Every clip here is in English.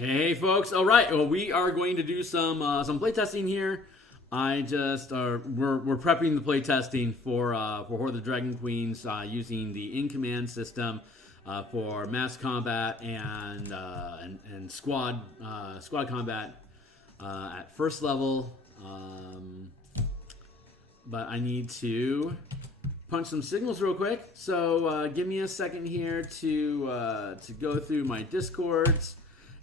Hey folks! All right, well, we are going to do some playtesting here. We're prepping the playtesting for Hoard the Dragon Queens using the in command system for mass combat and squad combat at first level. But I need to punch some signals real quick. So give me a second here to go through my Discords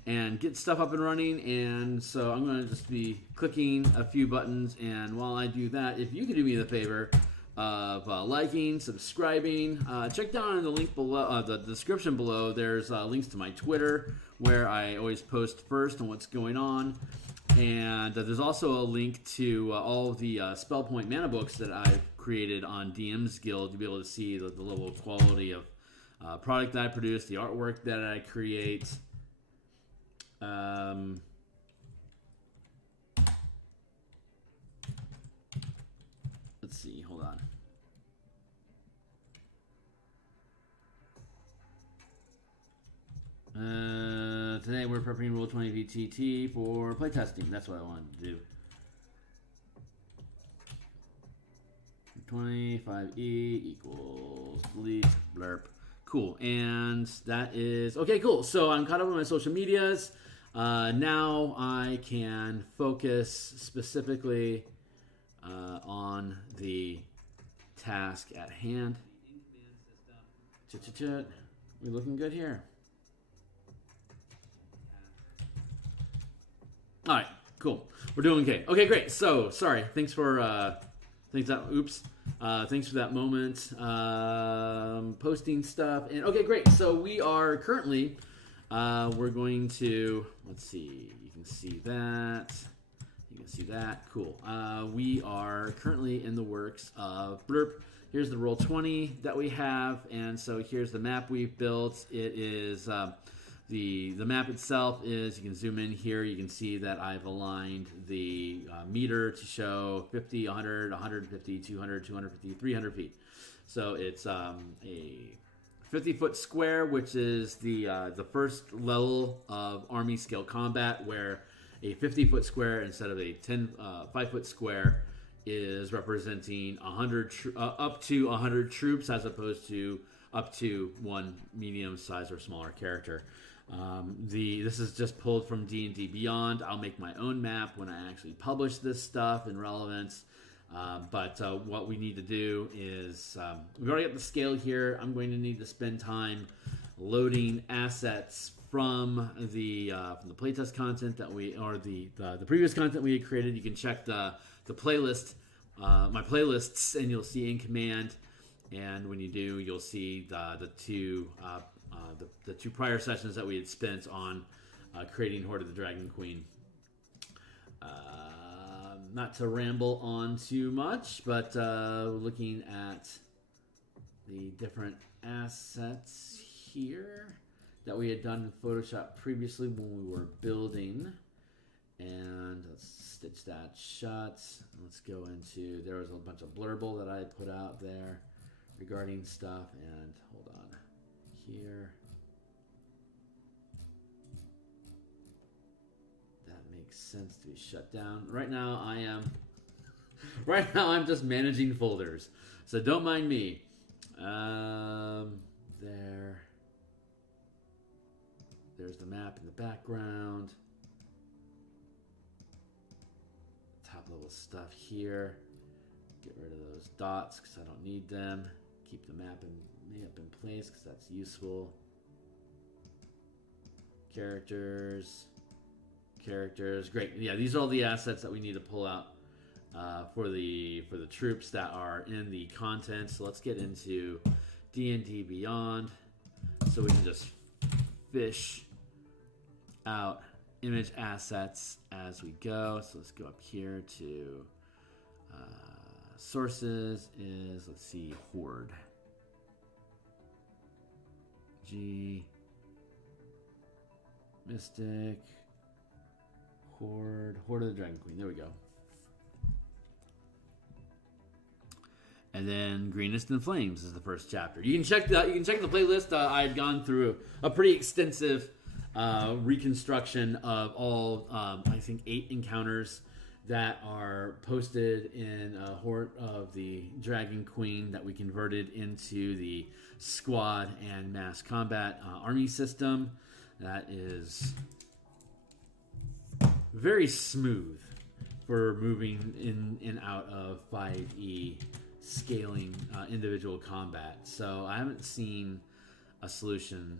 and get stuff up and running. And so I'm going to just be clicking a few buttons. And while I do that, if you could do me the favor of liking, subscribing, check down in the link below, the description below. There's links to my Twitter where I always post first on what's going on. And there's also a link to all of the spell point mana books that I've created on DMsGuild to be able to see the level of quality of product that I produce, the artwork that I create. Let's see, hold on. Today we're prepping Roll20 VTT for playtesting. That's what I wanted to do. 25E equals delete blurb. Cool, and that is okay. Cool. So I'm caught up on my social medias. Now I can focus specifically on the task at hand. We're looking good here. All right, cool. We're doing okay. Okay, great. So, sorry. Thanks for thanks for that moment. Posting stuff. And okay, great. So we are currently we're going to, let's see. You can see that. You can see that. Cool. We are currently in the works of blurb. Here's the Roll20 that we have, and so here's the map we've built. It is the map itself is, you can zoom in here, you can see that I've aligned the meter to show 50, 100, 150, 200, 250, 300 feet. So it's a 50-foot square, which is the first level of army scale combat, where a 50-foot square instead of a 5-foot square is representing 100 up to 100 troops, as opposed to up to one medium-sized or smaller character. This is just pulled from D&D Beyond. I'll make my own map when I actually publish this stuff in Relevance. But what we need to do is, we've already got the scale here. I'm going to need to spend time loading assets from the playtest content that the previous content we had created. You can check the playlist, my playlists, and you'll see in command. And when you do, you'll see the two prior sessions that we had spent on creating Hoard of the Dragon Queen. Not to ramble on too much, but looking at the different assets here that we had done in Photoshop previously when we were building. And let's stitch that shut. Let's go into, there was a bunch of blurble that I put out there regarding stuff, and hold on here. That makes sense to be shut down. Right now I'm just managing folders, so don't mind me. There's the map in the background. Top level stuff here. Get rid of those dots because I don't need them. Keep the map in place because that's useful. Characters, great. Yeah, these are all the assets that we need to pull out for the troops that are in the content. So let's get into D&D Beyond, so we can just fish out image assets as we go. So let's go up here to sources is, let's see, Hoard. G Mystic Hoard of the Dragon Queen. There we go. And then Greenest and Flames is the first chapter. You can check the playlist. I had gone through a pretty extensive reconstruction of all, I think, 8 encounters that are posted in Hoard of the Dragon Queen that we converted into the squad and mass combat army system. That is very smooth for moving in and out of 5e scaling individual combat. So I haven't seen a solution.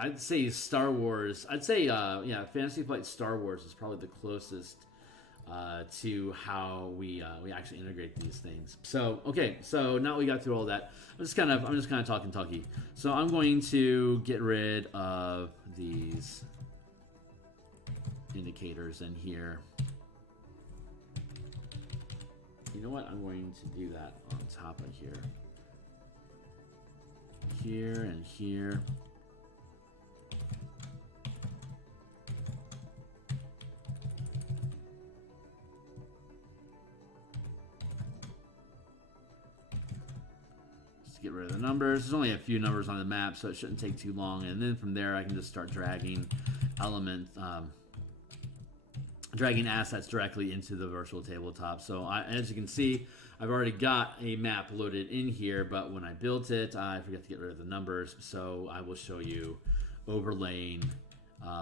I'd say Star Wars. I'd say Fantasy Flight Star Wars is probably the closest to how we actually integrate these things. So okay, so now we got through all that. I'm just kind of talking. So I'm going to get rid of these indicators in here. You know what? I'm going to do that on top of here, and here. Get rid of the numbers. There's only a few numbers on the map, so it shouldn't take too long. And then from there, I can just start dragging elements, dragging assets directly into the virtual tabletop. So as you can see, I've already got a map loaded in here, but when I built it, I forgot to get rid of the numbers. So I will show you overlaying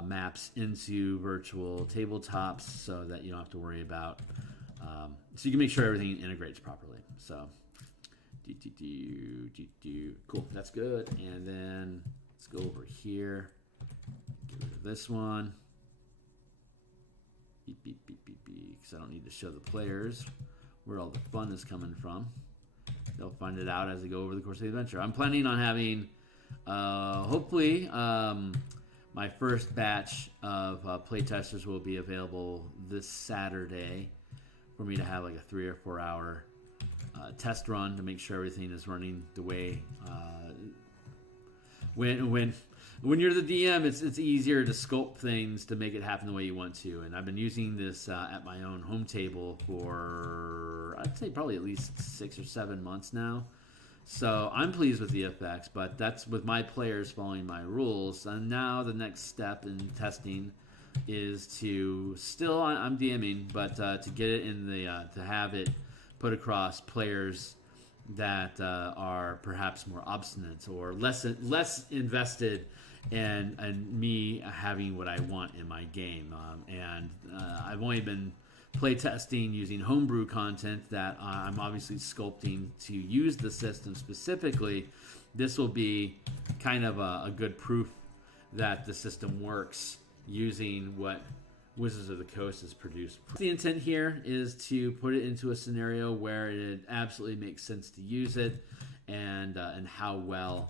maps into virtual tabletops so that you don't have to worry about, so you can make sure everything integrates properly. So. Cool, that's good. And then let's go over here. Get rid of this one. Because I don't need to show the players where all the fun is coming from. They'll find it out as they go over the course of the adventure. I'm planning on having, hopefully, my first batch of playtesters will be available this Saturday for me to have like a 3 or 4 hour test run to make sure everything is running the way. When you're the DM, it's easier to sculpt things to make it happen the way you want to. And I've been using this at my own home table for, I'd say, probably at least 6 or 7 months now. So I'm pleased with the effects, but that's with my players following my rules. And now the next step in testing is to still, I'm DMing, but to get it in the to have it put across players that are perhaps more obstinate or less invested in me having what I want in my game. I've only been playtesting using homebrew content that I'm obviously sculpting to use the system specifically. This will be kind of a good proof that the system works using what Wizards of the Coast has produced. The intent here is to put it into a scenario where it absolutely makes sense to use it, and how well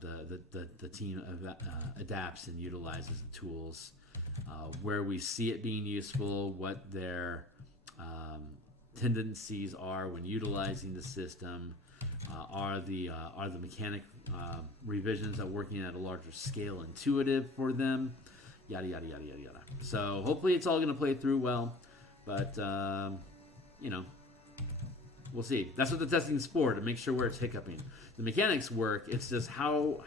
the team adapts and utilizes the tools, where we see it being useful, what their tendencies are when utilizing the system, are the mechanic revisions that working at a larger scale intuitive for them. Yada, yada, yada, yada, yada. So hopefully it's all going to play through well. But, we'll see. That's what the testing is for, to make sure where it's hiccuping. The mechanics work. It's just how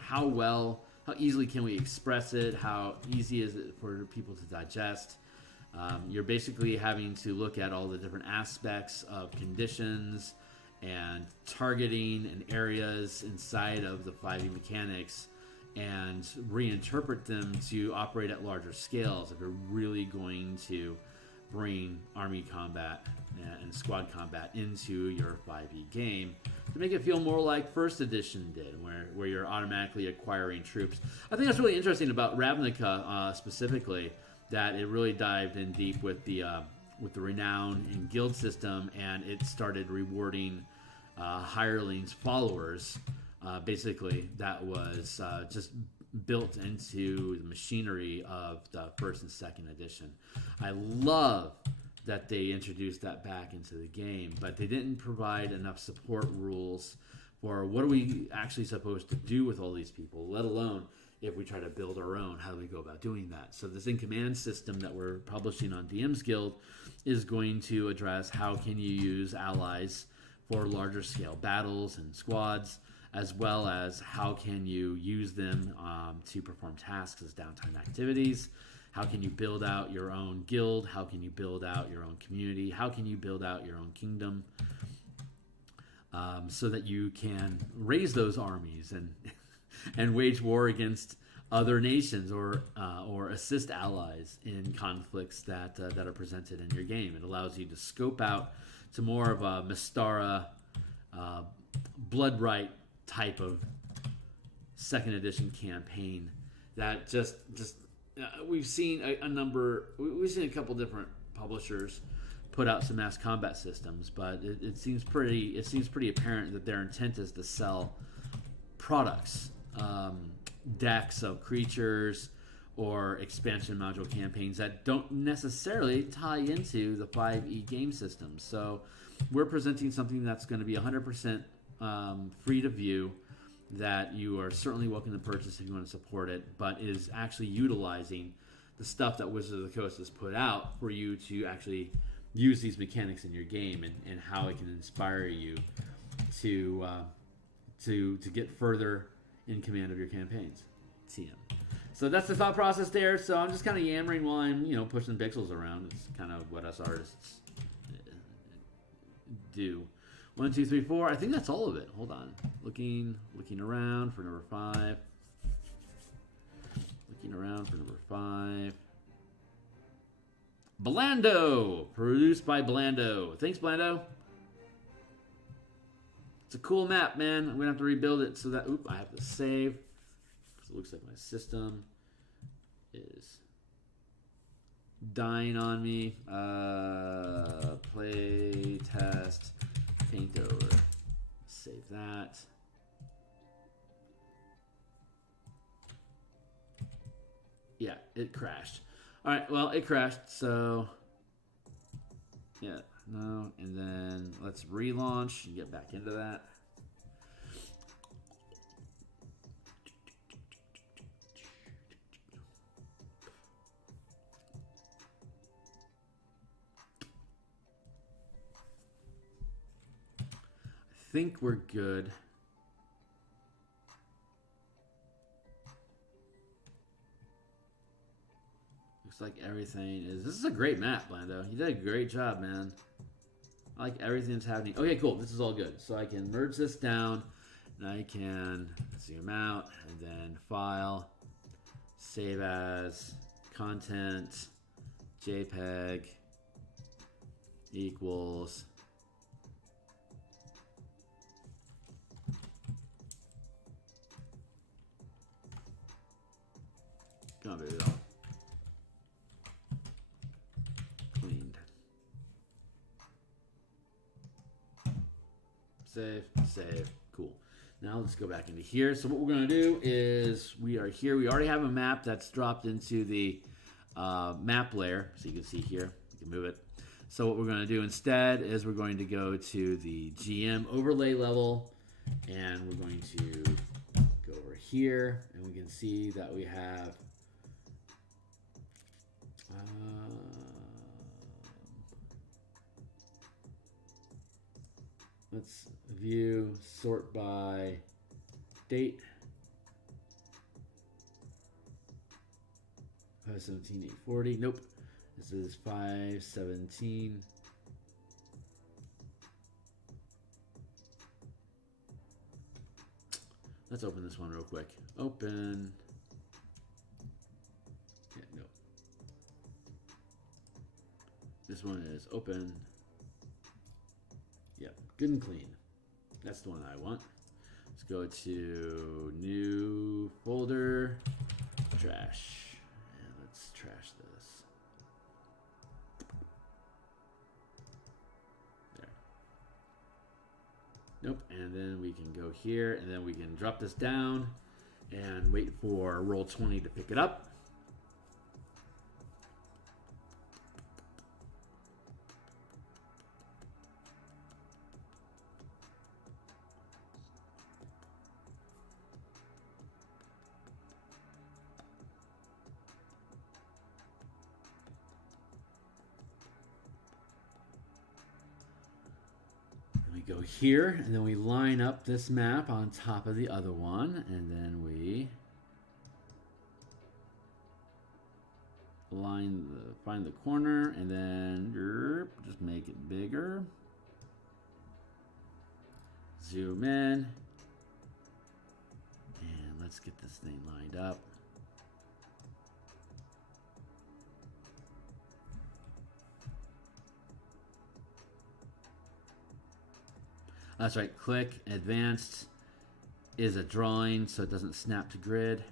easily can we express it? How easy is it for people to digest? You're basically having to look at all the different aspects of conditions and targeting and areas inside of the 5e mechanics and reinterpret them to operate at larger scales if you're really going to bring army combat and squad combat into your 5e game to make it feel more like first edition did, where you're automatically acquiring troops. I think that's really interesting about Ravnica specifically, that it really dived in deep with the renown and guild system, and it started rewarding hirelings followers. Basically, that was just built into the machinery of the first and second edition. I love that they introduced that back into the game, but they didn't provide enough support rules for what are we actually supposed to do with all these people, let alone if we try to build our own, how do we go about doing that? So this in-command system that we're publishing on DMsGuild is going to address how can you use allies for larger scale battles and squads, as well as how can you use them to perform tasks as downtime activities. How can you build out your own guild? How can you build out your own community? How can you build out your own kingdom? So that you can raise those armies and wage war against other nations or assist allies in conflicts that are presented in your game. It allows you to scope out to more of a Mystara, Bloodright type of second edition campaign that just we've seen we've seen a couple different publishers put out some mass combat systems, but it seems pretty apparent that their intent is to sell products, decks of creatures or expansion module campaigns that don't necessarily tie into the 5e game system. So we're presenting something that's going to be 100% free to view, that you are certainly welcome to purchase if you want to support it, but is actually utilizing the stuff that Wizards of the Coast has put out for you to actually use these mechanics in your game, and how it can inspire you to get further in command of your campaigns. TM. So that's the thought process there. So I'm just kind of yammering while I'm pushing pixels around. It's kind of what us artists do. 1, 2, 3, 4. I think that's all of it. Hold on. Looking around for number 5. Looking around for number 5. Blando, produced by Blando. Thanks, Blando. It's a cool map, man. I'm gonna have to rebuild it so that I have to save. It looks like my system is dying on me. Play test paint over. Save that. Yeah, it crashed. All right, well, it crashed, so yeah, no, and then let's relaunch and get back into that. I think we're good. Looks like everything is... This is a great map, Blando. You did a great job, man. I like everything that's happening. Okay, cool. This is all good. So I can merge this down, and I can zoom out, and then File, Save As, Content, JPEG, equals... Come on, baby doll. Cleaned. Save. Cool. Now let's go back into here. So what we're going to do is we are here. We already have a map that's dropped into the map layer. So you can see here. You can move it. So what we're going to do instead is we're going to go to the GM overlay level, and we're going to go over here, and we can see that we have let's view, sort by date. 5/17/840. Nope. This is 5/17. Let's open this one real quick. Open. Yeah, no. This one is open. Yep, good and clean. That's the one I want. Let's go to new folder, trash, and let's trash this. There. Nope, and then we can go here, and then we can drop this down and wait for Roll20 to pick it up. go here, and then we line up this map on top of the other one, and then we find the corner, and then just make it bigger. Zoom in, and let's get this thing lined up. That's right, click, advanced is a drawing so it doesn't snap to grid.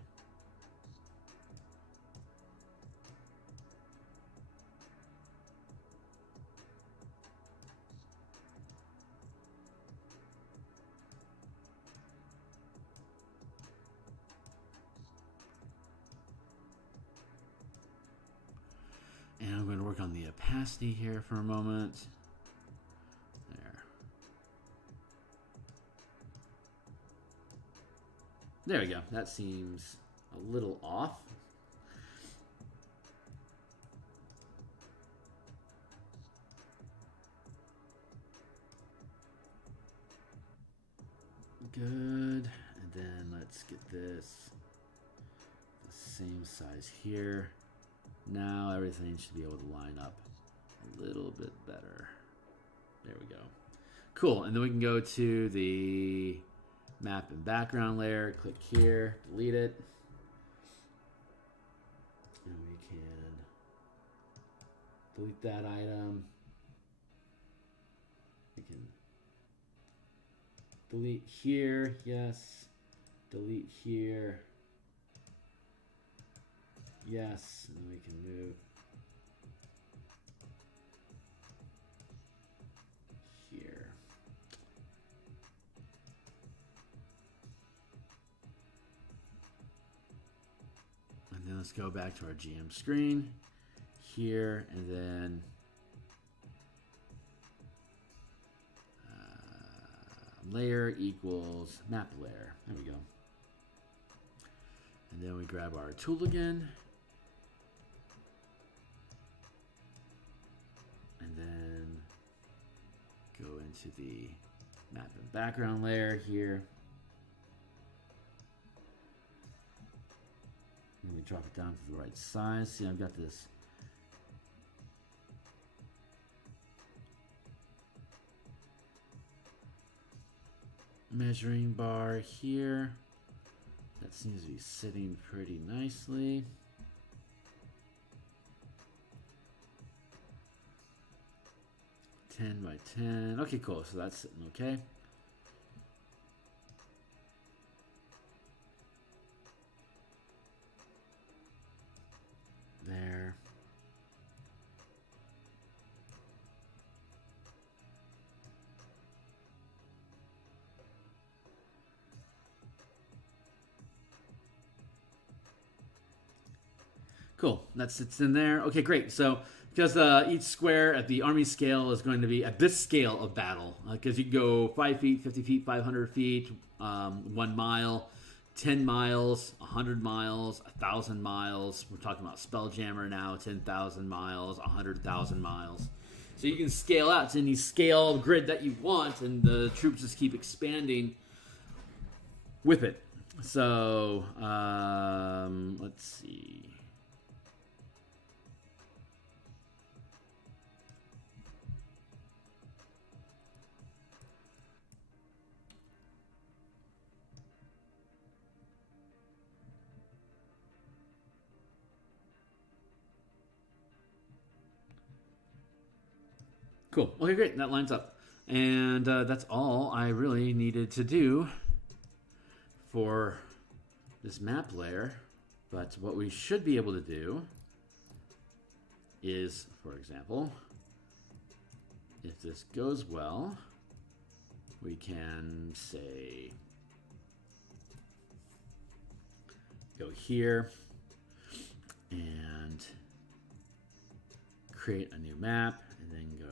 And I'm going to work on the opacity here for a moment. There we go. That seems a little off. Good. And then let's get this the same size here. Now everything should be able to line up a little bit better. There we go. Cool. And then we can go to the map and background layer, click here, delete it. And we can delete that item. We can delete here, yes. Delete here. Yes, and then we can move here. And then let's go back to our GM screen here, and then layer equals map layer. There we go. And then we grab our tool again. And then go into the map and background layer here. And we drop it down to the right size. See, I've got this measuring bar here. That seems to be sitting pretty nicely. (10 by 10). Okay, cool. So that's sitting okay. There. Cool, that sits in there. Okay, great. So because each square at the army scale is going to be at this scale of battle, because you can go 5 feet, 50 feet, 500 feet, 1 mile, 10 miles, 100 miles, 1,000 miles. We're talking about Spelljammer now, 10,000 miles, 100,000 miles. So you can scale out to any scale grid that you want, and the troops just keep expanding with it. So let's see. Cool. Okay, great. That lines up. And that's all I really needed to do for this map layer. But what we should be able to do is, for example, if this goes well, we can say, go here and create a new map, and then go.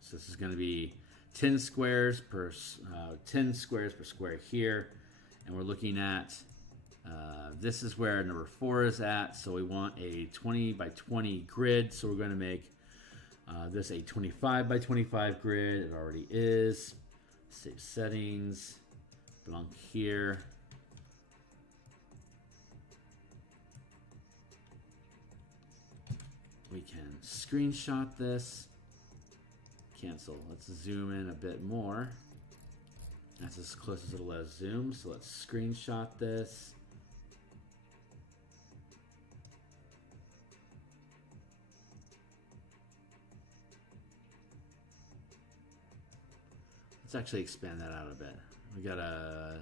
So this is going to be 10 squares per square here, and we're looking at this is where number 4 is at. So we want a 20 by 20 grid. So we're going to make this a 25 by 25 grid. It already is. Save settings. Belong here. We can screenshot this. Cancel. Let's zoom in a bit more. That's as close as it'll let us zoom. So let's screenshot this. Let's actually expand that out a bit. We got a...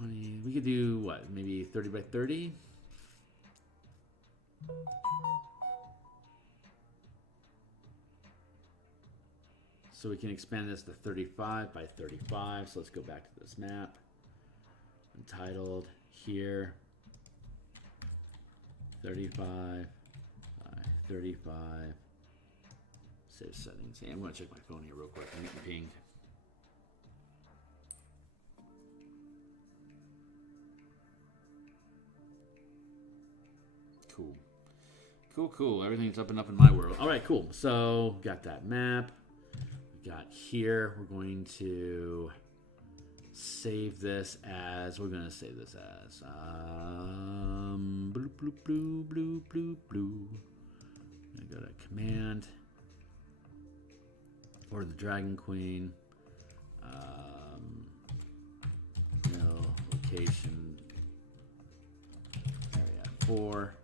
We could do what? Maybe 30 by 30? So we can expand this to 35 by 35. So let's go back to this map. Entitled here. 35 by 35. Save settings. Hey, I'm going to check my phone here real quick. I'm getting pinged. Cool. Cool, cool. Everything's up and up in my world. All right, cool. So, got that map. We got here. We're going to save this as... We're going to save this as... Blue, blue, blue, blue, blue, blue. I'm going to go to command. Or the Dragon Queen. No, location. Area 4.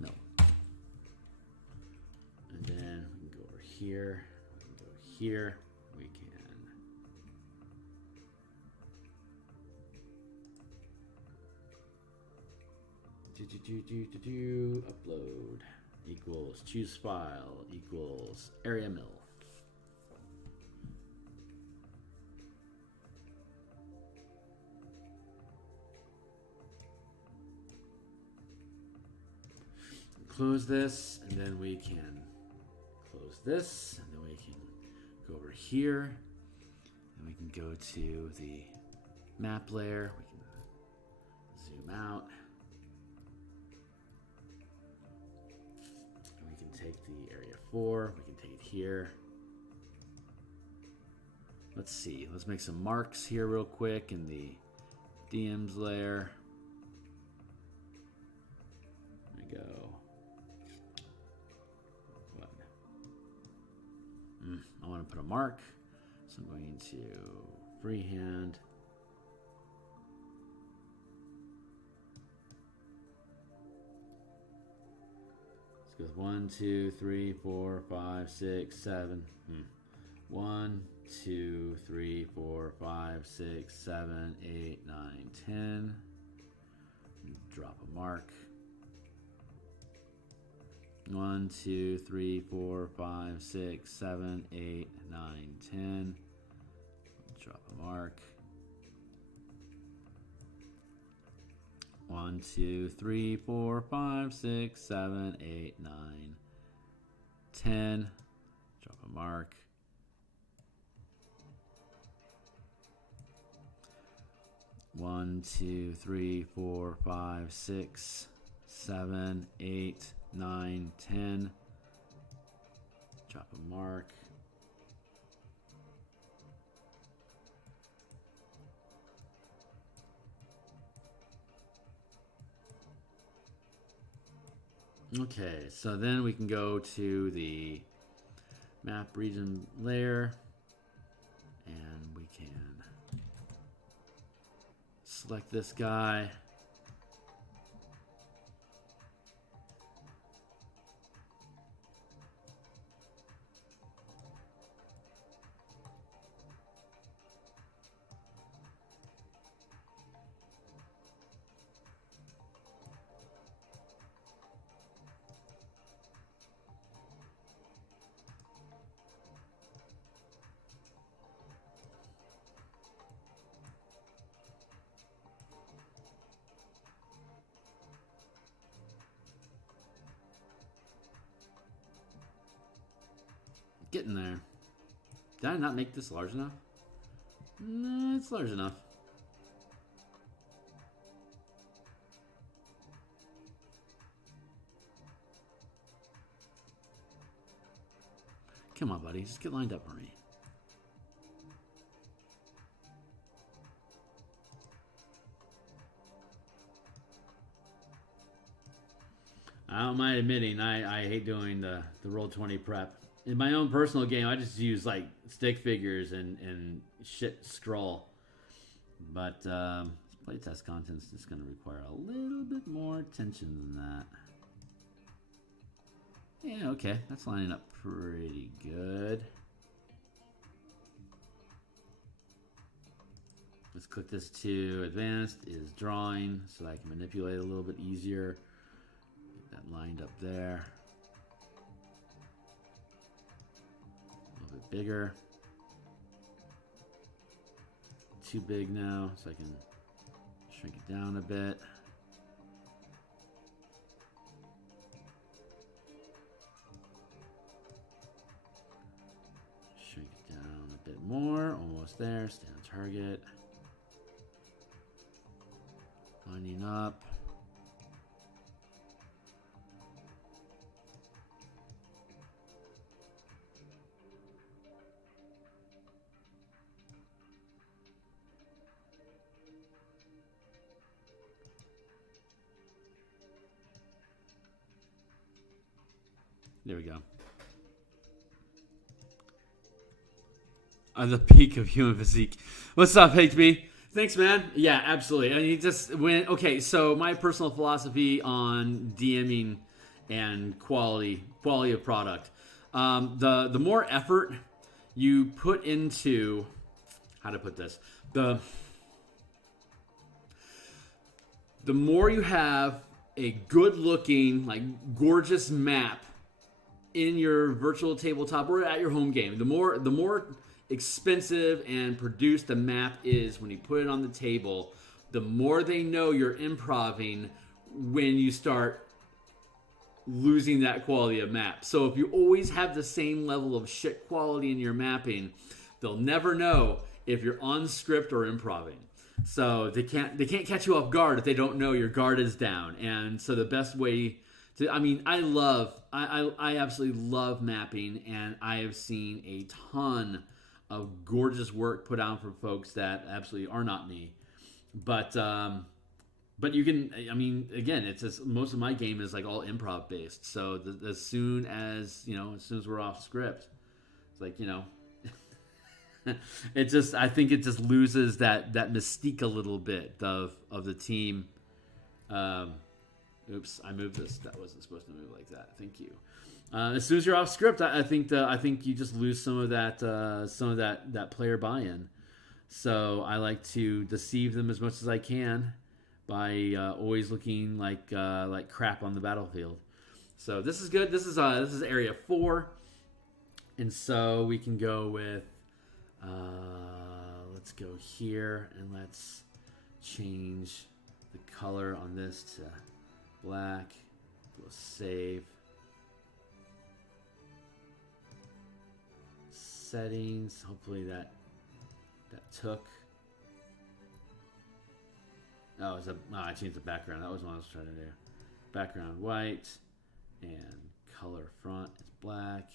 No. And then we can go over here. We can go here. We can upload equals choose file equals area mill. Close this, and then we can close this, and then we can go over here, and we can go to the map layer. We can zoom out. And we can take the area 4, we can take it here. Let's see, let's make some marks here real quick in the DMs layer. There we go. I want to put a mark, so I'm going to freehand. Let's go 1, 2, 3, 4, 5, 6, 7. 1, 2, 3, 4, 5, 6, 7, 8, 9, 10. Drop a mark. 1, 2, 3, 4, 5, 6, 7, 8, 9, 10. Drop a mark. 1, 2, 3, 4, 5, 6, 7, 8, 9, 10. Drop a mark. 1, 2, 3, 4, 5, 6, 7, 8, 9, 10. Drop a mark. Okay, so then we can go to the map region layer, and we can select this guy. Getting there. Did I not make this large enough? No, it's large enough. Come on, buddy. Just get lined up for me. I don't mind admitting I hate doing the Roll20 prep. In my own personal game, I just use like stick figures and shit scroll. But playtest content's just going to require a little bit more attention than that. Yeah, okay, that's lining up pretty good. Let's click this to advanced is drawing so I can manipulate a little bit easier. Get that lined up there. A little bit bigger. Too big now, so I can shrink it down a bit. Shrink it down a bit more, almost there, stay on target. Lining up. There we go. On the peak of human physique. What's up, HB? Thanks, man. Yeah, absolutely. I mean, just when okay. So my personal philosophy on DMing and quality of product. The more effort you put into how to put this, the more you have a good looking, like gorgeous map in your virtual tabletop or at your home game, the more expensive and produced the map is when you put it on the table, the more they know you're improving when you start losing that quality of map. So if you always have the same level of shit quality in your mapping, they'll never know if you're on script or improving. So they can't catch you off guard if they don't know your guard is down. And so the best way to, I mean, I absolutely love mapping, and I have seen a ton of gorgeous work put out from folks that absolutely are not me. But you can, I mean, again, it's just, most of my game is like all improv based. So as soon as we're off script, it's like, it just, I think it just loses that mystique a little bit of the team. Oops, I moved this. That wasn't supposed to move like that. Thank you. As soon as you're off script, I think you just lose some of that player buy-in. So I like to deceive them as much as I can by always looking like crap on the battlefield. So this is good. This is area 4, and so we can go with. Let's go here and let's change the color on this to black. We'll save. Settings. Hopefully that took. Oh, I changed the background. That was what I was trying to do. Background white and color front is black.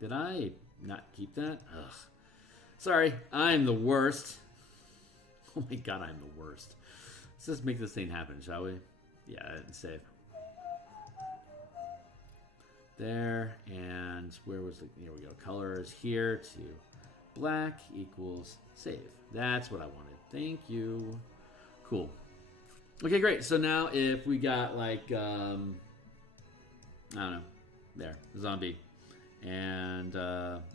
Did I not keep that? Ugh. Sorry, I'm the worst. Oh my god, I'm the worst. Let's just make this thing happen, shall we? Yeah, and save. There, and where was the, here we go. Color is here to black equals save. That's what I wanted. Thank you. Cool. Okay, great. So now if we got like, I don't know, there, zombie. And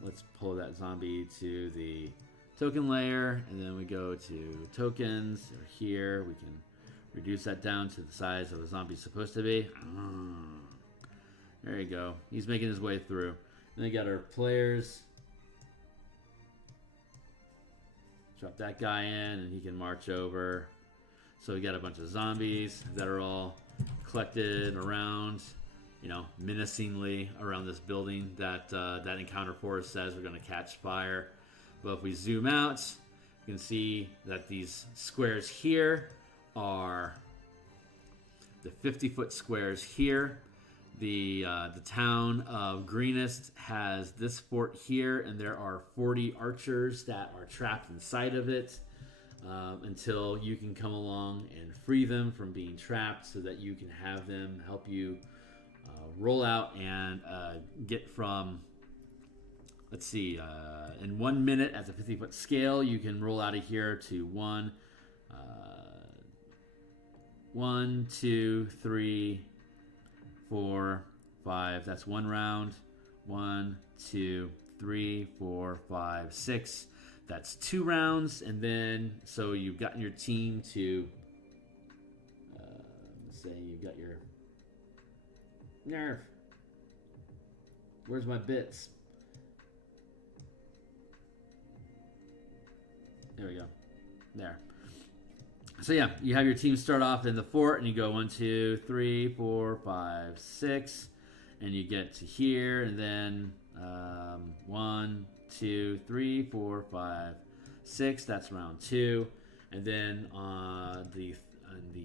let's pull that zombie to the token layer, and then we go to tokens. Or here we can reduce that down to the size of the zombie's supposed to be. There you go. He's making his way through. And then we got our players. Drop that guy in, and he can march over. So we got a bunch of zombies that are all collected around, menacingly around this building that that encounter force says we're going to catch fire. But if we zoom out, you can see that these squares here are the 50-foot squares here. The town of Greenest has this fort here, and there are 40 archers that are trapped inside of it until you can come along and free them from being trapped, so that you can have them help you roll out and get from. Let's see. In 1 minute, at the 50-foot scale, you can roll out of here to 1, 2, 3, 4, 5. That's 1 round. 1, 2, 3, 4, 5, 6. That's 2 rounds. And then, so you've gotten your team to, let's say you've got your nerf. Where's my bits? There we go. There. So yeah, you have your team start off in the fort, and you go 1, 2, 3, 4, 5, 6, and you get to here, and then 1, 2, 3, 4, 5, 6. That's round 2, and then on the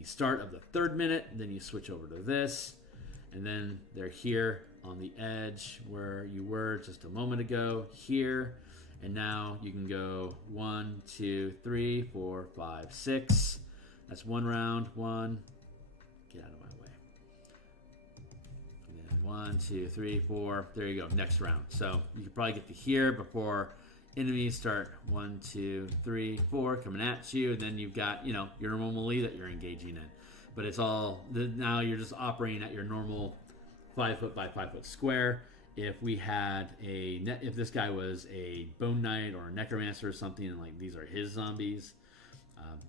start of the 3rd minute, then you switch over to this, and then they're here on the edge where you were just a moment ago here. And now you can go 1, 2, 3, 4, 5, 6. That's 1 round. 1. Get out of my way. And then 1, 2, 3, 4. There you go. Next round. So you can probably get to here before enemies start 1, 2, 3, 4 coming at you. And then you've got, your normal melee that you're engaging in. But it's all, now you're just operating at your normal 5-foot by 5-foot square. If this guy was a Bone Knight or a Necromancer or something, and like these are his zombies,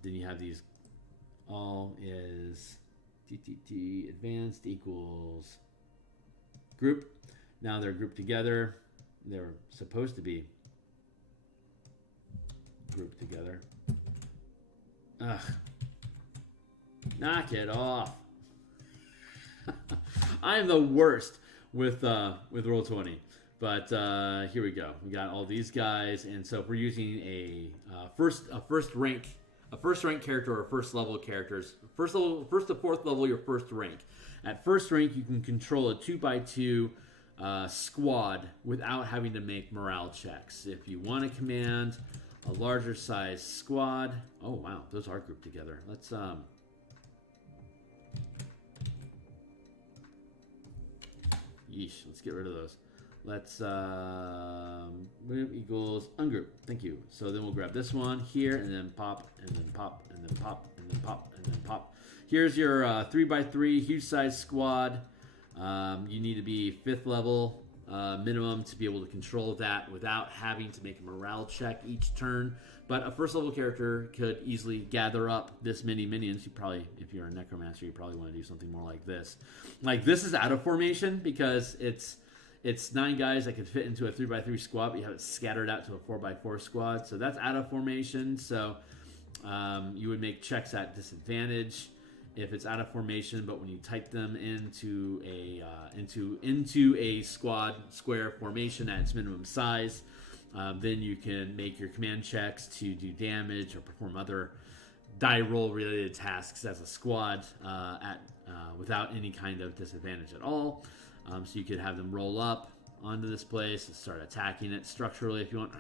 then you have these all is TTT advanced equals group. Now they're grouped together. They're supposed to be grouped together. Ugh. Knock it off. I am the worst with Roll20, but here we go. We got all these guys, and so if we're using a first rank character or first level characters, first to 4th level, your first rank. At first rank, you can control a 2x2 squad without having to make morale checks. If you want to command a larger size squad, oh wow, those are grouped together. Let's Yeesh, let's get rid of those. Let's move equals ungroup. Thank you. So then we'll grab this one here, and then pop, and then pop, and then pop, and then pop, and then pop. Here's your 3x3 huge size squad. You need to be 5th level minimum to be able to control that without having to make a morale check each turn. But a first level character could easily gather up this many minions. You probably, if you're a Necromancer, you probably want to do something more like this. Like this is out of formation because it's 9 guys that could fit into a 3x3 squad, but you have it scattered out to a 4x4 squad. So that's out of formation. So you would make checks at disadvantage if it's out of formation. But when you type them into a squad square formation at its minimum size, then you can make your command checks to do damage or perform other die roll related tasks as a squad without any kind of disadvantage at all. So you could have them roll up onto this place and start attacking it structurally if you want.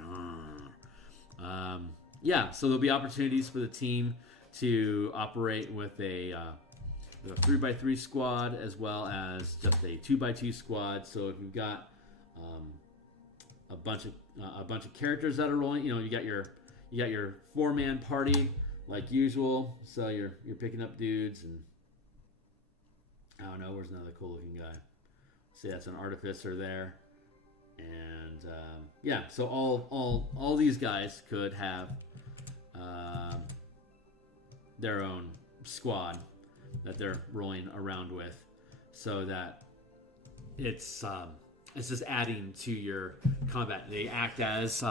Yeah, so there'll be opportunities for the team to operate with a 3x3 squad as well as just a 2x2 squad. So if you've got a bunch of characters that are rolling, you got your 4-man party like usual. So you're picking up dudes, and I don't know, where's another cool looking guy? See, that's an artificer there, and yeah. So all these guys could have their own squad that they're rolling around with, so that it's just adding to your combat. They act as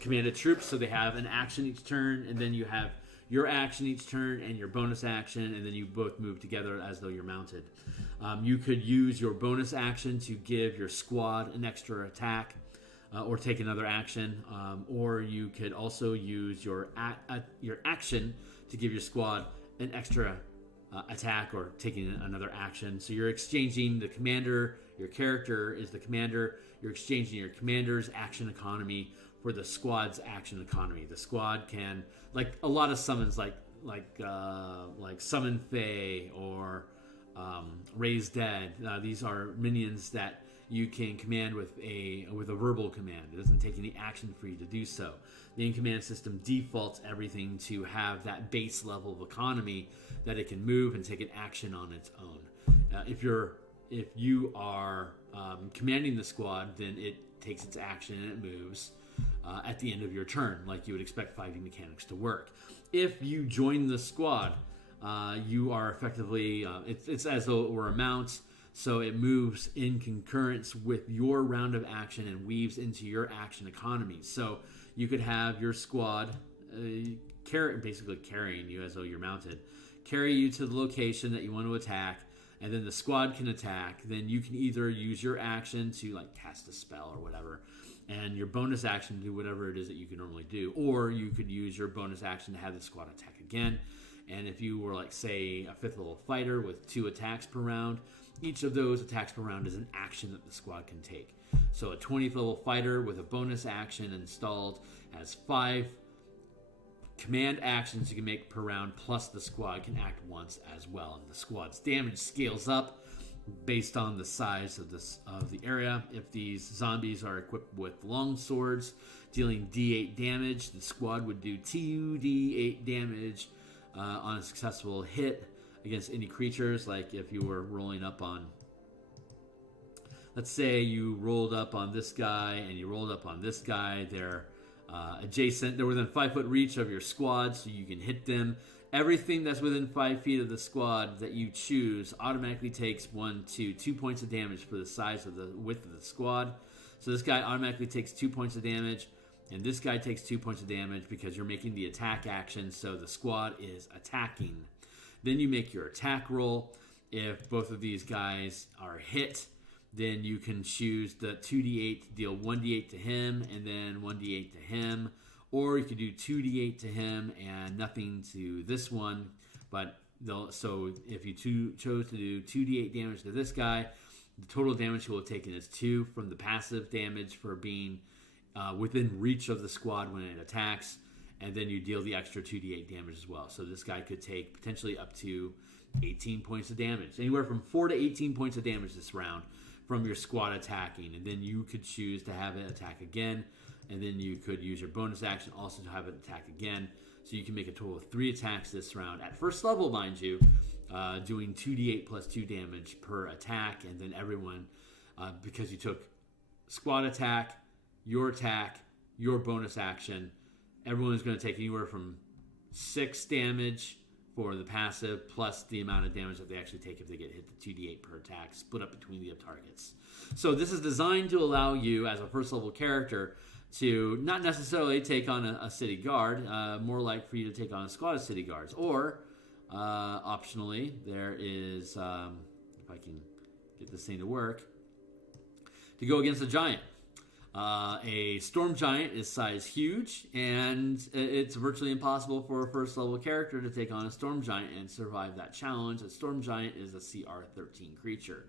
commanded troops, so they have an action each turn, and then you have your action each turn and your bonus action, and then you both move together as though you're mounted. You could use your bonus action to give your squad an extra attack or take another action, or you could also use your action to give your squad an extra attack or taking another action. So you're exchanging the commander, your character is the commander, you're exchanging your commander's action economy for the squad's action economy. The squad can, like a lot of summons, like Summon Fae or Raise Dead. These are minions that you can command with a verbal command. It doesn't take any action for you to do so. The in-command system defaults everything to have that base level of economy that it can move and take an action on its own. If you are commanding the squad, then it takes its action and it moves at the end of your turn, like you would expect 5e mechanics to work. If you join the squad, you are effectively, it's as though it were a mount, so it moves in concurrence with your round of action and weaves into your action economy. So you could have your squad basically carrying you as though you're mounted, carry you to the location that you want to attack, and then the squad can attack. Then you can either use your action to like cast a spell or whatever, and your bonus action to do whatever it is that you can normally do, or you could use your bonus action to have the squad attack again. And if you were like, say, a 5th level fighter with 2 attacks per round, each of those attacks per round is an action that the squad can take. So a 20th level fighter with a bonus action installed has 5 command actions you can make per round, plus the squad can act once as well. And the squad's damage scales up based on the size of the area. If these zombies are equipped with long swords dealing d8 damage, the squad would do 2d8 damage on a successful hit against any creatures. Like if you were rolling up on, let's say you rolled up on this guy and you rolled up on this guy, they're adjacent, they're within 5 foot reach of your squad, so you can hit them. Everything that's within 5 feet of the squad that you choose automatically takes 1 to 2 points of damage for the size of the width of the squad. So this guy automatically takes 2 points of damage, and this guy takes 2 points of damage because you're making the attack action, so the squad is attacking. Then you make your attack roll. If both of these guys are hit, then you can choose the 2d8 to deal 1d8 to him and then 1d8 to him. Or you could do 2d8 to him and nothing to this one. So if you chose to do 2d8 damage to this guy, the total damage he will have taken is 2 from the passive damage for being within reach of the squad when it attacks. And then you deal the extra 2d8 damage as well. So this guy could take potentially up to 18 points of damage. Anywhere from 4 to 18 points of damage this round from your squad attacking. And then you could choose to have it attack again. And then you could use your bonus action also to have it attack again. So you can make a total of 3 attacks this round. At first level, mind you, doing 2d8 plus 2 damage per attack. And then everyone, because you took squad attack, your bonus action, everyone is going to take anywhere from 6 damage for the passive, plus the amount of damage that they actually take if they get hit the 2d8 per attack, split up between the targets. So this is designed to allow you, as a first level character, to not necessarily take on a city guard, more like for you to take on a squad of city guards. Or, optionally, there is, if I can get this thing to work, to go against a giant. A storm giant is size huge, and it's virtually impossible for a first level character to take on a storm giant and survive that challenge. A storm giant is a CR 13 creature.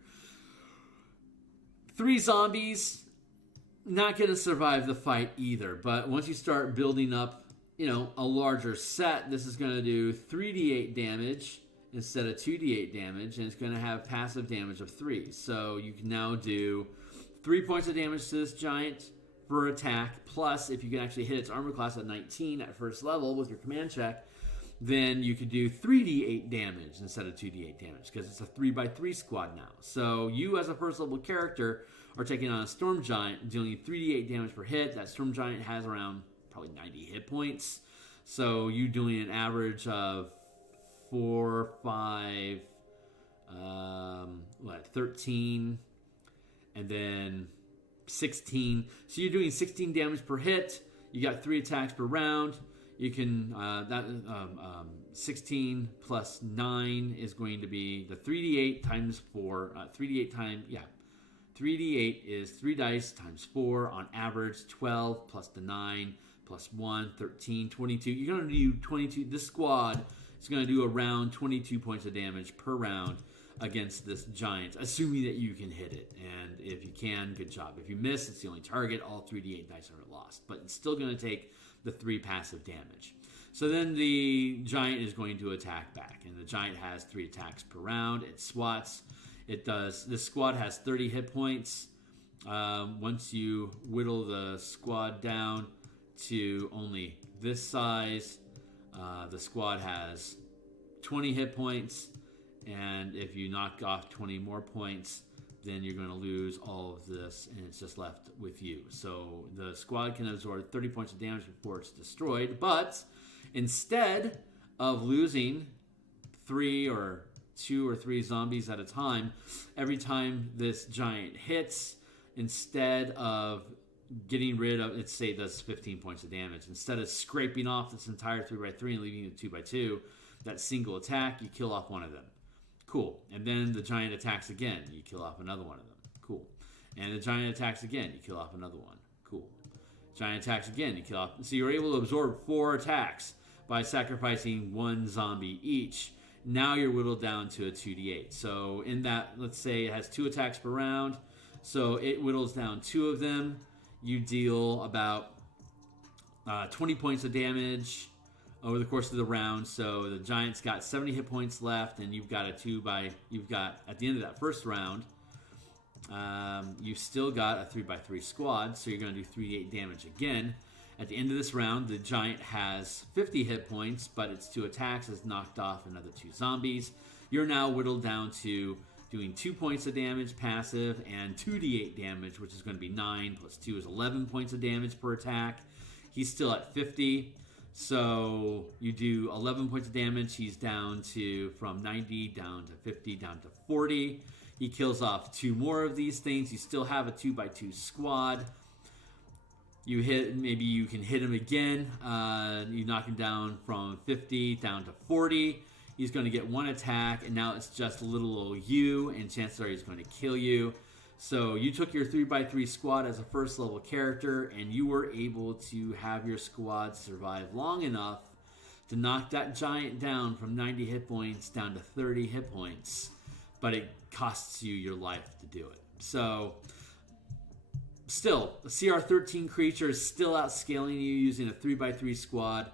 3 zombies, not going to survive the fight either, but once you start building up, a larger set, this is going to do 3d8 damage instead of 2d8 damage, and it's going to have passive damage of 3. So you can now do 3 points of damage to this giant per attack, plus if you can actually hit its armor class at 19 at first level with your command check, then you could do 3d8 damage instead of 2d8 damage, because it's a 3x3 squad now. So you as a first level character are taking on a storm giant, dealing 3d8 damage per hit. That storm giant has around probably 90 hit points. So you doing an average of 4, 5, 13, and then 16. So you're doing 16 damage per hit. You got 3 attacks per round. You can 16 plus 9 is going to be the 3d8 times 4. 3d8 is 3 dice times 4 on average. 12 plus the 9 plus 1, 13, 22. You're going to do 22. This squad It's going to do around 22 points of damage per round against this giant, assuming that you can hit it. And if you can, good job. If you miss, it's the only target. All 3d8 dice are lost. But it's still going to take the 3 passive damage. So then the giant is going to attack back. And the giant has 3 attacks per round. It swats. This squad has 30 hit points. Once you whittle the squad down to only this size, the squad has 20 hit points. And if you knock off 20 more points, then you're going to lose all of this, and it's just left with you. So the squad can absorb 30 points of damage before it's destroyed. But instead of losing 2 or 3 zombies at a time, every time this giant hits, instead of getting rid of, let's say it does 15 points of damage, instead of scraping off this entire 3x3 and leaving it 2x2, that single attack, you kill off one of them. Cool. And then the giant attacks again. You kill off another one of them. Cool. And the giant attacks again. You kill off another one. Cool. Giant attacks again. You kill off. So you're able to absorb 4 attacks by sacrificing 1 zombie each. Now you're whittled down to a 2d8. So in that, let's say it has 2 attacks per round. So it whittles down 2 of them. You deal about 20 points of damage over the course of the round. So the giant's got 70 hit points left, and you've got at the end of that first round, you've still got a 3x3 squad, so you're going to do 3d8 damage again. At the end of this round, the giant has 50 hit points, but its 2 attacks has knocked off another 2 zombies. You're now whittled down to doing 2 points of damage passive and 2d8 damage, which is going to be 9 plus 2 is 11 points of damage per attack. He's still at 50. So you do 11 points of damage. He's down to from 90 down to 50 down to 40. He kills off 2 more of these things. You still have a 2x2 squad. Maybe you can hit him again. You knock him down from 50 down to 40. He's going to get 1 attack, and now it's just little old you, and chances are he's going to kill you. So you took your 3x3 squad as a first level character, and you were able to have your squad survive long enough to knock that giant down from 90 hit points down to 30 hit points. But it costs you your life to do it. So still, a CR13 creature is still outscaling you using a 3x3 squad.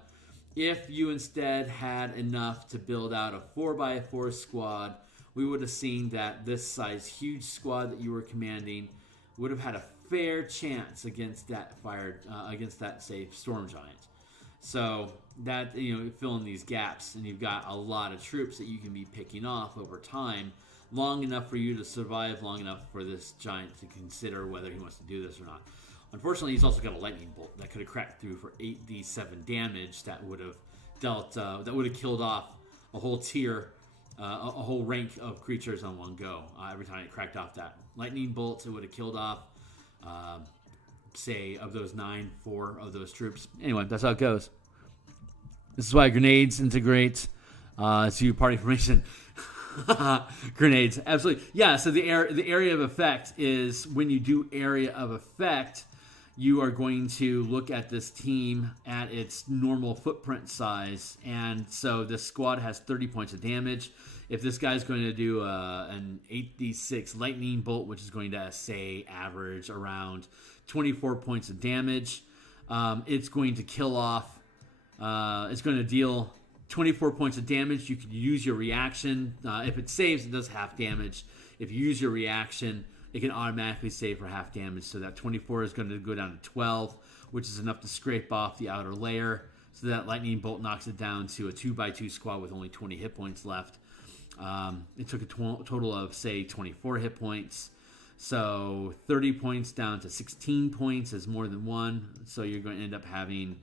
If you instead had enough to build out a 4x4 squad, we would have seen that this size huge squad that you were commanding would have had a fair chance against that say storm giant. So that, fill in these gaps, and you've got a lot of troops that you can be picking off over time, long enough for you to survive, long enough for this giant to consider whether he wants to do this or not. Unfortunately, he's also got a lightning bolt that could have cracked through for 8d7 damage. That would have killed off a whole tier. A whole rank of creatures on one go. Every time it cracked off that lightning bolt, it would have killed off, say, of those 9, 4 of those troops. Anyway, that's how it goes. This is why grenades integrate to party formation. Grenades, absolutely. Yeah, so the area of effect is when you do area of effect, you are going to look at this team at its normal footprint size. And so this squad has 30 points of damage. If this guy's going to do an 8d6 lightning bolt, which is going to, say, average around 24 points of damage, it's going to kill off, it's going to deal 24 points of damage. You can use your reaction. If it saves, it does half damage. If you use your reaction, it can automatically save for half damage. So that 24 is going to go down to 12, which is enough to scrape off the outer layer. So that lightning bolt knocks it down to a 2x2 squad with only 20 hit points left. It took a total of, say, 24 hit points. So 30 points down to 16 points is more than 1. So you're going to end up having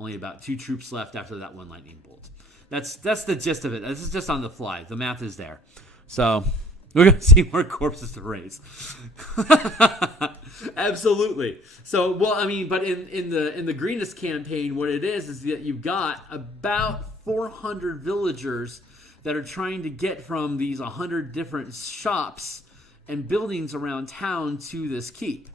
only about 2 troops left after that 1 lightning bolt. That's the gist of it. This is just on the fly. The math is there. So we're going to see more corpses to raise. Absolutely. So, but in the Greenest campaign, what it is that you've got about 400 villagers that are trying to get from these 100 different shops and buildings around town to this keep.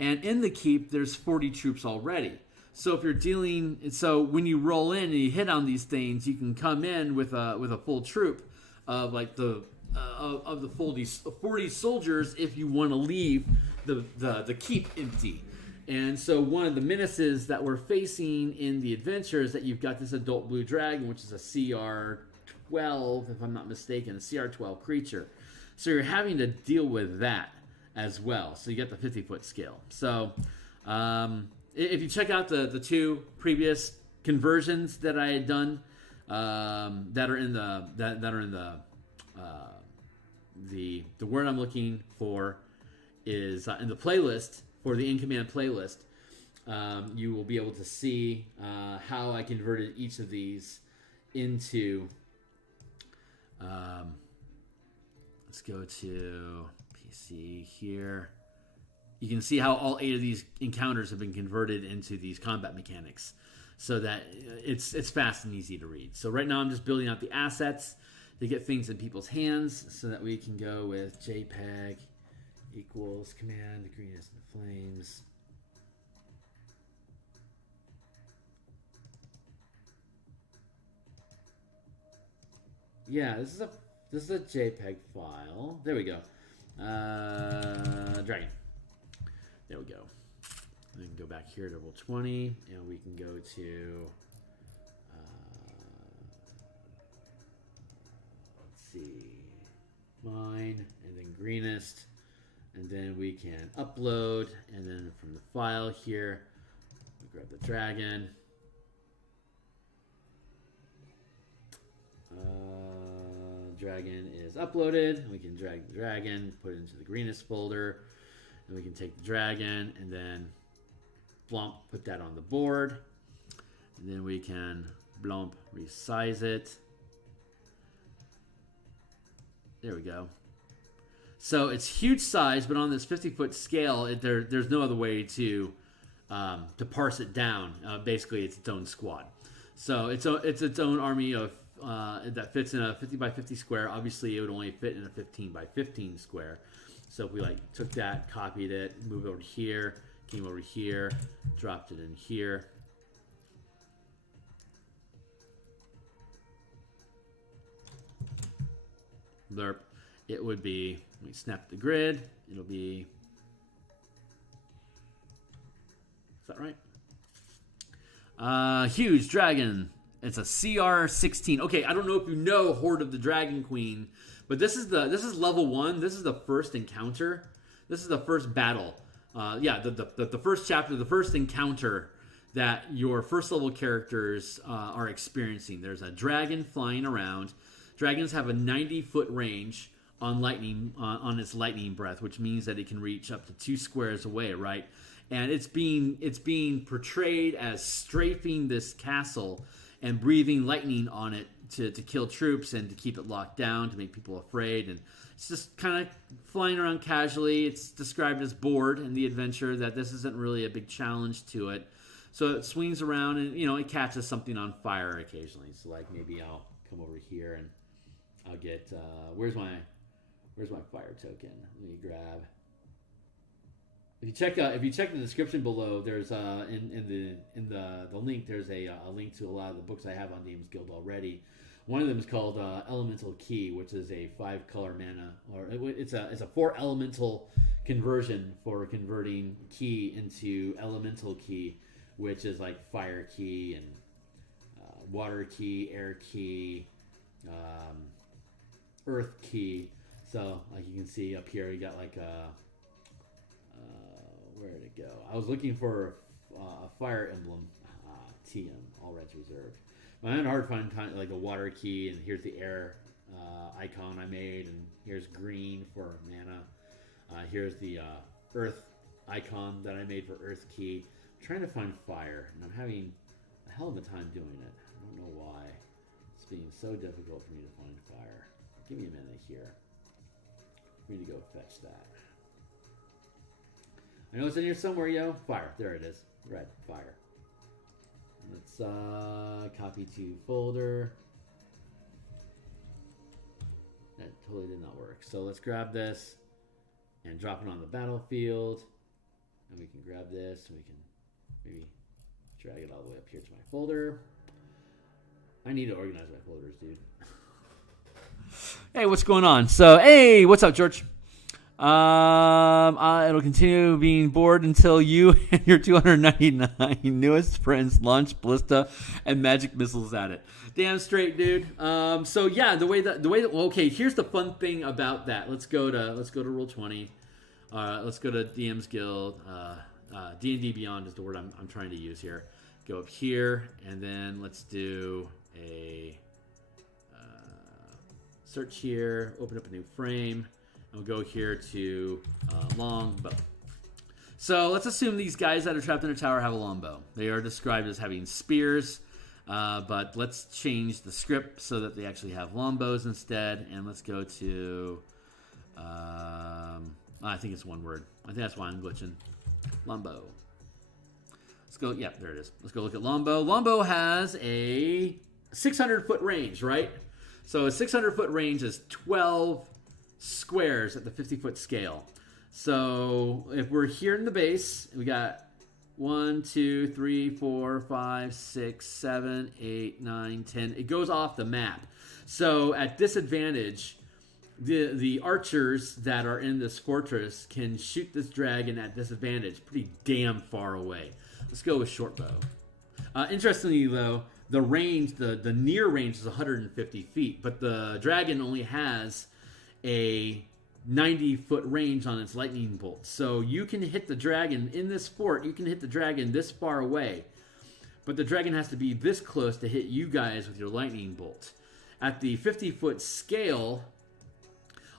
And in the keep, there's 40 troops already. So if you're dealing, so when you roll in and you hit on these things, you can come in with a full troop of like the 40 soldiers if you want to leave the keep empty. And so one of the menaces that we're facing in the adventure is that you've got this adult blue dragon, which is a CR12, if I'm not mistaken, a CR12 creature. So you're having to deal with that as well. So you get the 50-foot scale. So if you check out the two previous conversions that I had done, that are in the word I'm looking for is in the playlist for the in-command playlist. You will be able to see how I converted each of these into. Let's go to PC here. You can see how all 8 of these encounters have been converted into these combat mechanics, so that it's fast and easy to read. So right now I'm just building out the assets to get things in people's hands, so that we can go with JPEG equals command Greenest and Flames. Yeah, this is a JPEG file. There we go. Dragon. There we go. We can go back here to Roll20, and we can go to let's see, mine, and then Greenest, and then we can upload, and then from the file here, we grab the dragon. Dragon is uploaded. We can drag the dragon, put it into the Greenest folder, and we can take the dragon and then blump, put that on the board, and then we can blump, resize it. There we go. So it's huge size, but on this 50-foot scale, there's no other way to parse it down. Basically, it's its own squad. So it's its own army of that fits in a 50 by 50 square. Obviously, it would only fit in a 15 by 15 square. So if we took that, copied it, moved over here, came over here, dropped it in here. Blurp. It would be, we snap the grid, it'll be, is that right? Huge dragon. It's a CR16. Okay, I don't know if you know Hoard of the Dragon Queen, but this is level 1. This is the first encounter. This is the first battle. The first chapter, the first encounter that your first level characters are experiencing. There's a dragon flying around. Dragons have a 90-foot range on lightning on its lightning breath, which means that it can reach up to 2 squares away, right? And it's being portrayed as strafing this castle and breathing lightning on it to kill troops and to keep it locked down, to make people afraid. And it's just kind of flying around casually. It's described as bored in the adventure, that this isn't really a big challenge to it. So it swings around and, it catches something on fire occasionally. So like maybe I'll come over here and I'll get, where's my fire token? Let me grab. If you check the description below, there's in the link, there's a link to a lot of the books I have on DMsGuild already. One of them is called Elemental Key, which is a 5-color mana, or it's a 4 elemental conversion for converting key into elemental key, which is like fire key and water key, air key, earth key. So like you can see up here, you got like a where did it go? I was looking for a fire emblem. TM, all rights reserved. I had a hard time finding like a water key, and here's the air icon I made, and here's green for mana. Here's the earth icon that I made for earth key. I'm trying to find fire, and I'm having a hell of a time doing it. I don't know why. It's being so difficult for me to find fire. Give me a minute here. We need to go fetch that. I know it's in here somewhere, yo. Fire. There it is. Red. Fire. Let's copy to folder. That totally did not work. So let's grab this and drop it on the battlefield. And we can grab this and we can maybe drag it all the way up here to my folder. I need to organize my folders, dude. Hey, what's going on? So, hey, what's up, George? It'll continue being bored until you and your 299 newest friends launch Ballista and magic missiles at it. Damn straight, dude. So yeah, the way that well, okay, here's the fun thing about that. Let's go to Roll20. Let's go to DMsGuild. D&D Beyond is the word I'm trying to use here. Go up here, and then let's do a search here. Open up a new frame. And we'll go here to longbow. So let's assume these guys that are trapped in a tower have a longbow. They are described as having spears, but let's change the script so that they actually have longbows instead. And let's go to, I think it's one word. I think that's why I'm glitching. Longbow. Let's go, yeah, there it is. Let's go look at longbow. Longbow has a 600-foot range, right? So a 600-foot range is 12 squares at the 50-foot scale. So if we're here in the base, we got 1, 2, 3, 4, 5, 6, 7, 8, 9, 10. It goes off the map. So at disadvantage, the archers that are in this fortress can shoot this dragon at disadvantage pretty damn far away. Let's go with short bow. Interestingly, though, the range, the near range is 150 feet, but the dragon only has a 90-foot range on its lightning bolt. So you can hit the dragon in this fort, you can hit the dragon this far away, but the dragon has to be this close to hit you guys with your lightning bolt. At the 50-foot scale,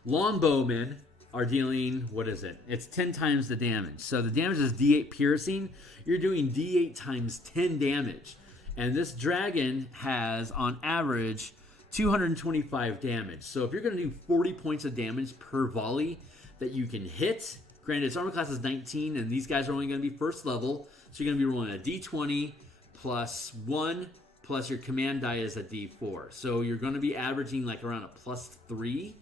longbowmen are dealing, what is it? It's 10 times the damage. So the damage is D8 piercing. You're doing D8 times 10 damage. And this dragon has, on average, 225 damage. So if you're going to do 40 points of damage per volley that you can hit, granted its armor class is 19 and these guys are only going to be first level, so you're going to be rolling a d20 plus 1 plus your command die is a d4. So you're going to be averaging like around a plus 3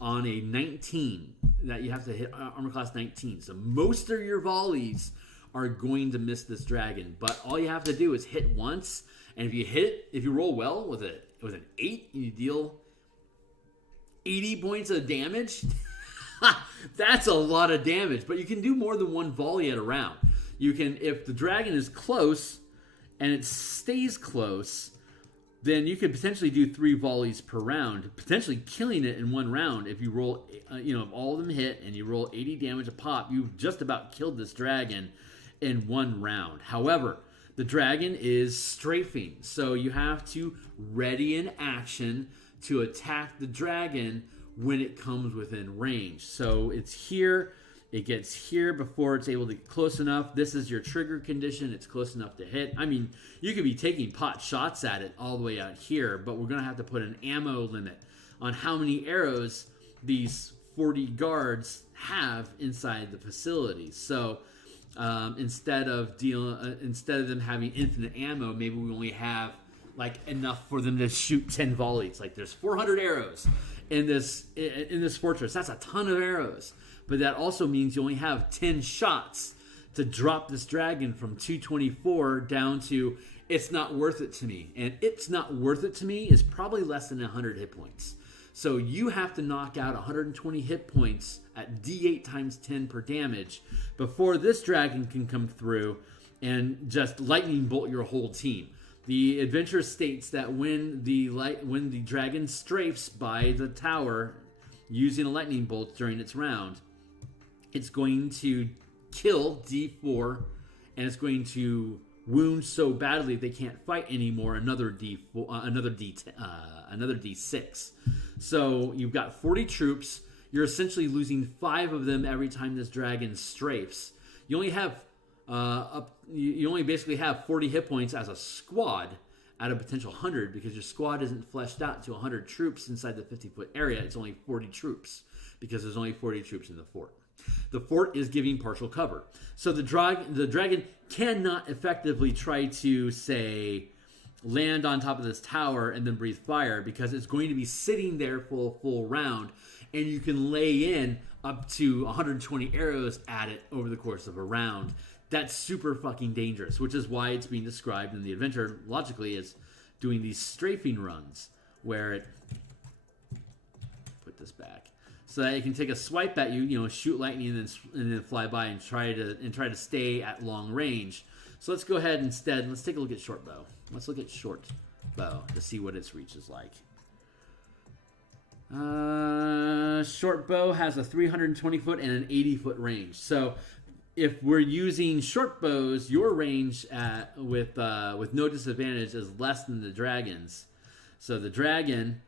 on a 19 that you have to hit armor class 19. So most of your volleys are going to miss this dragon, but all you have to do is hit once, and if you hit, if you roll well with it, with an 8, you deal 80 points of damage. That's a lot of damage, but you can do more than one volley at a round. You can, if the dragon is close and it stays close, then you could potentially do 3 volleys per round, potentially killing it in one round. If you roll, if all of them hit and you roll 80 damage a pop, you've just about killed this dragon in one round. However, the dragon is strafing, so you have to ready an action to attack the dragon when it comes within range. So it's here, it gets here before it's able to get close enough. This is your trigger condition, it's close enough to hit. I mean, you could be taking pot shots at it all the way out here, but we're going to have to put an ammo limit on how many arrows these 40 guards have inside the facility. So instead of them having infinite ammo, maybe we only have like enough for them to shoot 10 volleys. Like there's 400 arrows in this fortress. That's a ton of arrows, but that also means you only have 10 shots to drop this dragon from 224 down to it's not worth it to me. And it's not worth it to me is probably less than 100 hit points. So you have to knock out 120 hit points at D8 times 10 per damage before this dragon can come through and just lightning bolt your whole team. The adventure states that when the dragon strafes by the tower using a lightning bolt during its round, it's going to kill D4 and it's going to wound so badly they can't fight anymore another D6. So you've got 40 troops. You're essentially losing 5 of them every time this dragon strafes. You only have you only basically have 40 hit points as a squad out of potential 100 because your squad isn't fleshed out to 100 troops inside the 50-foot area. It's only 40 troops because there's only 40 troops in the fort. The fort is giving partial cover. So the dragon cannot effectively try to, say, land on top of this tower and then breathe fire because it's going to be sitting there for a full round, and you can lay in up to 120 arrows at it over the course of a round. That's super fucking dangerous, which is why it's being described in the adventure logically as doing these strafing runs where it put this back so that it can take a swipe at you, shoot lightning and then fly by and try to stay at long range. So let's go ahead instead. Let's take a look at short bow. Let's look at short bow to see what its reach is like. Short bow has a 320 foot and an 80 foot range. So if we're using short bows, your range with no disadvantage is less than the dragon's. So the dragon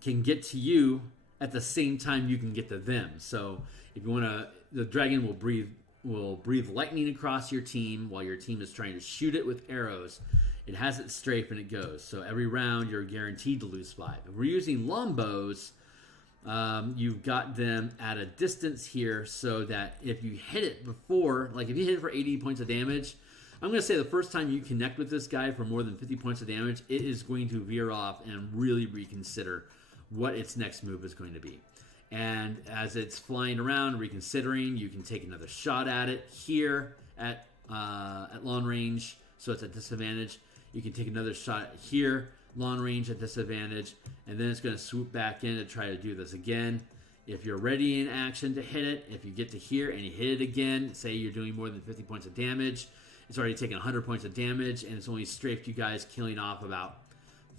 can get to you at the same time you can get to them. So if you want to, the dragon will breathe lightning across your team while your team is trying to shoot it with arrows. It has its strafe and it goes. So every round you're guaranteed to lose 5. If we're using longbows, you've got them at a distance here so that if you hit it before, like if you hit it for 80 points of damage, I'm going to say the first time you connect with this guy for more than 50 points of damage, it is going to veer off and really reconsider what its next move is going to be. And as it's flying around, reconsidering, you can take another shot at it here at long range, so it's at disadvantage. You can take another shot here, long range at disadvantage, and then it's going to swoop back in to try to do this again. If you're ready in action to hit it, if you get to here and you hit it again, say you're doing more than 50 points of damage, it's already taken 100 points of damage, and it's only strafed you guys, killing off about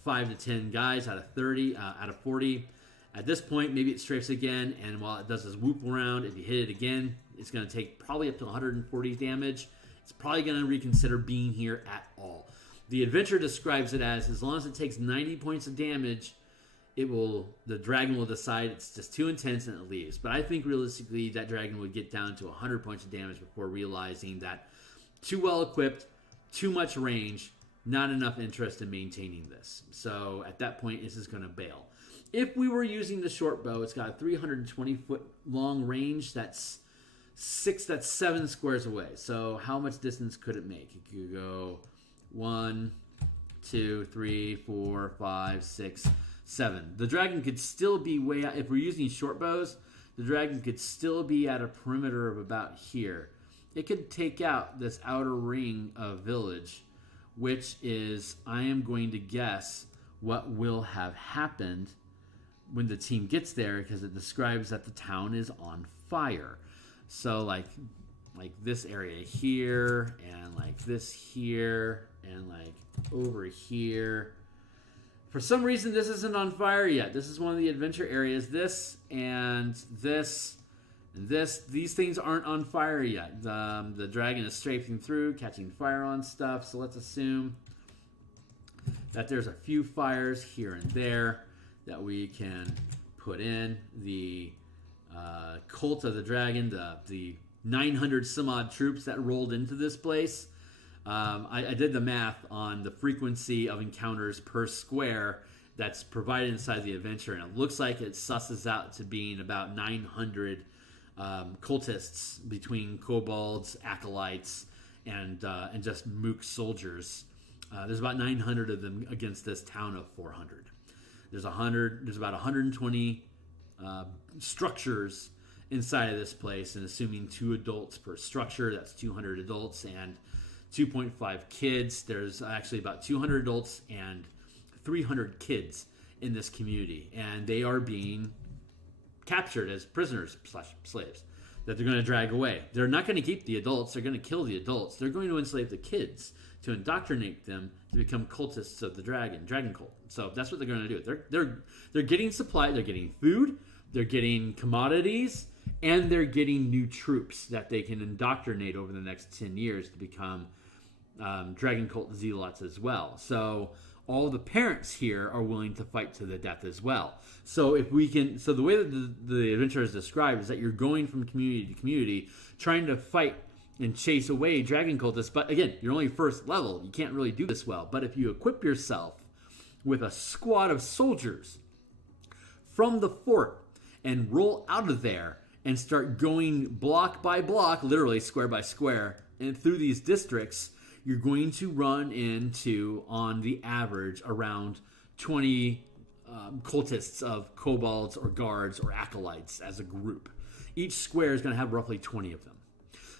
5 to 10 guys out of 40. At this point, maybe it strafes again, and while it does this whoop around, if you hit it again, it's going to take probably up to 140 damage. It's probably going to reconsider being here at all. The adventure describes it as long as it takes 90 points of damage, the dragon will decide it's just too intense and it leaves. But I think realistically that dragon would get down to 100 points of damage before realizing that too well equipped, too much range, not enough interest in maintaining this. So at that point, this is going to bail. If we were using the short bow, it's got a 320 foot long range. That's 7 squares away. So how much distance could it make? It could go 1, 2, 3, 4, 5, 6, 7. The dragon could still be way out. If we're using short bows, the dragon could still be at a perimeter of about here. It could take out this outer ring of village, which is, I am going to guess, what will have happened when the team gets there, because it describes that the town is on fire. So like this area here, and like this here, and like over here. For some reason, this isn't on fire yet. This is one of the adventure areas. This and this and this. These things aren't on fire yet. The dragon is strafing through, catching fire on stuff. So let's assume that there's a few fires here and there that we can put in. The cult of the dragon, the 900 some odd troops that rolled into this place. I did the math on the frequency of encounters per square that's provided inside the adventure, and it looks like it susses out to being about 900 cultists between kobolds, acolytes, and just mook soldiers. There's about 900 of them against this town of 400. There's about 120 structures inside of this place, and assuming 2 adults per structure, that's 200 adults and 2.5 kids. There's actually about 200 adults and 300 kids in this community, and they are being captured as prisoners / slaves that they're going to drag away. They're not going to keep the adults. They're going to kill the adults. They're going to enslave the kids to indoctrinate them to become cultists of the dragon cult. So that's what they're going to do. They're getting supply. They're getting food. They're getting commodities, and they're getting new troops that they can indoctrinate over the next 10 years to become dragon cult zealots as well. So all the parents here are willing to fight to the death as well. So if we can, so the way that the adventure is described is that you're going from community to community, trying to fight and chase away dragon cultists. But again, you're only first level. You can't really do this well. But if you equip yourself with a squad of soldiers from the fort and roll out of there and start going block by block, literally square by square, and through these districts, you're going to run into, on the average, around 20 cultists of kobolds or guards or acolytes as a group. each square is going to have roughly 20 of them.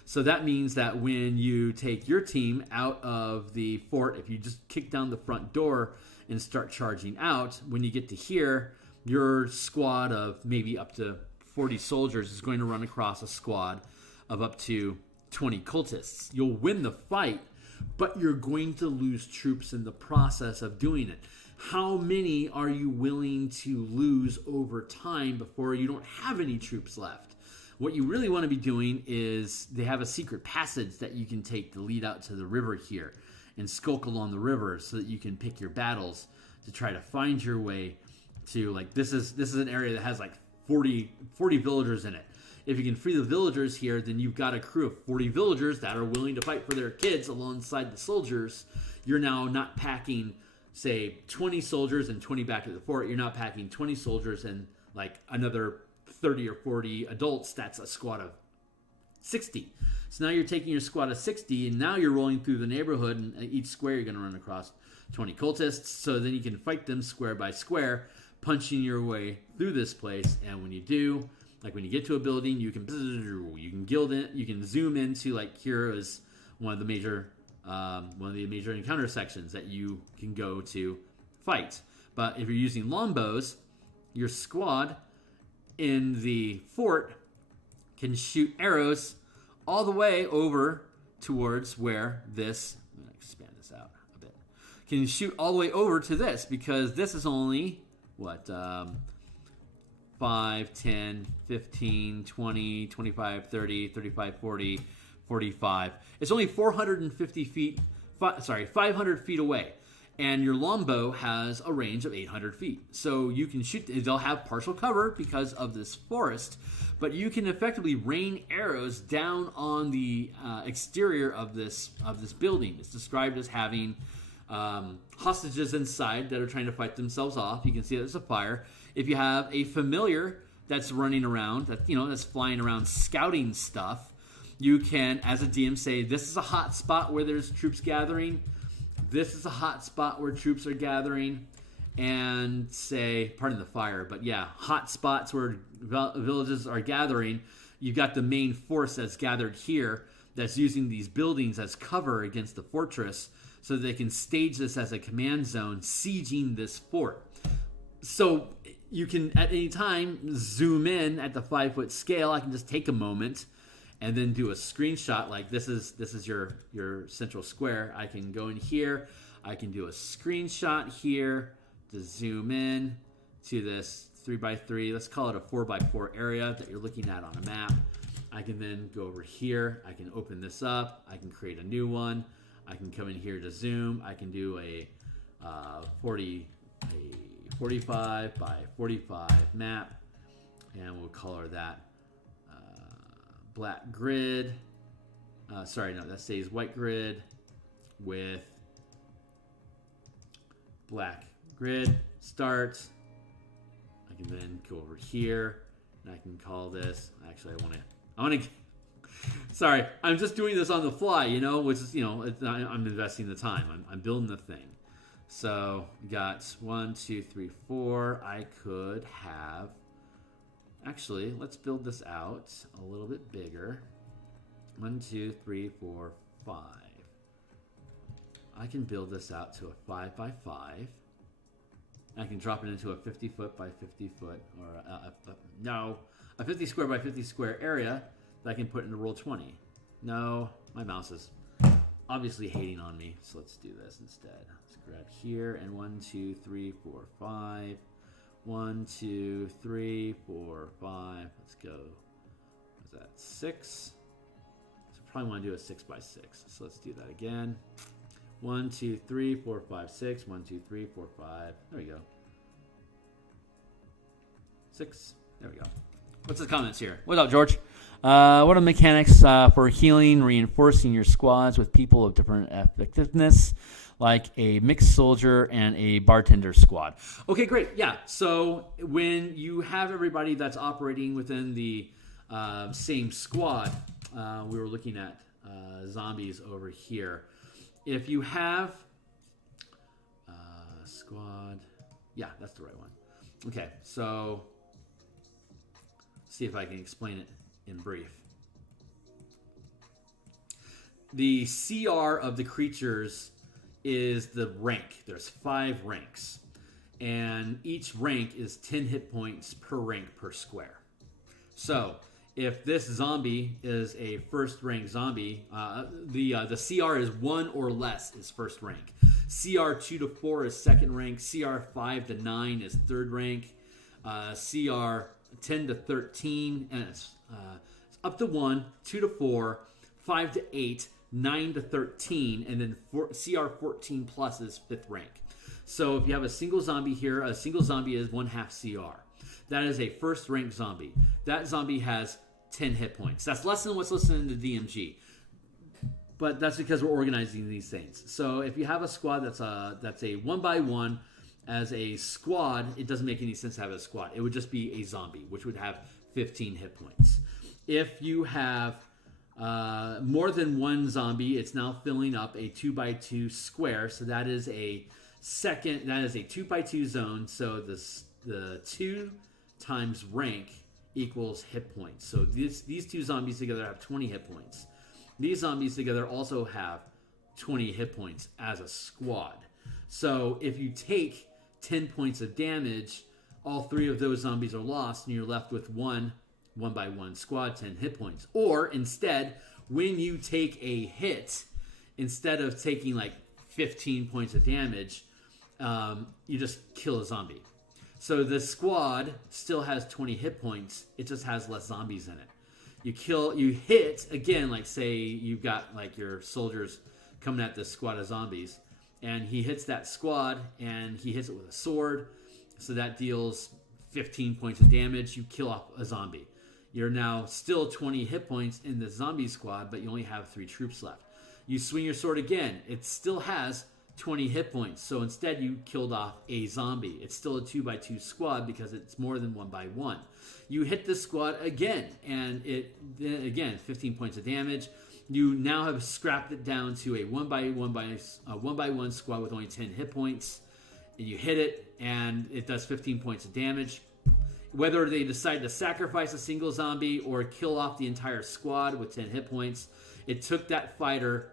So that means that when you take your team out of the fort, if you just kick down the front door and start charging out, when you get to here, your squad of maybe up to 40 soldiers is going to run across a squad of up to 20 cultists. You'll win the fight, but you're going to lose troops in the process of doing it. How many are you willing to lose over time before you don't have any troops left? What you really want to be doing is they have a secret passage that you can take to lead out to the river here and skulk along the river so that you can pick your battles to try to find your way to, like, this is an area that has like 40 villagers in it. If you can free the villagers here, then you've got a crew of 40 villagers that are willing to fight for their kids alongside the soldiers. You're now not packing, say, 20 soldiers and 20 back to the fort. You're not packing 20 soldiers and like another 30 or 40 adults. That's a squad of 60. So now you're taking your squad of 60, and now you're rolling through the neighborhood, and each square you're going to run across 20 cultists. So then you can fight them square by square, punching your way through this place. And when you do, like when you get to a building, you can guild in, you can zoom into, like, here is one of the major encounter sections that you can go to fight. But if you're using longbows, your squad in the fort can shoot arrows all the way over towards where this, I'm going to expand this out a bit, can shoot all the way over to this, because this is only, 5, 10, 15, 20, 25, 30, 35, 40, 45. It's only 450 feet, 500 feet away. And your longbow has a range of 800 feet. So you can shoot, they'll have partial cover because of this forest, but you can effectively rain arrows down on the exterior of this building. It's described as having hostages inside that are trying to fight themselves off. You can see there's a fire. If you have a familiar that's running around, that's flying around scouting stuff, you can, as a DM, say, this is a hot spot where there's troops gathering. This is a hot spot where troops are gathering, and say, pardon the fire, but yeah, hot spots where villages are gathering. You've got the main force that's gathered here that's using these buildings as cover against the fortress so they can stage this as a command zone, sieging this fort. So you can, at any time, zoom in at the 5-foot scale. I can just take a moment and then do a screenshot. Like this is your central square. I can go in here. I can do a screenshot here to zoom in to this 3x3. Let's call it a 4x4 area that you're looking at on a map. I can then go over here. I can open this up. I can create a new one. I can come in here to zoom. I can do a 45 by 45 map, and we'll color that black grid. That says white grid with black grid. Start. I can then go over here and I can call this. Actually, I want to. Sorry, I'm just doing this on the fly, which is, I'm investing the time. I'm building the thing. So we got 1, 2, 3, 4. I could have. Actually, let's build this out a little bit bigger. 1, 2, 3, 4, 5. I can build this out to a 5x5. I can drop it into a 50-foot by 50-foot, or a 50 square by 50 square area that I can put into Roll20. No, my mouse is obviously hating on me, so let's do this instead. Let's grab here, and 1, 2, 3, 4, 5. 1, 2, 3, 4, 5. Let's go. What's that? 6. So probably want to do a 6x6. So let's do that again. 1, 2, 3, 4, 5, 6. 1, 2, 3, 4, 5. There we go. 6. There we go. What's the comments here? What's up, George? What are the mechanics for healing, reinforcing your squads with people of different effectiveness, like a mixed soldier and a bartender squad? Okay, great. Yeah, so when you have everybody that's operating within the same squad, we were looking at zombies over here. If you have squad, yeah, that's the right one. Okay, so see if I can explain it in brief. The CR of the creatures is the rank. There's 5 ranks. And each rank is 10 hit points per rank per square. So, if this zombie is a first rank zombie, the CR is 1 or less is first rank. CR 2 to 4 is second rank. CR 5 to 9 is third rank. CR 10 to 13 and it's up to 1, 2 to 4, 5 to 8, 9 to 13, and then CR 14 plus is fifth rank. So if you have a single zombie here, a single zombie is 1/2 CR. That is a first rank zombie. That zombie has 10 hit points. That's less than what's listed in the DMG. But that's because we're organizing these things. So if you have a squad that's a 1x1 as a squad, it doesn't make any sense to have a squad. It would just be a zombie, which would have 15 hit points. If you have more than one zombie, it's now filling up a 2x2 square. So that is a 2x2 zone. So the 2 times rank equals hit points. So these two zombies together have 20 hit points. These zombies together also have 20 hit points as a squad. So if you take 10 points of damage, all 3 of those zombies are lost, and you're left with 1x1 squad, 10 hit points. Or instead, when you take a hit, instead of taking like 15 points of damage, you just kill a zombie. So the squad still has 20 hit points. It just has less zombies in it. You hit, again, like say you've got like your soldiers coming at this squad of zombies, and he hits that squad, and he hits it with a sword, so that deals 15 points of damage. You kill off a zombie. You're now still 20 hit points in the zombie squad, but you only have 3 troops left. You swing your sword again. It still has 20 hit points, so instead you killed off a zombie. It's still a 2x2 squad because it's more than 1x1. You hit this squad again, and again 15 points of damage. You now have scrapped it down to a 1x1 squad with only 10 hit points, and you hit it, and it does 15 points of damage. Whether they decide to sacrifice a single zombie or kill off the entire squad with 10 hit points, it took that fighter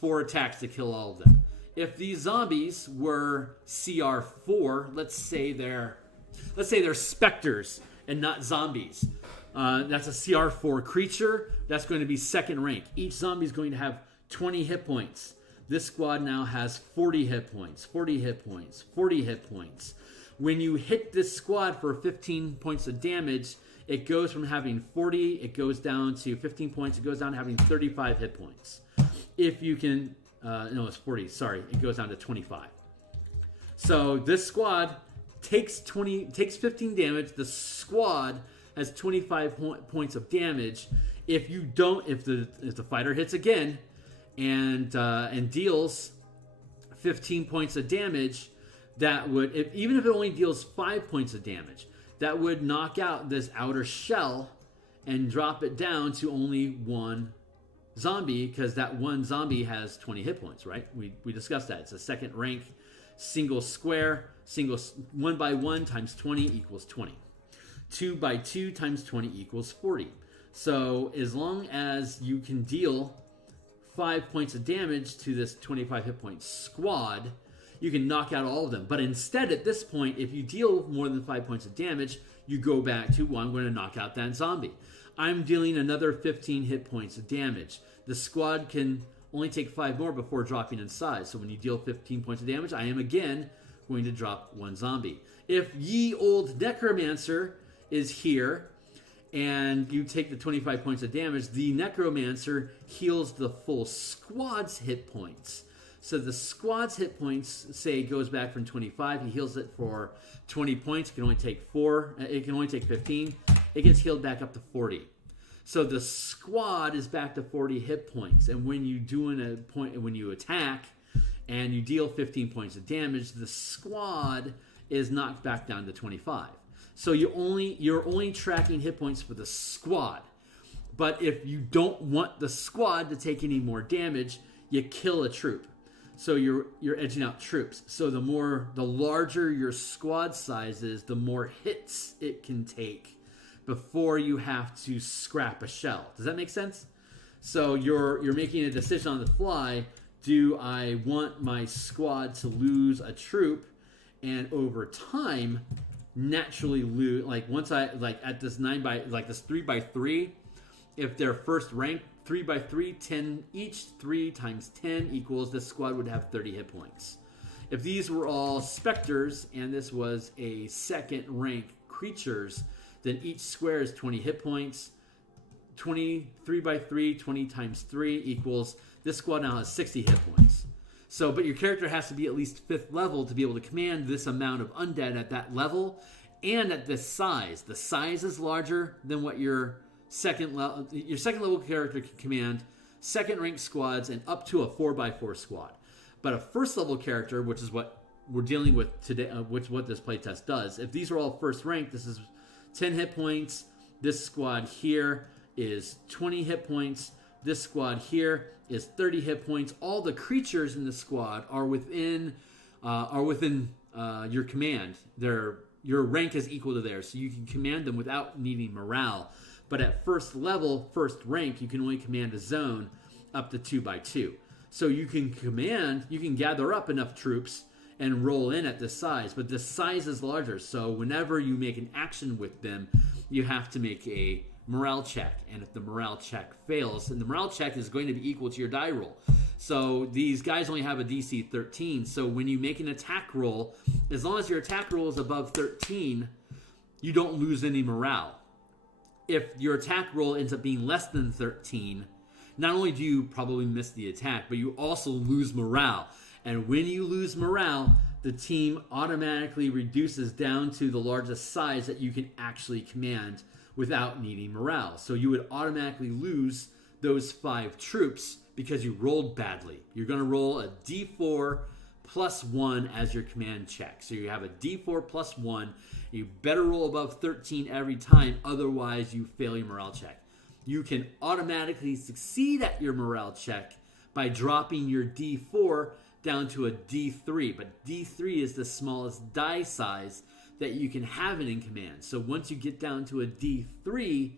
4 attacks to kill all of them. If these zombies were CR4, let's say they're specters and not zombies. That's a CR4 creature. That's going to be second rank. Each zombie is going to have 20 hit points. This squad now has 40 hit points, 40 hit points, 40 hit points. When you hit this squad for 15 points of damage, it goes from having 40, it goes down to 15 points, it goes down to having 35 hit points. If you can, no, it's 40, sorry, it goes down to 25. So this squad takes 15 damage. The squad has 25 points of damage. If the fighter hits again and deals 15 points of damage, that would, even if it only deals 5 points of damage, that would knock out this outer shell and drop it down to only 1 zombie, because that 1 zombie has 20 hit points, right? We discussed that. It's a second rank single square. 1x1 times 20 equals 20. 2x2 times 20 equals 40. So as long as you can deal 5 points of damage to this 25 hit point squad, you can knock out all of them. But instead, at this point, if you deal more than 5 points of damage, you go back to, well, I'm going to knock out that zombie. I'm dealing another 15 hit points of damage. The squad can only take 5 more before dropping in size. So when you deal 15 points of damage, I am again going to drop 1 zombie. If ye old necromancer is here and you take the 25 points of damage, the necromancer heals the full squad's hit points. So the squad's hit points, say, goes back from 25. He heals it for 20 points. It can only take 4. It can only take 15. It gets healed back up to 40. So the squad is back to 40 hit points. And when you attack and you deal 15 points of damage, the squad is knocked back down to 25. So you're only tracking hit points for the squad. But if you don't want the squad to take any more damage, you kill a troop. So you're edging out troops. So the larger your squad size is, the more hits it can take before you have to scrap a shell. Does that make sense? So you're making a decision on the fly. Do I want my squad to lose a troop and over time naturally lose, like once I like at this 3x3, if they're first rank 3x3, 10 each, 3 times 10 equals, this squad would have 30 hit points. If these were all specters and this was a second rank creatures, then each square is 20 hit points. 3x3, 20 times 3 equals, this squad now has 60 hit points. So, but your character has to be at least 5th level to be able to command this amount of undead at that level and at this size. The size is larger than what your second level character can command, second rank squads, and up to a 4x4 squad. But a first level character, which is what we're dealing with today, which what this playtest does. If these are all first rank, this is 10 hit points. This squad here is 20 hit points. This squad here is 30 hit points. All the creatures in the squad are within your command. Your rank is equal to theirs, so you can command them without needing morale. But at first level, first rank, you can only command a zone up to 2x2. So you can gather up enough troops and roll in at this size, but the size is larger. So whenever you make an action with them, you have to make a morale check. And if the morale check fails, and the morale check is going to be equal to your die roll. So these guys only have a DC 13. So when you make an attack roll, as long as your attack roll is above 13, you don't lose any morale. If your attack roll ends up being less than 13, not only do you probably miss the attack, but you also lose morale. And when you lose morale, the team automatically reduces down to the largest size that you can actually command without needing morale. So you would automatically lose those 5 troops because you rolled badly. You're going to roll a D4 plus 1 as your command check. So you have a D4 plus 1. You better roll above 13 every time, otherwise you fail your morale check. You can automatically succeed at your morale check by dropping your D4 down to a D3. But D3 is the smallest die size that you can have it in command. So once you get down to a D3,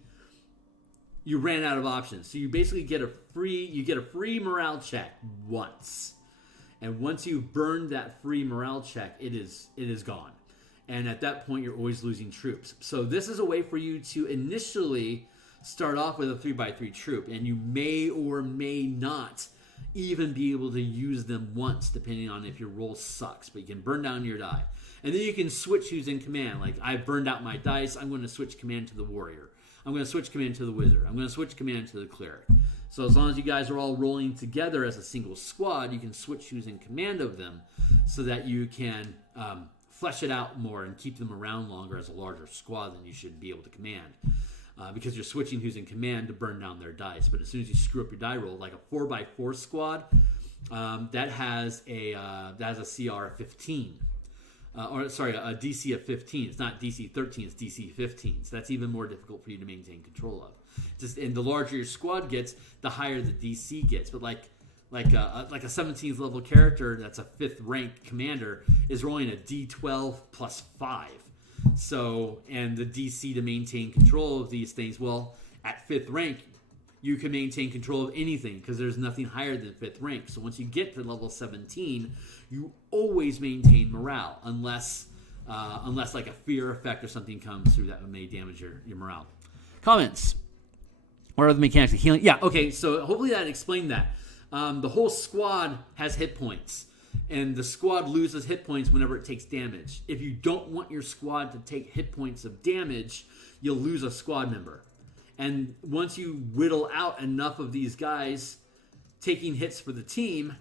you ran out of options. So you basically get a free morale check once. And once you've burned that free morale check, it is gone. And at that point, you're always losing troops. So this is a way for you to initially start off with a 3x3 troop, and you may or may not even be able to use them once, depending on if your roll sucks. But you can burn down your die. And then you can switch who's in command. Like, I've burned out my dice. I'm going to switch command to the warrior. I'm going to switch command to the wizard. I'm going to switch command to the cleric. So as long as you guys are all rolling together as a single squad, you can switch who's in command of them so that you can flesh it out more and keep them around longer as a larger squad than you should be able to command. Because you're switching who's in command to burn down their dice. But as soon as you screw up your die roll, like a 4x4 squad, that has a CR of 15. A DC of 15. It's not DC 13, it's DC 15. So that's even more difficult for you to maintain control of. And the larger your squad gets, the higher the DC gets. But like a 17th level character that's a 5th rank commander is rolling a D12 plus 5. So, and the DC to maintain control of these things, well, at 5th rank, you can maintain control of anything because there's nothing higher than 5th rank. So once you get to level 17, you always maintain morale unless like a fear effect or something comes through that may damage your morale. Comments? What are the mechanics of healing? Yeah, okay, so hopefully that explained that. The whole squad has hit points. And the squad loses hit points whenever it takes damage. If you don't want your squad to take hit points of damage, you'll lose a squad member. And once you whittle out enough of these guys taking hits for the team,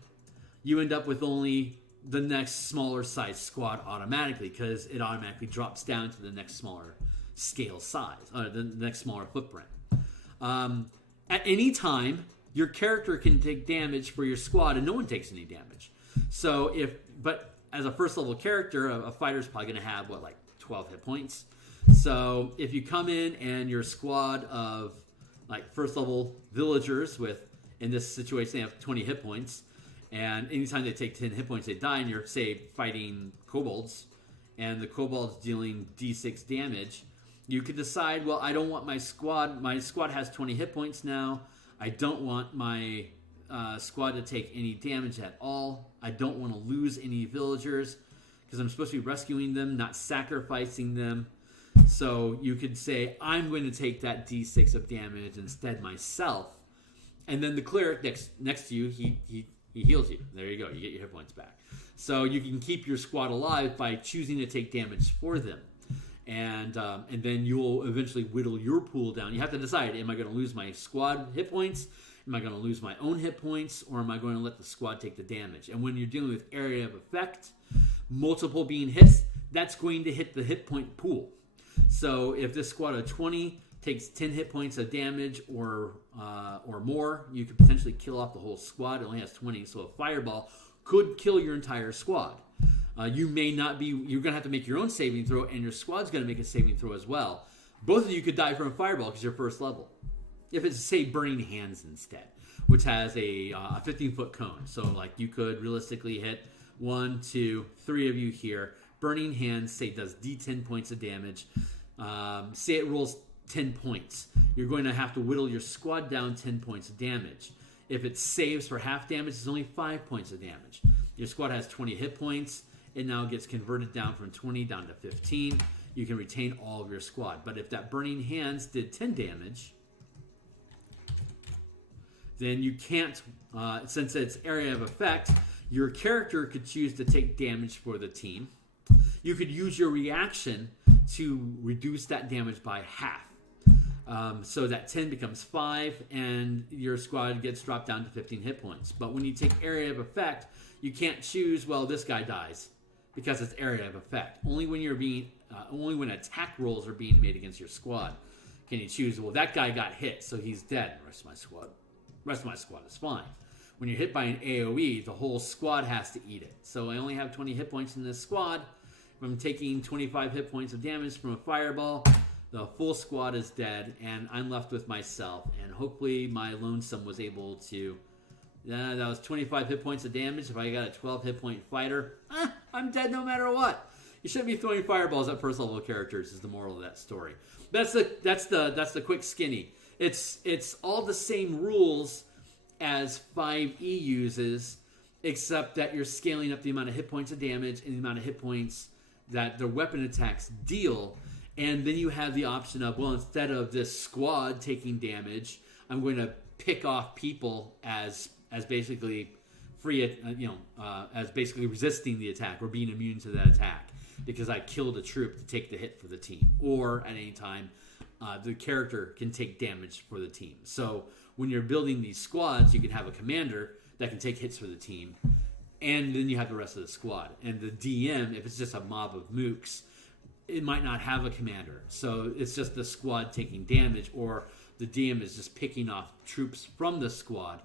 you end up with only the next smaller size squad automatically, because it automatically drops down to the next smaller scale size, or the next smaller footprint. At any time, your character can take damage for your squad, and no one takes any damage. So but as a first level character, a fighter's probably going to have, 12 hit points. So if you come in and your squad of first level villagers in this situation, they have 20 hit points, and anytime they take 10 hit points, they die, and you're, say, fighting kobolds, and the kobolds dealing D6 damage, You could decide, well, I don't want my squad. My squad has 20 hit points now. I don't want my squad to take any damage at all. I don't want to lose any villagers because I'm supposed to be rescuing them, not sacrificing them. So you could say, I'm going to take that D6 of damage instead myself. And then the cleric next to you, he heals you. There you go. You get your hit points back. So you can keep your squad alive by choosing to take damage for them. And then you'll eventually whittle your pool down. You have to decide, am I going to lose my squad hit points? Am I going to lose my own hit points? Or am I going to let the squad take the damage? And when you're dealing with area of effect, multiple being hits, that's going to hit the hit point pool. So if this squad of 20 takes 10 hit points of damage or more, you could potentially kill off the whole squad. It only has 20, so a fireball could kill your entire squad. You may not be, you're going to have to make your own saving throw, and your squad's going to make a saving throw as well. Both of you could die from a fireball because you're first level. If it's, say, Burning Hands instead, which has a 15-foot cone. So, like, you could realistically hit 1, 2, 3 of you here. Burning Hands, say, does D10 points of damage. Say it rolls 10 points. You're going to have to whittle your squad down 10 points of damage. If it saves for half damage, it's only 5 points of damage. Your squad has 20 hit points. It now gets converted down from 20 down to 15. You can retain all of your squad. But if that Burning Hands did 10 damage, then you can't, since it's area of effect, your character could choose to take damage for the team. You could use your reaction to reduce that damage by half. So that 10 becomes 5, and your squad gets dropped down to 15 hit points. But when you take area of effect, you can't choose, well, this guy dies, because it's area of effect. Only when attack rolls are being made against your squad can you choose, well, that guy got hit, so he's dead. The rest of my squad is fine. When you're hit by an AoE, the whole squad has to eat it. So I only have 20 hit points in this squad. If I'm taking 25 hit points of damage from a fireball, the full squad is dead, and I'm left with myself. And hopefully my lonesome was able to... that was 25 hit points of damage. If I got a 12 hit point fighter, I'm dead no matter what. You shouldn't be throwing fireballs at first level characters is the moral of that story. That's the quick skinny. It's all the same rules as 5e uses, except that you're scaling up the amount of hit points of damage and the amount of hit points that the weapon attacks deal. And then you have the option of, well, instead of this squad taking damage, I'm going to pick off people as basically as basically resisting the attack or being immune to that attack because I killed a troop to take the hit for the team. Or at any time, the character can take damage for the team. So when you're building these squads, you can have a commander that can take hits for the team, and then you have the rest of the squad. And the DM, if it's just a mob of mooks, it might not have a commander. So it's just the squad taking damage, or the DM is just picking off troops from the squad.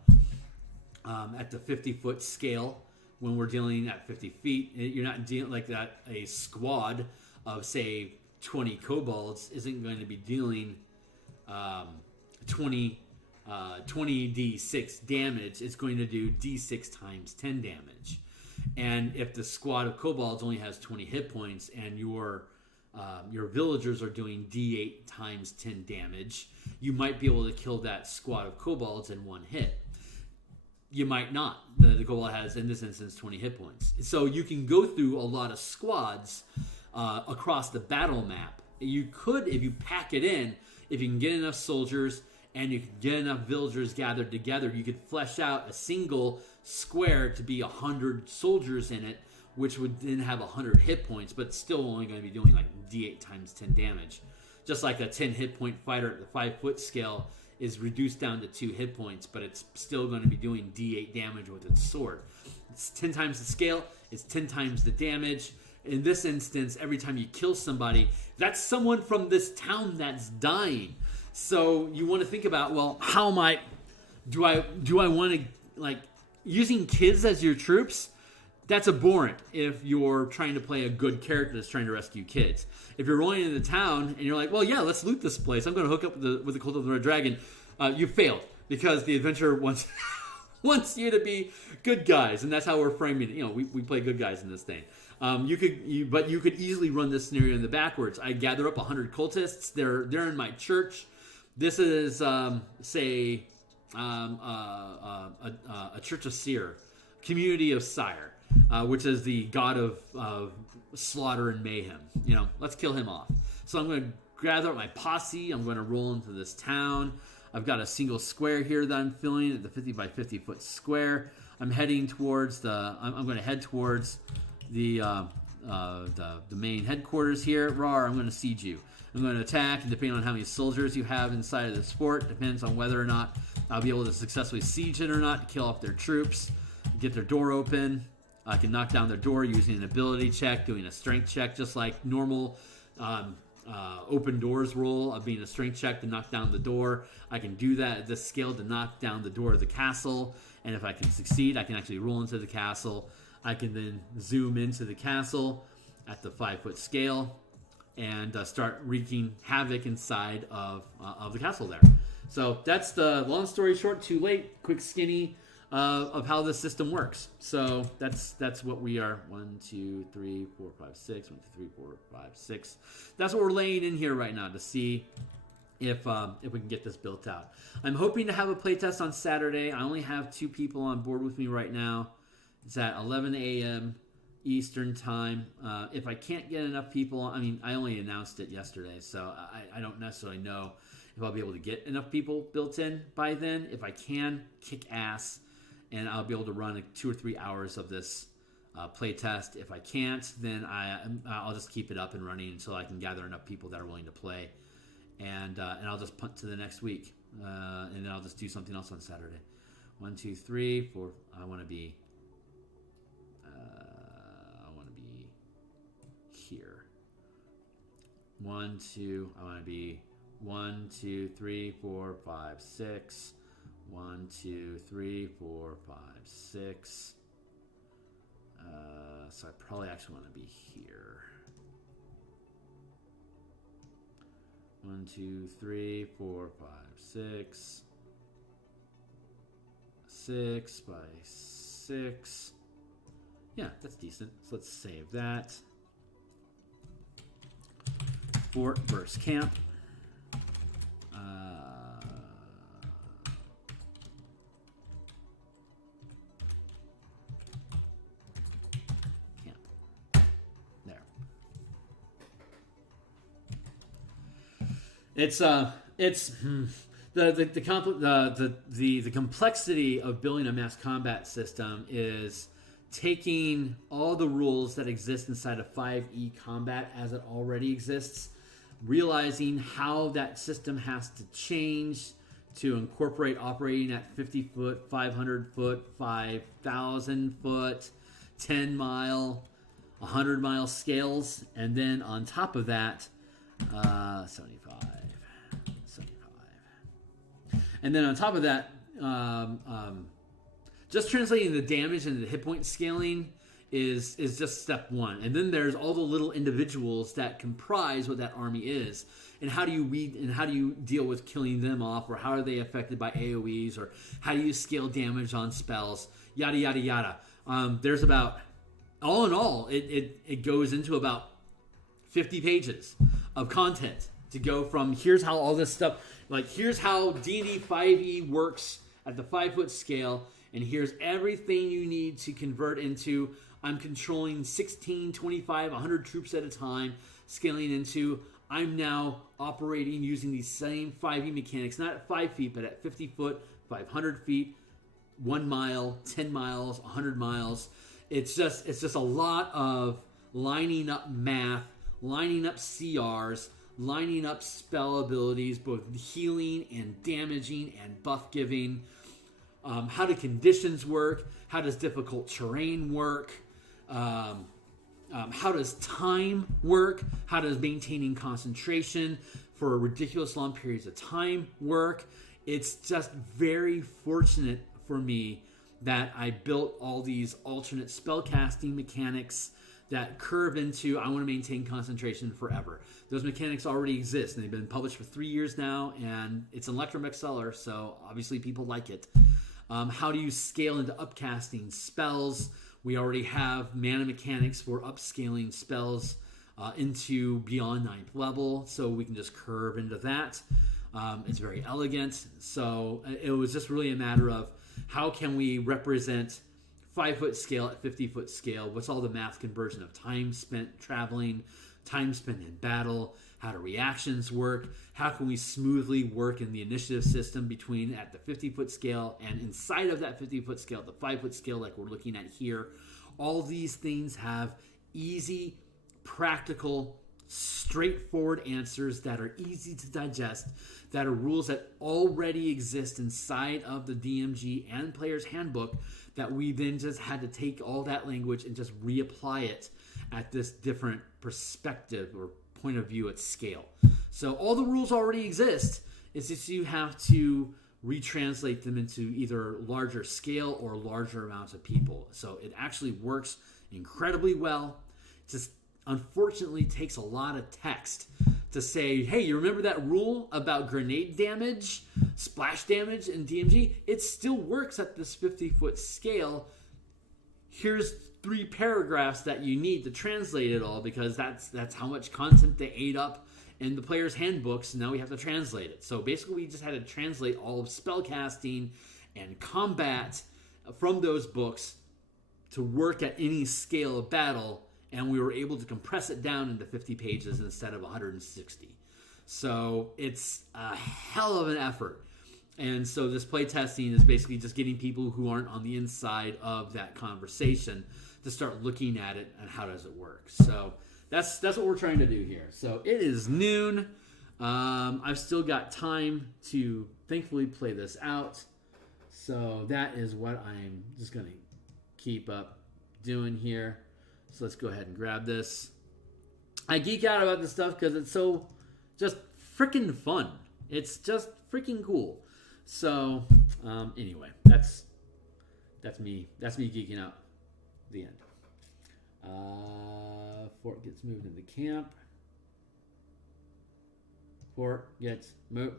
At the 50-foot scale, when we're dealing at 50 feet, you're not dealing like that. A squad of, say, 20 kobolds isn't going to be dealing 20 d6 damage. It's going to do d6 times 10 damage. And if the squad of kobolds only has 20 hit points and your villagers are doing d8 times 10 damage, you might be able to kill that squad of kobolds in one hit. You might not. The kobold has, in this instance, 20 hit points. So you can go through a lot of squads across the battle map. You could, if you pack it in, if you can get enough soldiers and you can get enough villagers gathered together, you could flesh out a single square to be 100 soldiers in it, which would then have 100 hit points, but still only going to be doing like d8 times 10 damage. Just like a 10 hit point fighter at the 5-foot scale is reduced down to 2 hit points, but it's still going to be doing d8 damage with its sword. It's 10 times the scale, it's 10 times the damage. In this instance, every time you kill somebody, that's someone from this town that's dying. So you want to think about, well, how am I... Do I want to, like, using kids as your troops? That's abhorrent if you're trying to play a good character that's trying to rescue kids. If you're rolling into the town and you're like, well, yeah, let's loot this place. I'm going to hook up with the Cult of the Red Dragon. You failed because the adventurer wants wants you to be good guys, and that's how we're framing it. We play good guys in this thing. But you could easily run this scenario in the backwards. I gather up 100 cultists. They're in my church. This is a church of Seer, community of Sire, which is the god of slaughter and mayhem. Let's kill him off. So I'm going to gather up my posse. I'm going to roll into this town. I've got a single square here that I'm filling at the 50 by 50 foot square. I'm heading towards I'm going to head towards the main headquarters here. Rawr, I'm going to siege you. I'm going to attack, and depending on how many soldiers you have inside of this fort, depends on whether or not I'll be able to successfully siege it or not, kill off their troops, get their door open. I can knock down their door using an ability check, doing a strength check, just like normal open doors roll of being a strength check to knock down the door. I can do that at this scale to knock down the door of the castle, and if I can succeed, I can actually roll into the castle. I can then zoom into the castle at the 5-foot scale and start wreaking havoc inside of the castle there. So that's the long story short, too late, quick skinny of how this system works. So that's what we are. 1, 2, 3, 4, 5, 6. 1, 2, 3, 4, 5, 6. That's what we're laying in here right now to see if we can get this built out. I'm hoping to have a playtest on Saturday. I only have 2 people on board with me right now. It's at 11 a.m. Eastern time. If I can't get enough people, I only announced it yesterday, so I don't necessarily know if I'll be able to get enough people built in by then. If I can, kick ass, and I'll be able to run 2 or 3 hours of this playtest. If I can't, then I'll just keep it up and running until I can gather enough people that are willing to play, and I'll just punt to the next week, and then I'll just do something else on Saturday. 1, 2, 3, 4. I want to be here. 1, 2. I want to be 1, 2, 3, 4, 5, 6. 1, 2, 3, 4, 5, 6. So I probably actually want to be here. 1, 2, 3, 4, 5, 6. 6 by 6. Yeah, that's decent. So let's save that. Fort versus camp. Camp. There. It's the complexity of building a mass combat system is taking all the rules that exist inside of 5e combat as it already exists, realizing how that system has to change to incorporate operating at 50 foot, 500 foot, 5,000 foot, 10 mile, 100 mile scales, and then on top of that, 75. And then on top of that, just translating the damage and the hit point scaling is just step one. And then there's all the little individuals that comprise what that army is. And how do you deal with killing them off, or how are they affected by AoEs, or how do you scale damage on spells, yada, yada, yada. There's about, all in all, it goes into about 50 pages of content to go from here's how all this stuff, like here's how D&D 5e works at the 5-foot scale, and here's everything you need to convert into I'm controlling 16, 25, 100 troops at a time, scaling into I'm now operating using these same 5e mechanics, not at 5 feet, but at 50 foot, 500 feet, 1 mile, 10 miles, 100 miles. It's just a lot of lining up math, lining up CRs, lining up spell abilities, both healing and damaging and buff giving. How do conditions work? How does difficult terrain work? How does time work? How does maintaining concentration for ridiculous long periods of time work? It's just very fortunate for me that I built all these alternate spellcasting mechanics that curve into I want to maintain concentration forever. Those mechanics already exist, and they've been published for 3 years now, and it's an Electrum bestseller, so obviously people like it. How do you scale into upcasting spells? We already have mana mechanics for upscaling spells into beyond 9th level, so we can just curve into that. It's very elegant. So it was just really a matter of how can we represent 5-foot scale at 50-foot scale? What's all the math conversion of time spent traveling, time spent in battle? How do reactions work? How can we smoothly work in the initiative system between at the 50-foot scale and inside of that 50-foot scale, the 5-foot scale like we're looking at here? All these things have easy, practical, straightforward answers that are easy to digest, that are rules that already exist inside of the DMG and Player's Handbook, that we then just had to take all that language and just reapply it at this different perspective or point of view at scale. So all the rules already exist. It's just you have to retranslate them into either larger scale or larger amounts of people. So it actually works incredibly well. It just unfortunately takes a lot of text to say, hey, you remember that rule about grenade damage, splash damage in DMG? It still works at this 50-foot scale. Here's 3 paragraphs that you need to translate it all, because that's how much content they ate up in the Player's Handbooks. Now we have to translate it. So basically we just had to translate all of spellcasting and combat from those books to work at any scale of battle, and we were able to compress it down into 50 pages instead of 160. So it's a hell of an effort. And so this playtesting is basically just getting people who aren't on the inside of that conversation to start looking at it and how does it work. So that's what we're trying to do here. So it is noon. I've still got time to thankfully play this out. So that is what I'm just going to keep up doing here. So let's go ahead and grab this. I geek out about this stuff because it's so just freaking fun. It's just freaking cool. So anyway, that's me. That's me geeking out. The end. Fort gets moved into camp. Fort gets moved.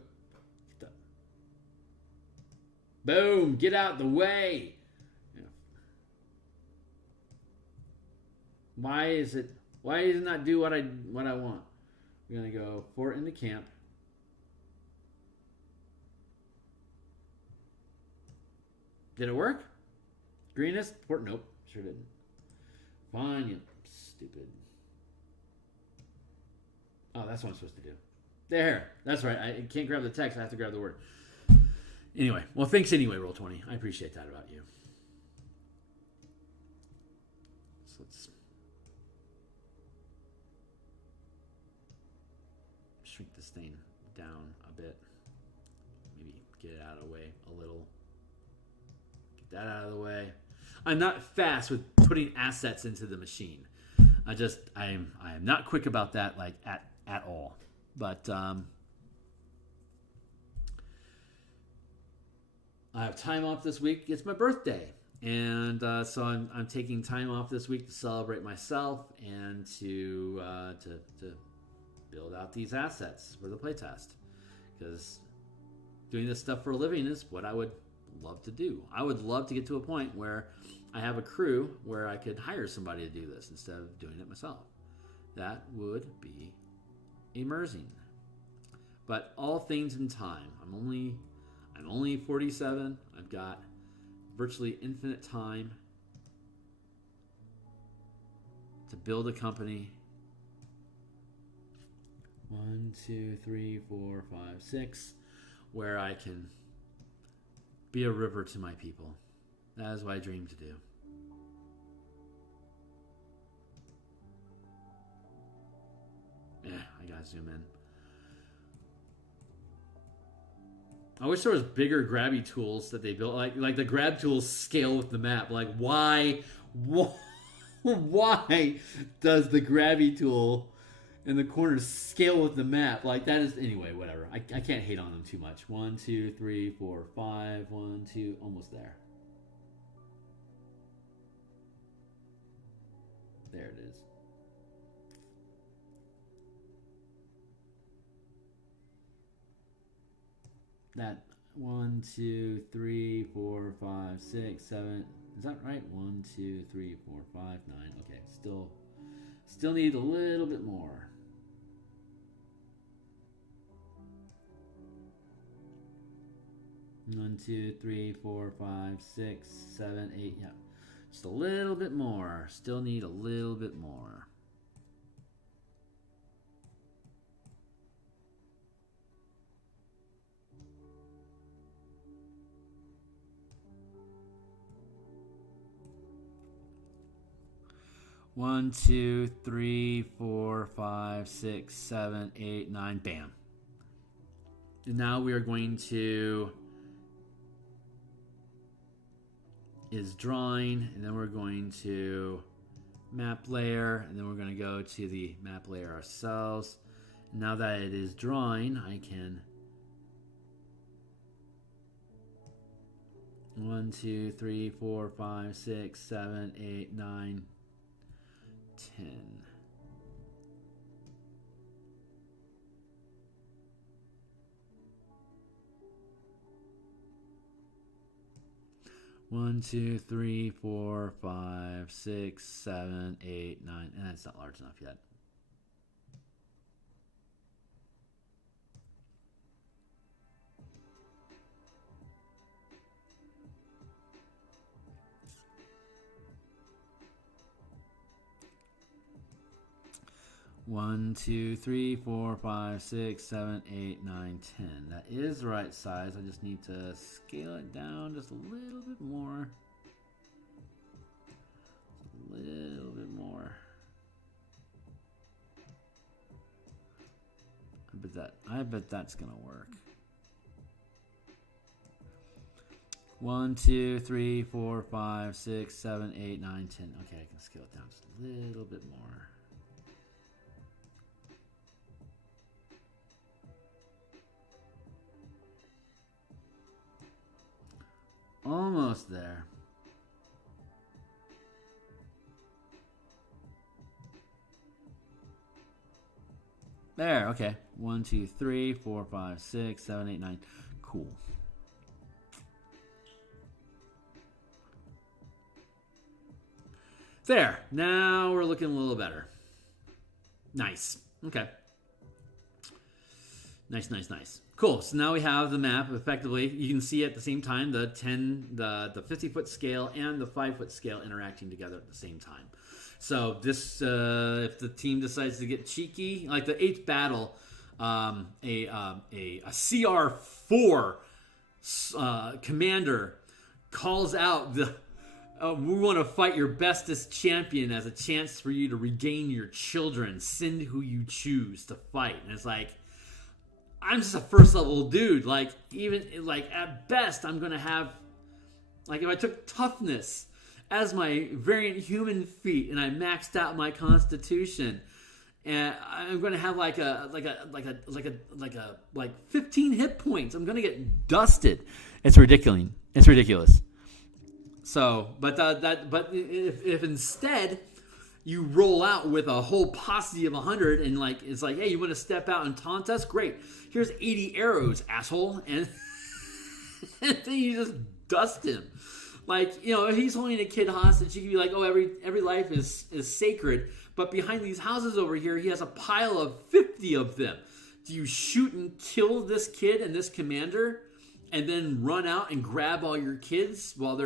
Boom! Get out the way. Why does it not do what I want? We're gonna go fort into camp. Did it work? Greenest? Fort? Nope. Sure didn't. Fine, you stupid. Oh, that's what I'm supposed to do. There. That's right. I can't grab the text. I have to grab the word. Anyway. Well, thanks anyway, Roll20. I appreciate that about you. So let's shrink this thing down a bit. Maybe get it out of the way a little. Get that out of the way. I'm not fast with putting assets into the machine. I am not quick about that, like at all. But I have time off this week. It's my birthday, and so I'm taking time off this week to celebrate myself and to build out these assets for the playtest, because doing this stuff for a living is what I would love to do. I would love to get to a point where I have a crew where I could hire somebody to do this instead of doing it myself. That would be immersing. But all things in time. I'm only 47. I've got virtually infinite time to build a company. 1, 2, 3, 4, 5, 6, where I can be a river to my people. That is what I dream to do. Yeah, I gotta zoom in. I wish there was bigger grabby tools that they built. Like the grab tools scale with the map. Like why does the grabby tool in the corner scale with the map? Like that is, anyway, whatever. I can't hate on them too much. 1, 2, 3, 4, 5. 1, 2, almost there. There it is. That 1, 2, 3, 4, 5, 6, 7. Is that right? 1, 2, 3, 4, 5, 9. Okay, still need a little bit more. One, 2, 3, 4, 5, 6, 7, 8. Yeah, just a little bit more. Still need a little bit more. One, 2, 3, 4, 5, 6, 7, 8, 9. Bam. And now we are going to is drawing, and then we're going to map layer, and then we're going to go to the map layer ourselves. Now that it is drawing, I can 1, 2, 3, 4, 5, 6, 7, 8, 9, 10. One, 2, 3, 4, 5, 6, 7, 8, 9. And it's not large enough yet. One, 2, 3, 4, 5, 6, 7, 8, 9, 10. That is the right size. I just need to scale it down just a little bit more. A little bit more. I bet that's gonna work. 1, 2, 3, 4, 5, 6, 7, 8, 9, 10. Okay, I can scale it down just a little bit more. Almost there. There, okay. 1, 2, 3, 4, 5, 6, 7, 8, 9. Cool. There. Now we're looking a little better. Nice. Okay. Nice, nice, nice. Cool. So now we have the map effectively. You can see at the same time the 50-foot scale and the 5-foot scale interacting together at the same time. So this, if the team decides to get cheeky, like the 8th battle, a CR4 commander calls out the, we want to fight your bestest champion as a chance for you to regain your children. Send who you choose to fight. And it's like, I'm just a first level dude. Like, even like at best, I'm gonna have, like, if I took toughness as my variant human feat and I maxed out my constitution, and I'm gonna have like 15 hit points. I'm gonna get dusted. It's ridiculous. It's ridiculous. So, but if instead you roll out with a whole posse of 100 and like it's like, hey, you want to step out and taunt us? Great. Here's 80 arrows, asshole, and then you just dust him. Like, you know, if he's holding a kid hostage, you can be like, oh, every life is sacred. But behind these houses over here, he has a pile of 50 of them. Do you shoot and kill this kid and this commander, and then run out and grab all your kids while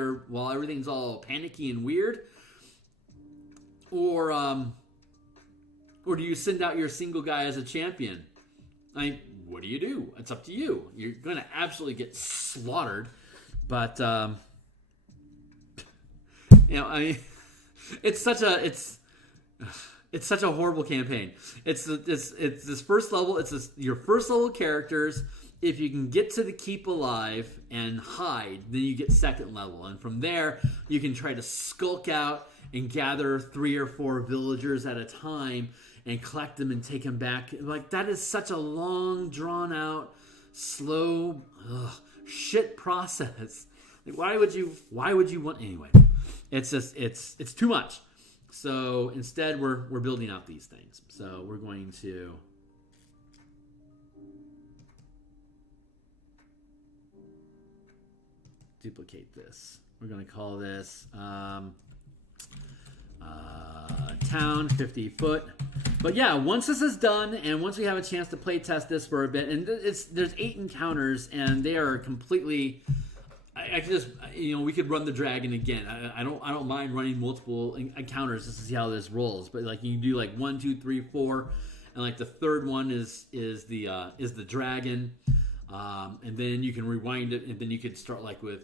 everything's all panicky and weird? Or do you send out your single guy as a champion? What do you do? It's up to you. You're going to absolutely get slaughtered. But, you know, I mean, it's such a horrible campaign. It's this first level. It's your first level characters. If you can get to the keep alive and hide, then you get second level. And from there, you can try to skulk out and gather 3 or 4 villagers at a time and collect them and take them back. Like, that is such a long, drawn out, slow, shit process. Like, why would you want, anyway? It's just, it's too much. So instead, we're building out these things. So we're going to duplicate this. We're going to call this town 50 foot. But yeah, once this is done and once we have a chance to play test this for a bit, and there's 8 encounters and they are completely, I can just, we could run the dragon again. I don't mind running multiple encounters just to see how this rolls. But like you can do like 1, 2, 3, 4, and like the third one is the dragon, and then you can rewind it, and then you could start like with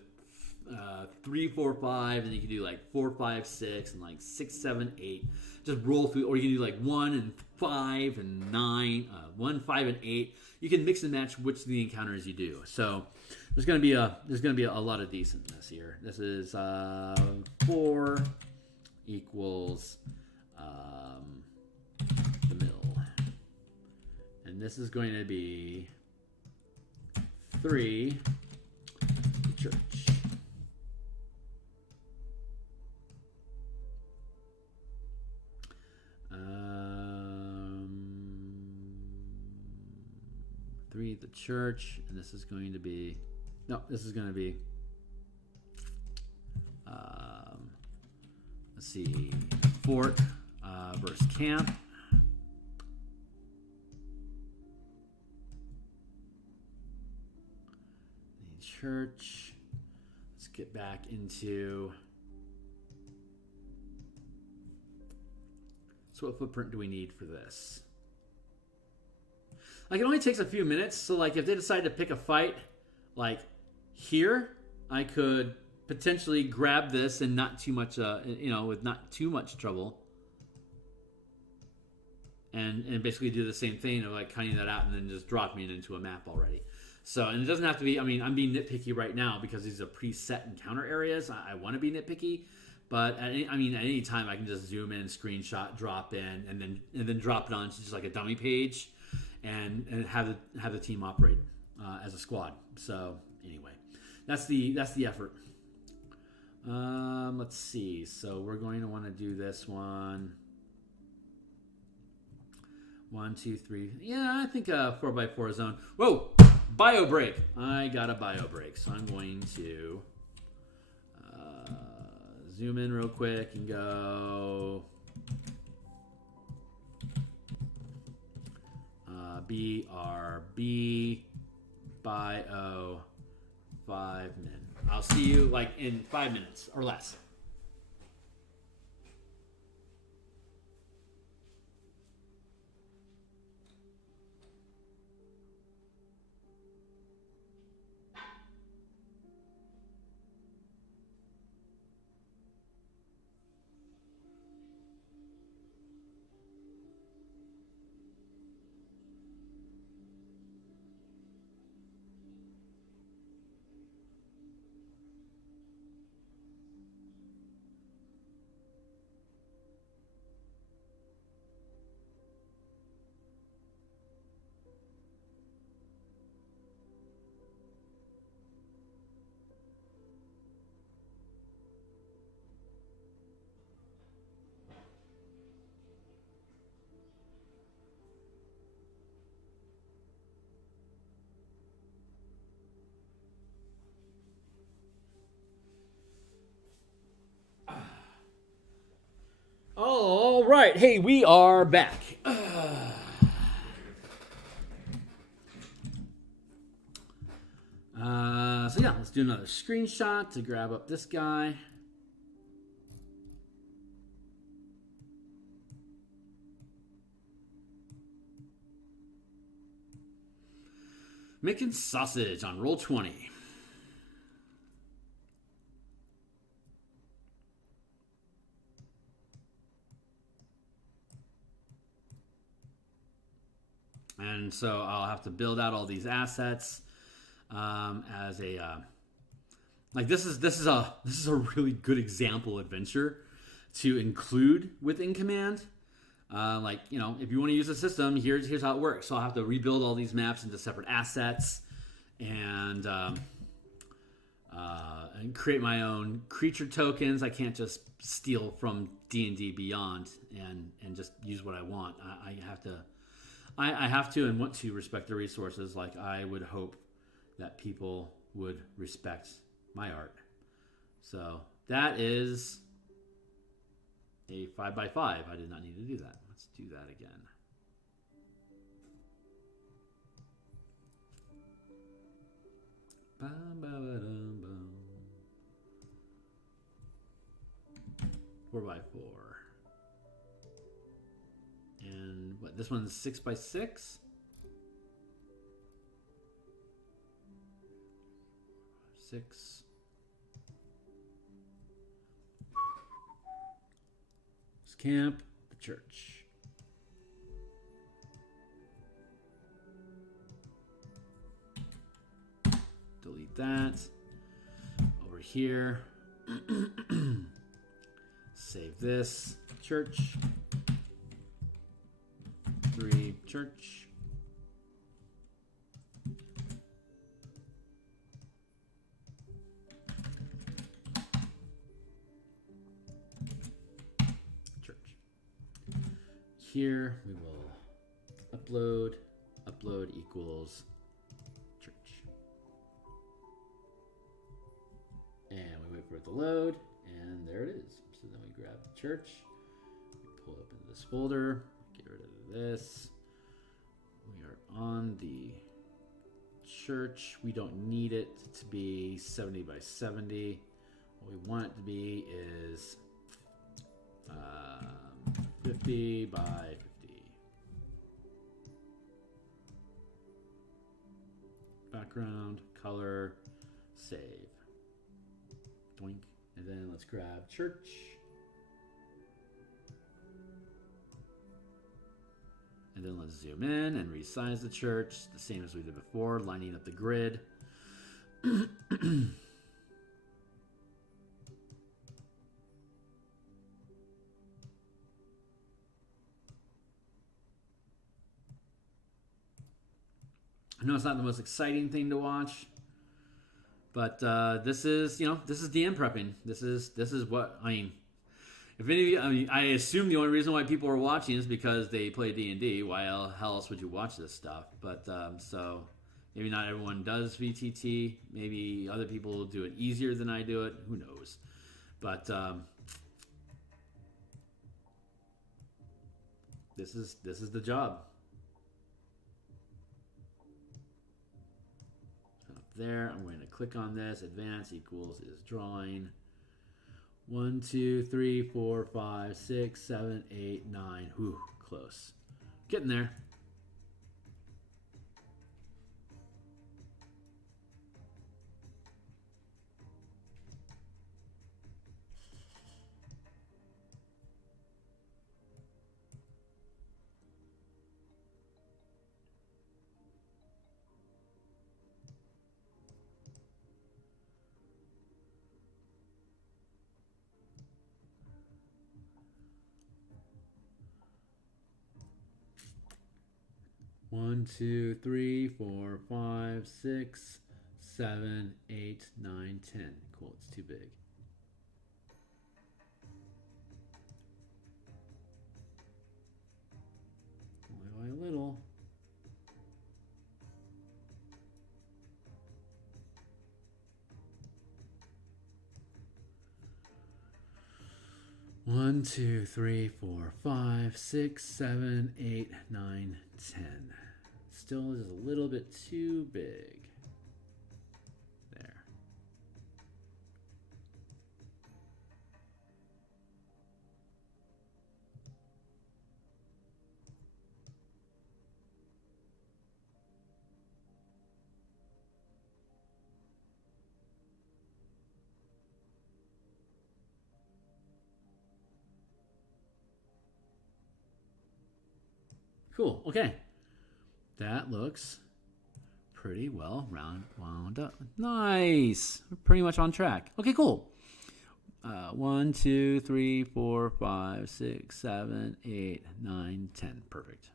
3, 4, 5, and you can do like 4, 5, 6, and like 6, 7, 8. Just roll through, or you can do like 1 and 5 and 9, 1, 5, and 8. You can mix and match which of the encounters you do. So there's gonna be a lot of decentness here. This is 4 equals the mill, and this is going to be 3 the church. 3 the church, and this is going to be let's see, fort versus camp. The church. Let's get back into. So what footprint do we need for this? Like, it only takes a few minutes, so like if they decide to pick a fight like here, I could potentially grab this and not too much with not too much trouble, and basically do the same thing of like cutting that out and then just dropping it into a map already. So, and it doesn't have to be, I'm being nitpicky right now because these are preset encounter areas. I want to be nitpicky, but at any time I can just zoom in, screenshot, drop in, and then drop it onto just like a dummy page, and have the team operate as a squad. So anyway, that's the effort. Let's see. So we're going to want to do this one. 1, 2, 3. Yeah, I think a 4x4 zone. Whoa! Bio break. I got a bio break, so I'm going to zoom in real quick and go BRB bio 5 min. I'll see you like in 5 minutes or less. All right. Hey, we are back. So yeah, let's do another screenshot to grab up this guy. Making sausage on Roll20. And so I'll have to build out all these assets as a like this is a really good example adventure to include within command. Like, if you want to use the system, here's how it works. So I'll have to rebuild all these maps into separate assets and create my own creature tokens. I can't just steal from D&D Beyond and just use what I want. I have to and want to respect the resources like I would hope that people would respect my art. So that is a 5x5. I did not need to do that. Let's do that again. Bum, ba, ba, dum, bum. 4x4. And what? This one's 6x6. 6. Let's camp the church. Delete that. Over here. Save this. Church. 3 church. Church. Here we will upload. Upload equals church. And we wait for it to load, and there it is. So then we grab the church, we pull it up into this folder, get rid of this. We are on the church. We don't need it to be 70 by 70. What we want it to be is 50 by 50. Background, color, save. Doink. And then let's grab church. And then let's zoom in and resize the church, the same as we did before, lining up the grid. I know it's not the most exciting thing to watch, but this is DM prepping. This is what I mean. If any of you, I mean, I assume the only reason why people are watching is because they play D&D. Why hell else would you watch this stuff? But so maybe not everyone does VTT. Maybe other people do it easier than I do it. Who knows? But this is the job. Up there, I'm going to click on this. Advance equals is drawing. 1, 2, 3, 4, 5, 6, 7, 8, 9. Whew, close. Getting there. One, 2, 3, 4, 5, 6, 7, 8, 9, 10. Cool, it's too big. Only by a little. One, 2, 3, 4, 5, 6, 7, 8, 9, 10. Still is a little bit too big. There. Cool. Okay. That looks pretty well wound up. Nice. We're pretty much on track. Okay, cool. 1, 2, 3, 4, 5, 6, 7, 8, 9, 10. Perfect.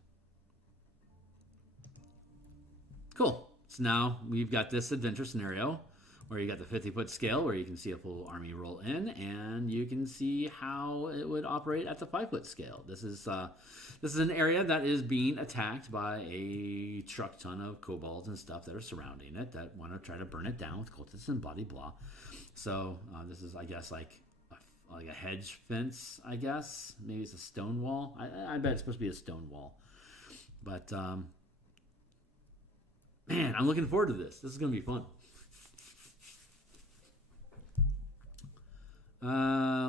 Cool. So now we've got this adventure scenario where you got the 50-foot scale where you can see a full army roll in, and you can see how it would operate at the 5-foot scale. This is an area that is being attacked by a truck ton of kobolds and stuff that are surrounding it that want to try to burn it down with cultists and blah blah blah. So this is, I guess, like a hedge fence, I guess. Maybe it's a stone wall. I bet it's supposed to be a stone wall. But, man, I'm looking forward to this. This is going to be fun.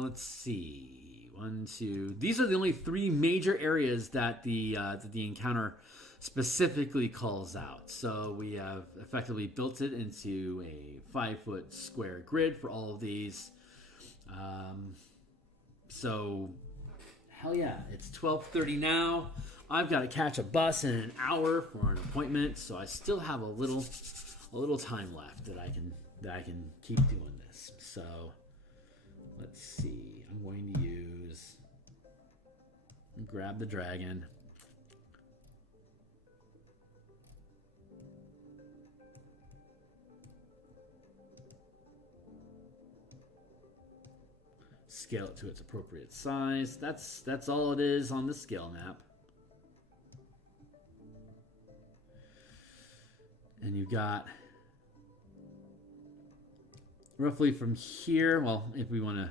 Let's see. 1, 2. These are the only 3 major areas that the encounter specifically calls out. So we have effectively built it into a 5-foot square grid for all of these. So hell yeah, it's 12:30 now. I've got to catch a bus in an hour for an appointment, so I still have a little time left that I can keep doing this. So let's see. I'm going to grab the dragon. Scale it to its appropriate size. That's all it is on this scale map. And you've got roughly from here. Well, if we want to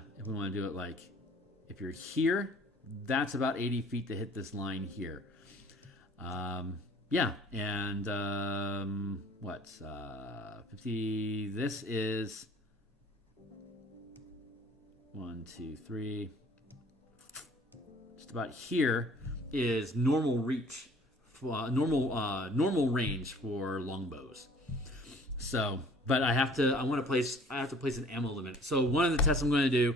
do it like, if you're here, that's about 80 feet to hit this line here. Yeah, and 50. This is 1, 2, 3. Just about here is normal reach, normal range for longbows. So, but I have to place an ammo limit. So one of the tests I'm going to do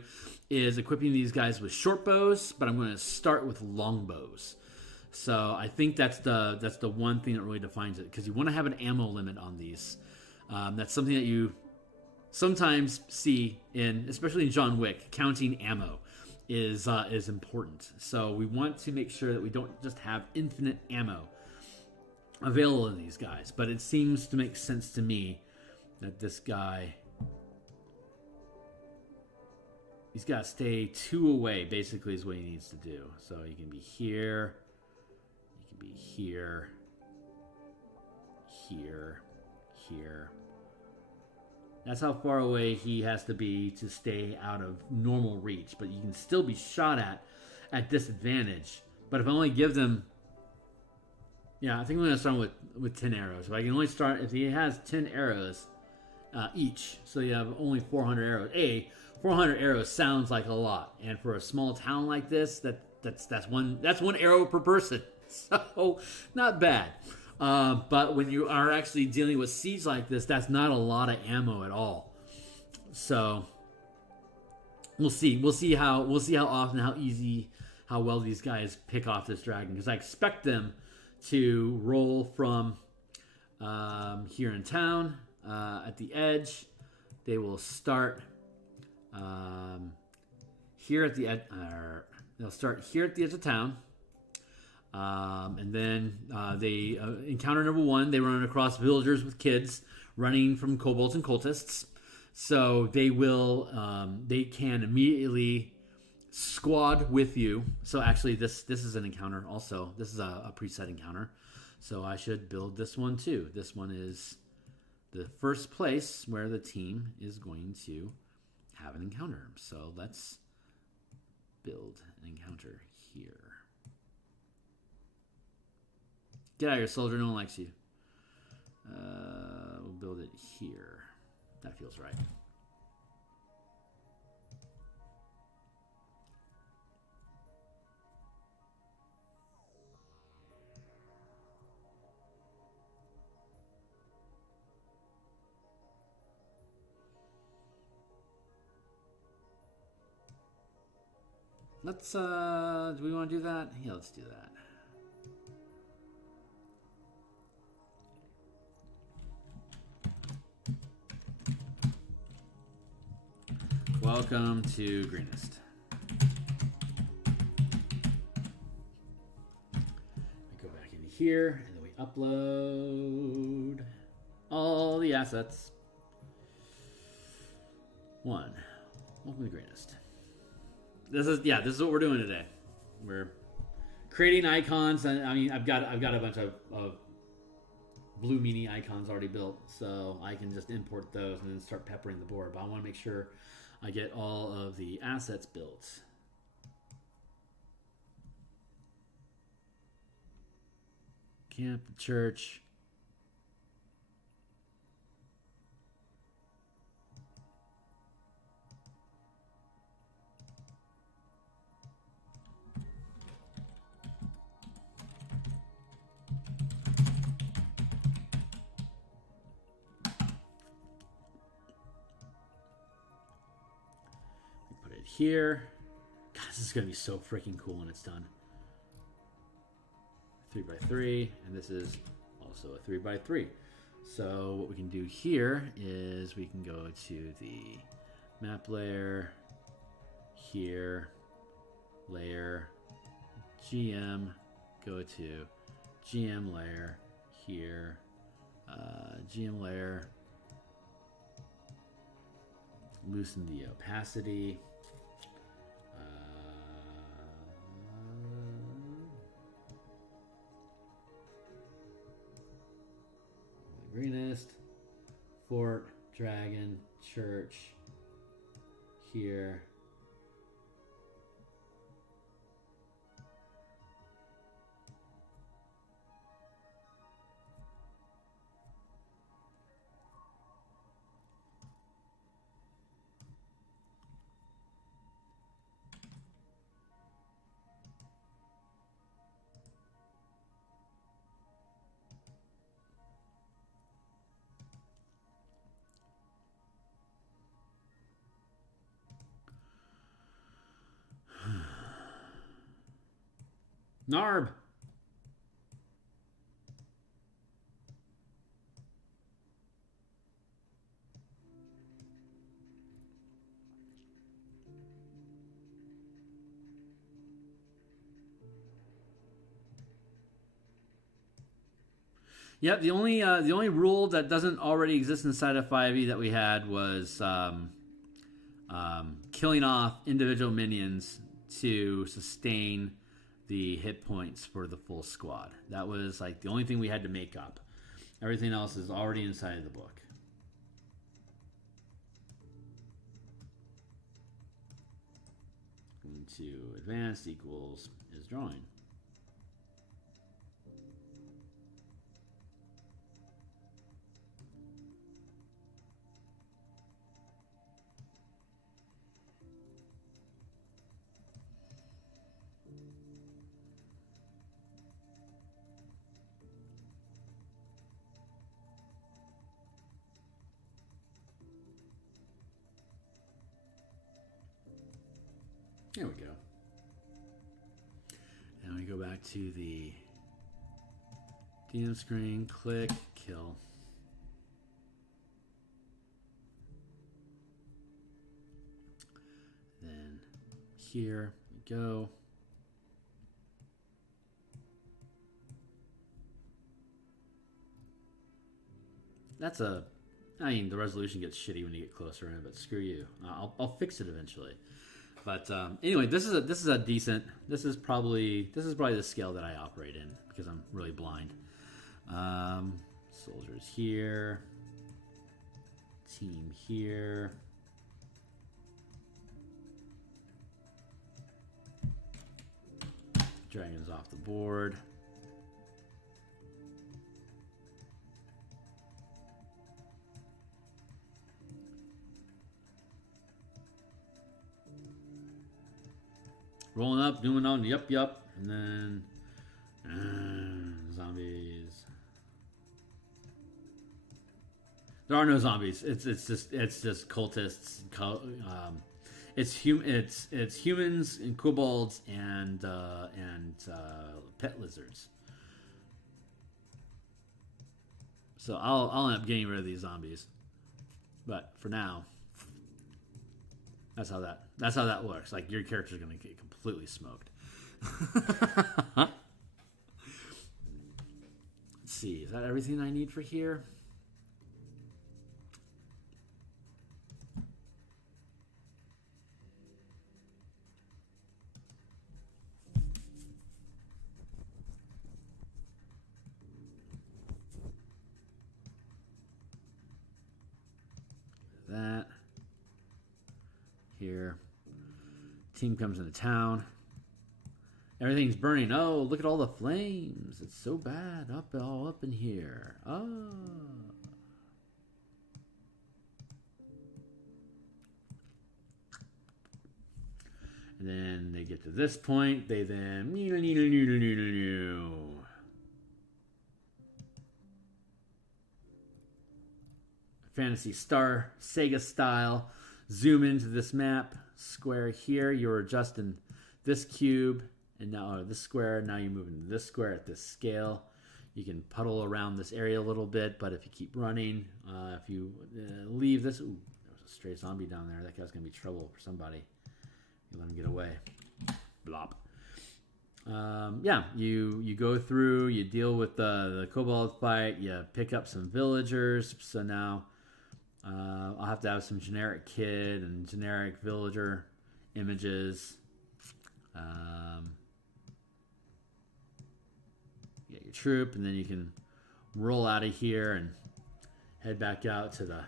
is equipping these guys with short bows, but I'm going to start with longbows. So I think that's the one thing that really defines it, because you want to have an ammo limit on these. That's something that you sometimes see especially in John Wick, counting ammo is important. So we want to make sure that we don't just have infinite ammo available in these guys. But it seems to make sense to me that this guy, he's got to stay 2 away, basically, is what he needs to do. So he can be here, he can be here, here, here. That's how far away he has to be to stay out of normal reach. But you can still be shot at disadvantage. But if I only give them... Yeah, I think I'm going to start with 10 arrows. If I can only start... If he has 10 arrows each, so you have only 400 arrows. 400 arrows sounds like a lot. And for a small town like this, that's one arrow per person. So, not bad. But when you are actually dealing with siege like this, that's not a lot of ammo at all. So we'll see. We'll see how often, how easy, how well these guys pick off this dragon. Because I expect them to roll from here in town at the edge. They will start here at the edge. They'll start here at the edge of town. And then they encounter number 1. They run across villagers with kids running from kobolds and cultists. So they can immediately squad with you. So actually, this is an encounter also. This is a preset encounter. So I should build this one too. This one is the first place where the team is going to have an encounter. So let's build an encounter here. Get out of here, soldier. No one likes you. We'll build it here. That feels right. Let's, do we want to do that? Yeah, let's do that. Welcome to Greenest. We go back into here, and then we upload all the assets. 1. Welcome to Greenest. This is what we're doing today. We're creating icons, and I mean, I've got a bunch of blue meanie icons already built, so I can just import those and then start peppering the board. But I want to make sure I get all of the assets built. Camp, the church. Here. God, this is going to be so freaking cool when it's done. 3x3, and this is also a 3x3. So what we can do here is we can go to the map layer, here, layer, GM, go to GM layer, here, GM layer, loosen the opacity. Greenest, fort, dragon, church, here. Narb. Yep, the only rule that doesn't already exist inside of 5e that we had was killing off individual minions to sustain the hit points for the full squad. That was like the only thing we had to make up. Everything else is already inside of the book. Into advanced equals is drawing. There we go. And we go back to the DM screen, click, kill. Then here we go. I mean, the resolution gets shitty when you get closer in, but screw you. I'll fix it eventually. But anyway, this is a decent. This is probably the scale that I operate in because I'm really blind. Soldiers here, team here. Dragons off the board. Rolling up, doing on, yup, and then zombies. There are no zombies. It's just cultists. It's humans and kobolds and pet lizards. So I'll end up getting rid of these zombies, but for now, that's how that works. Like your character's gonna get completely smoked. Let's see, is that everything I need for here? Team comes into town. Everything's burning. Oh, look at all the flames. It's so bad. All up in here. Oh. And then they get to this point. They then Fantasy Star Sega style. Zoom into this map. Square here. You're adjusting this cube. And now this square, now you move into this square at this scale. You can puddle around this area a little bit, but if you keep running, if you leave this... Ooh, there was a stray zombie down there. That guy's going to be trouble for somebody. You let him get away. Blop. Yeah, you go through, you deal with the kobold fight, you pick up some villagers. So now I'll have to have some generic kid and generic villager images. Get your troop, and then you can roll out of here and head back out to the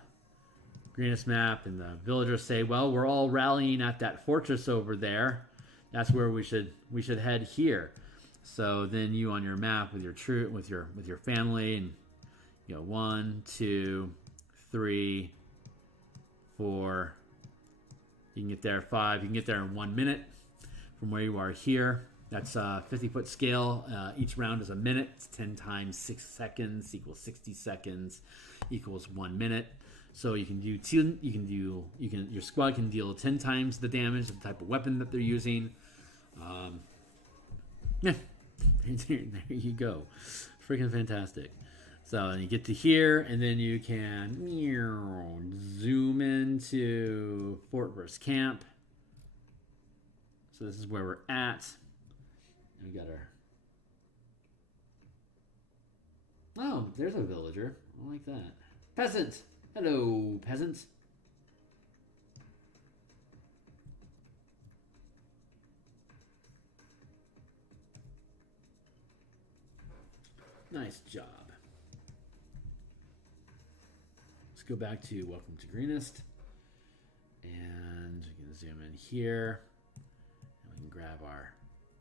Greenest map. And the villagers say, "Well, we're all rallying at that fortress over there. That's where we should head here." So then you on your map with your troop, with your family, and you know 1, 2, 3, 4. You can get there 5. You can get there in 1 minute from where you are here. That's a 50-foot scale. Each round is a minute. It's 10 times 6 seconds equals 60 seconds equals 1 minute. So you can do your squad can deal 10 times the damage of the type of weapon that they're using. Yeah, there you go. Freaking fantastic. So you get to here, and then you can zoom into Fort versus Camp. So this is where we're at. We got our... Oh, there's a villager. I like that. Peasant! Hello, peasant. Nice job. Let's go back to Welcome to Greenest. And we can zoom in here. And we can grab our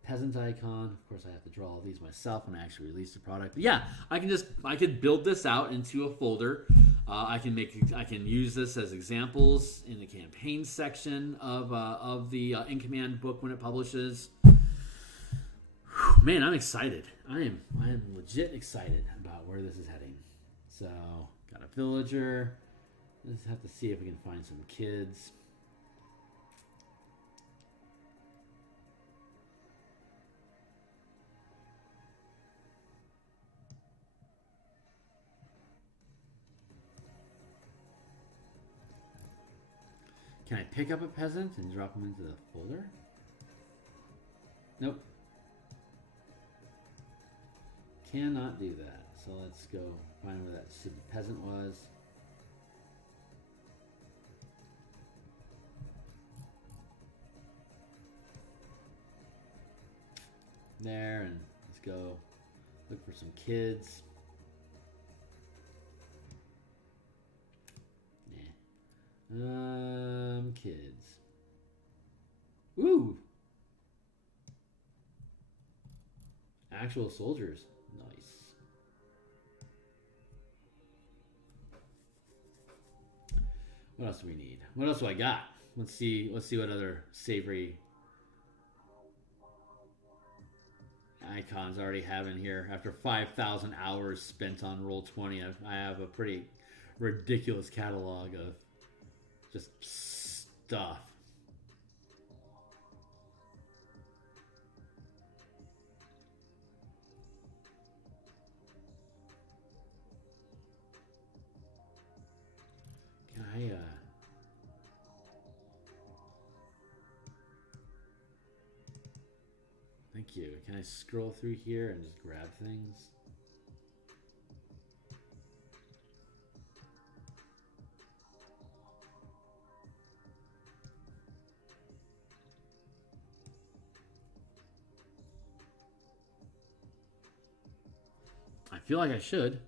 peasant icon. Of course, I have to draw all these myself when I actually release the product. But yeah, I could build this out into a folder. I can use this as examples in the campaign section of the In Command book when it publishes. Whew, man, I'm excited. I am legit excited about where this is heading. So, got a villager. Let's have to see if we can find some kids. Can I pick up a peasant and drop him into the folder? Nope. Cannot do that. So let's go find where that stupid peasant was. There, and let's go look for some kids. Kids. Ooh! Actual soldiers. Nice. What else do we need? What else do I got? Let's see what other savory icons I already have in here. After 5,000 hours spent on Roll20, I have a pretty ridiculous catalog of just stuff. Can I thank you. Can I scroll through here and just grab things? I feel like I should.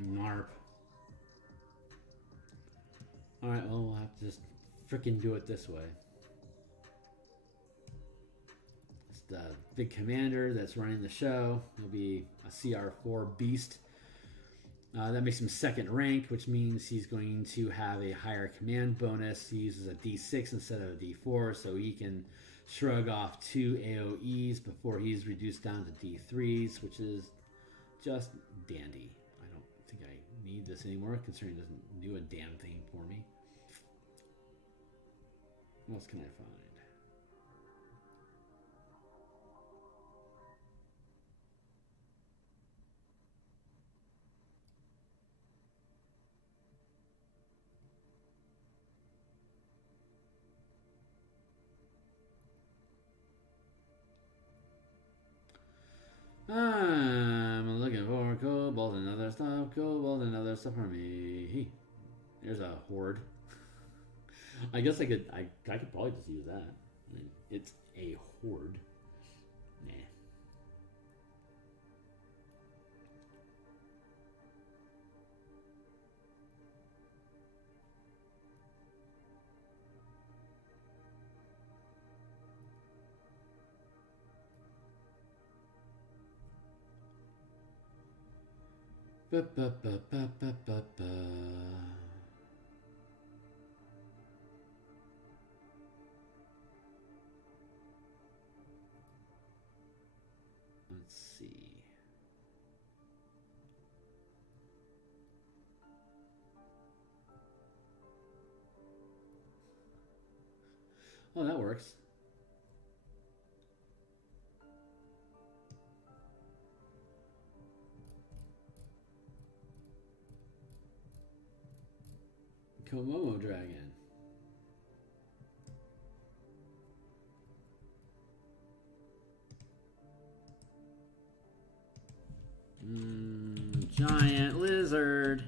Narp. Alright, well, we'll have to just frickin' do it this way. It's the big commander that's running the show. He'll be a CR4 beast. That makes him second rank, which means he's going to have a higher command bonus. He uses a D6 instead of a D4, so he can shrug off 2 AoEs before he's reduced down to D3s, which is just dandy. I don't think I need this anymore, considering it doesn't do a damn thing for me. What else can I find? I'm looking for cobalt and other stuff. Cobalt and other stuff for me. There's a Hoard. I guess I could probably just use that. I mean, it's a Hoard. Nah. Ba, ba, ba, ba, ba, ba, ba. Let's see. Oh, that works. Komodo dragon. Giant lizard.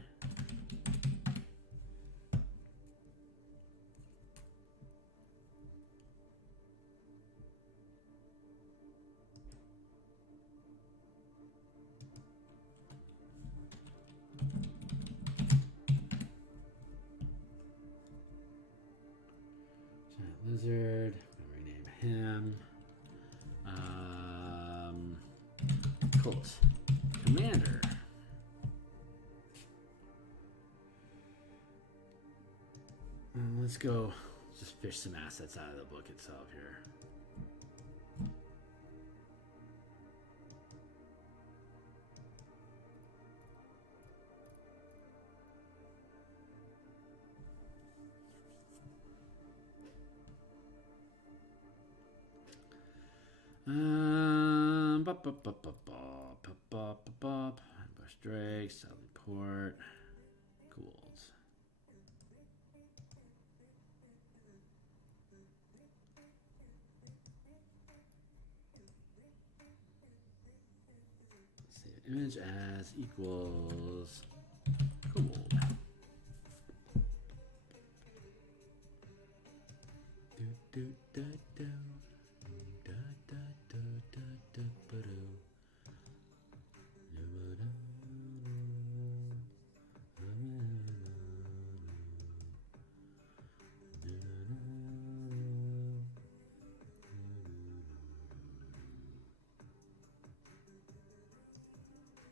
Lizard, I'm gonna rename him Colt Commander. Let's go just fish some assets out of the book itself here. Bush Drake, Sallyport, Goulds. Save image as equals Gould.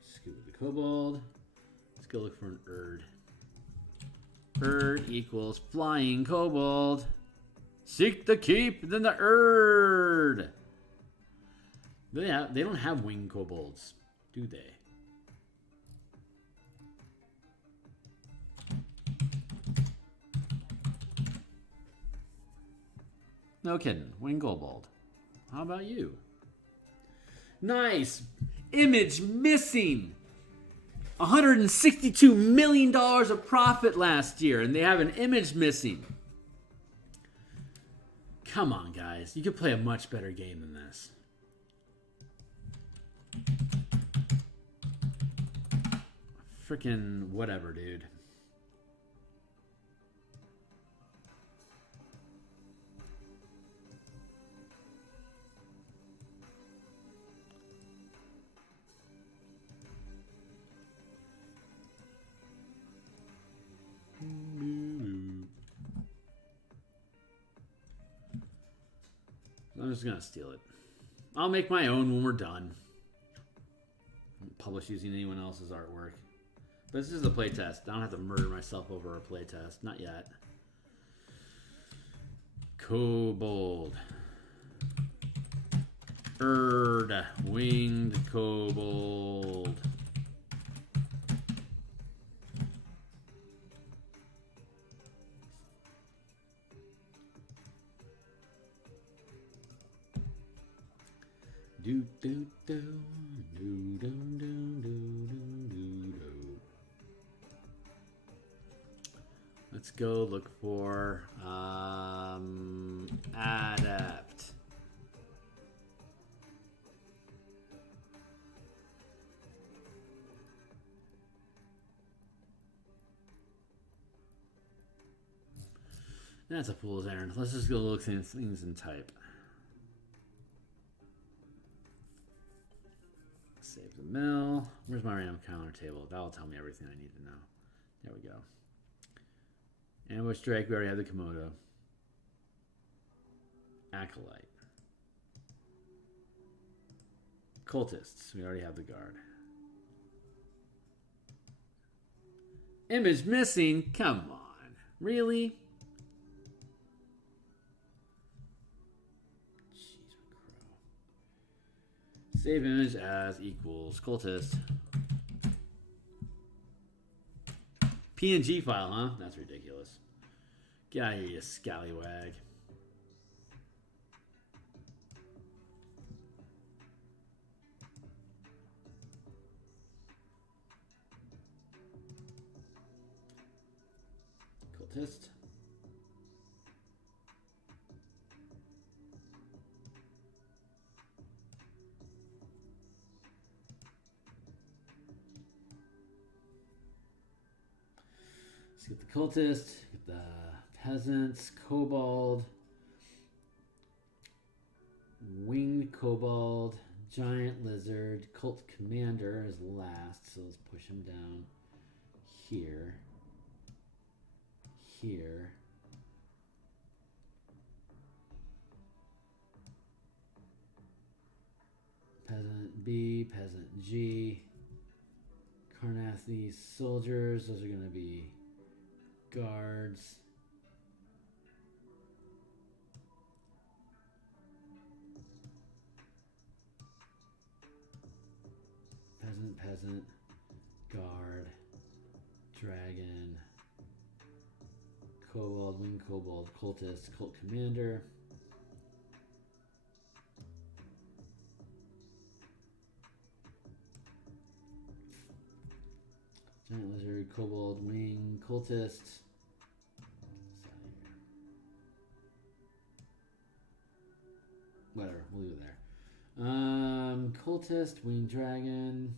Scoop with the kobold. Let's go look for an Erd. Erd equals flying kobold. Seek the keep, then the Erd. They don't have winged kobolds, do they? No kidding. Winged kobold. How about you? Nice. Image missing. $162 million of profit last year, and they have an image missing. Come on, guys. You could play a much better game than this. Freaking whatever, dude. I'm just gonna steal it. I'll make my own when we're done. I won't publish using anyone else's artwork. But this is a playtest. I don't have to murder myself over a playtest. Not yet. Kobold. Winged kobold. Do do do do do do do do do. Let's go look for adept. That's a fool's errand. Let's just go look things and type. Save the mill. Where's my random counter table? That'll tell me everything I need to know. There we go. Ambush Drake, we already have the Komodo. Acolyte. Cultists, we already have the guard. Image missing? Come on. Really? Jeez, crow. Save image as equals cultist. PNG file, huh? That's ridiculous. Get out of here, you scallywag. Cultist. Let's get the cultist, get the peasants, kobold, winged kobold, giant lizard, cult commander is last, so let's push him down here, here. Peasant B, peasant G, Carnathi soldiers, those are going to be guards. Peasant, guard, dragon, kobold, winged kobold, cultist, cult commander. Giant lizard, kobold, wing, cultist. Whatever, we'll leave it there. Cultist, winged dragon.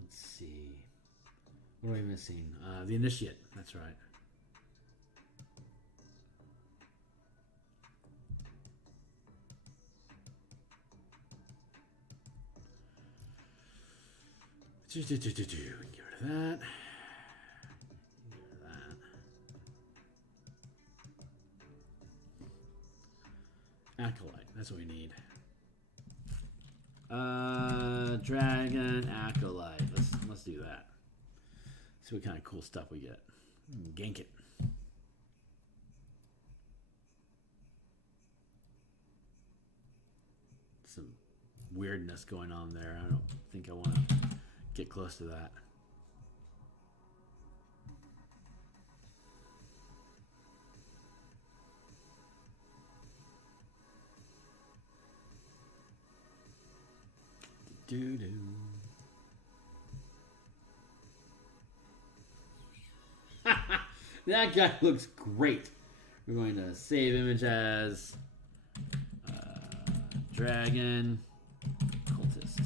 Let's see. What are we missing? The initiate, that's right. We can get rid of that. Get rid of that. Acolyte, that's what we need. Dragon acolyte. Let's do that. See what kind of cool stuff we get. Gank it. Some weirdness going on there. I don't think I want to get close to that. Do-do. That guy looks great. We're going to save image as dragon cultist.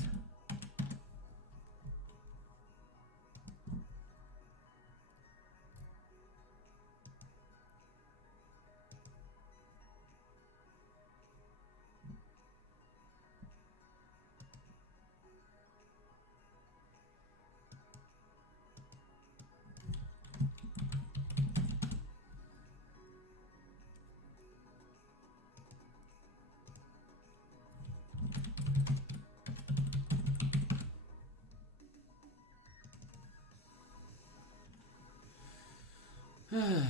Dragon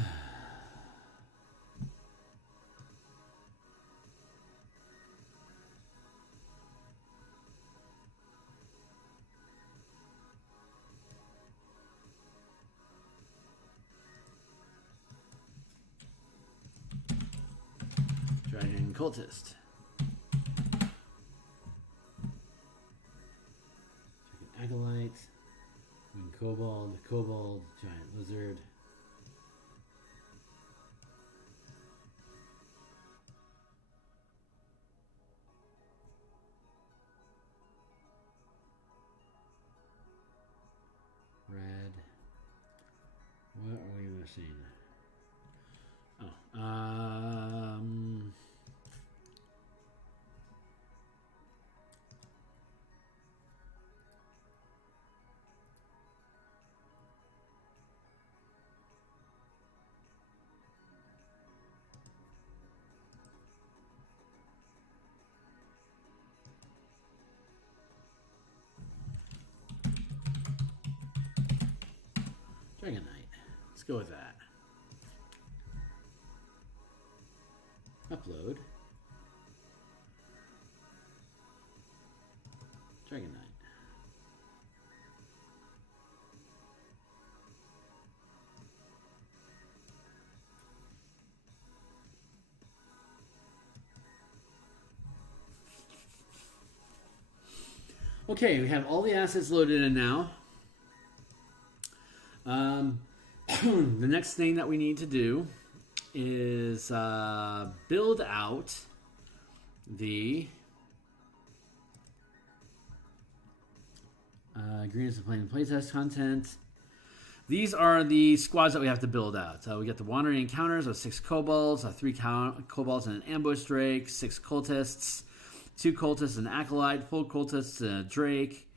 Cultist. Dragon Acolyte. Wing Kobold. Kobold. Giant Lizard. Red. What are we missing? Oh, Dragon Knight. let's go with that. Upload. Dragon Knight. Okay, we have all the assets loaded in now. The next thing that we need to do is build out the Greenest is playing playtest content. These are the squads that we have to build out. We get the Wandering Encounters of 6 kobolds, 3 kobolds and an ambush drake, 6 cultists, 2 cultists and an acolyte, full cultists and a drake.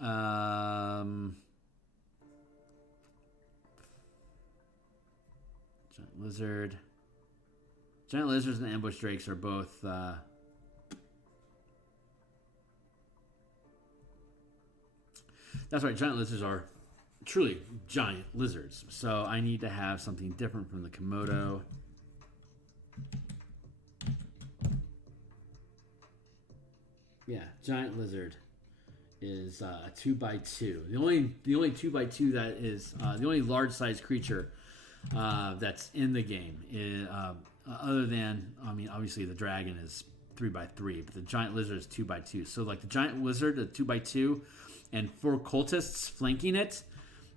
Giant lizard. Giant lizards and ambush drakes are both. That's right. Giant lizards are truly giant lizards. So I need to have something different from the Komodo. Yeah, giant lizard is a 2x2. The only 2x2 that is the only large size creature that's in the game is, other than, I mean, obviously the dragon is 3x3, but the giant lizard is 2x2. So like the giant lizard, a 2x2, and 4 cultists flanking it.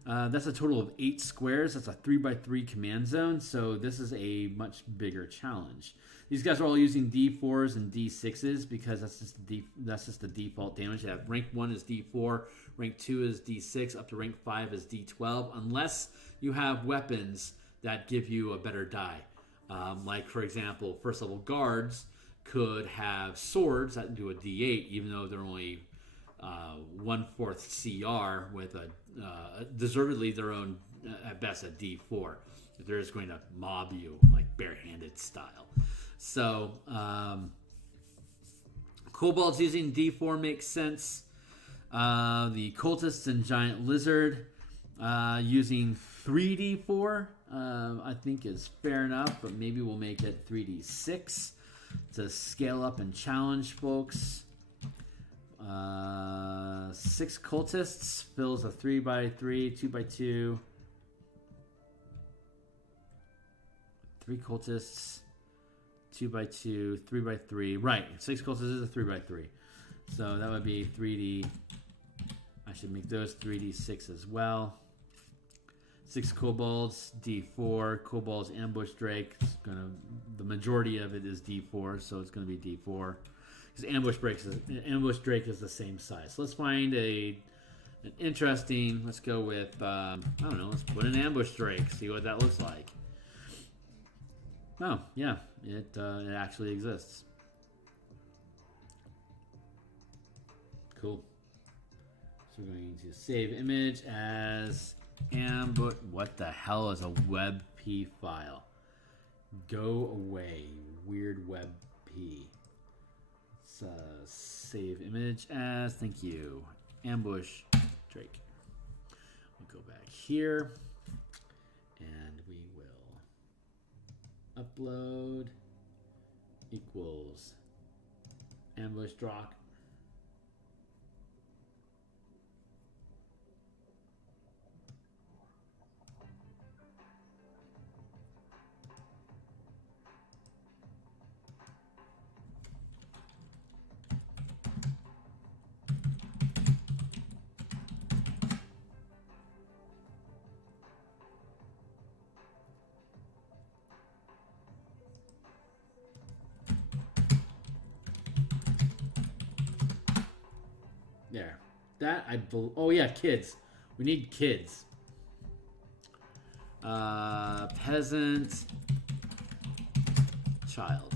That's a total of 8 squares. That's a 3x3 command zone. So this is a much bigger challenge. These guys are all using D4s and D6s because that's just the default damage. They have rank 1 is D4, rank 2 is D6, up to rank 5 is D12, unless you have weapons that give you a better die. Like, for example, first level guards could have swords that do a D8, even though they're only 1/4 CR with a deservedly their own, at best, a D4. They're just going to mob you like barehanded style. So kobolds using D4 makes sense. The cultists and giant lizard using 3D4 I think is fair enough, but maybe we'll make it 3D6 to scale up and challenge folks. 6 cultists fills a 3x3, 2x2. 3 cultists, 2x2, 3x3. Right, 6 cultists is a 3x3. So that would be 3D. I should make those 3D6 as well. 6 kobolds, D4. Kobolds ambush drake. The majority of it is D4, so it's going to be D4. Because ambush drake is the same size. So let's find an interesting. Let's go with I don't know. Let's put an ambush drake. See what that looks like. Oh yeah, it actually exists. Cool. So we're going to save image as ambush. What the hell is a WebP file? Go away, weird WebP. Save image as, thank you, ambush drake. We'll go back here And we will upload equals ambush drock. There. That oh yeah, kids. We need kids. Peasant child.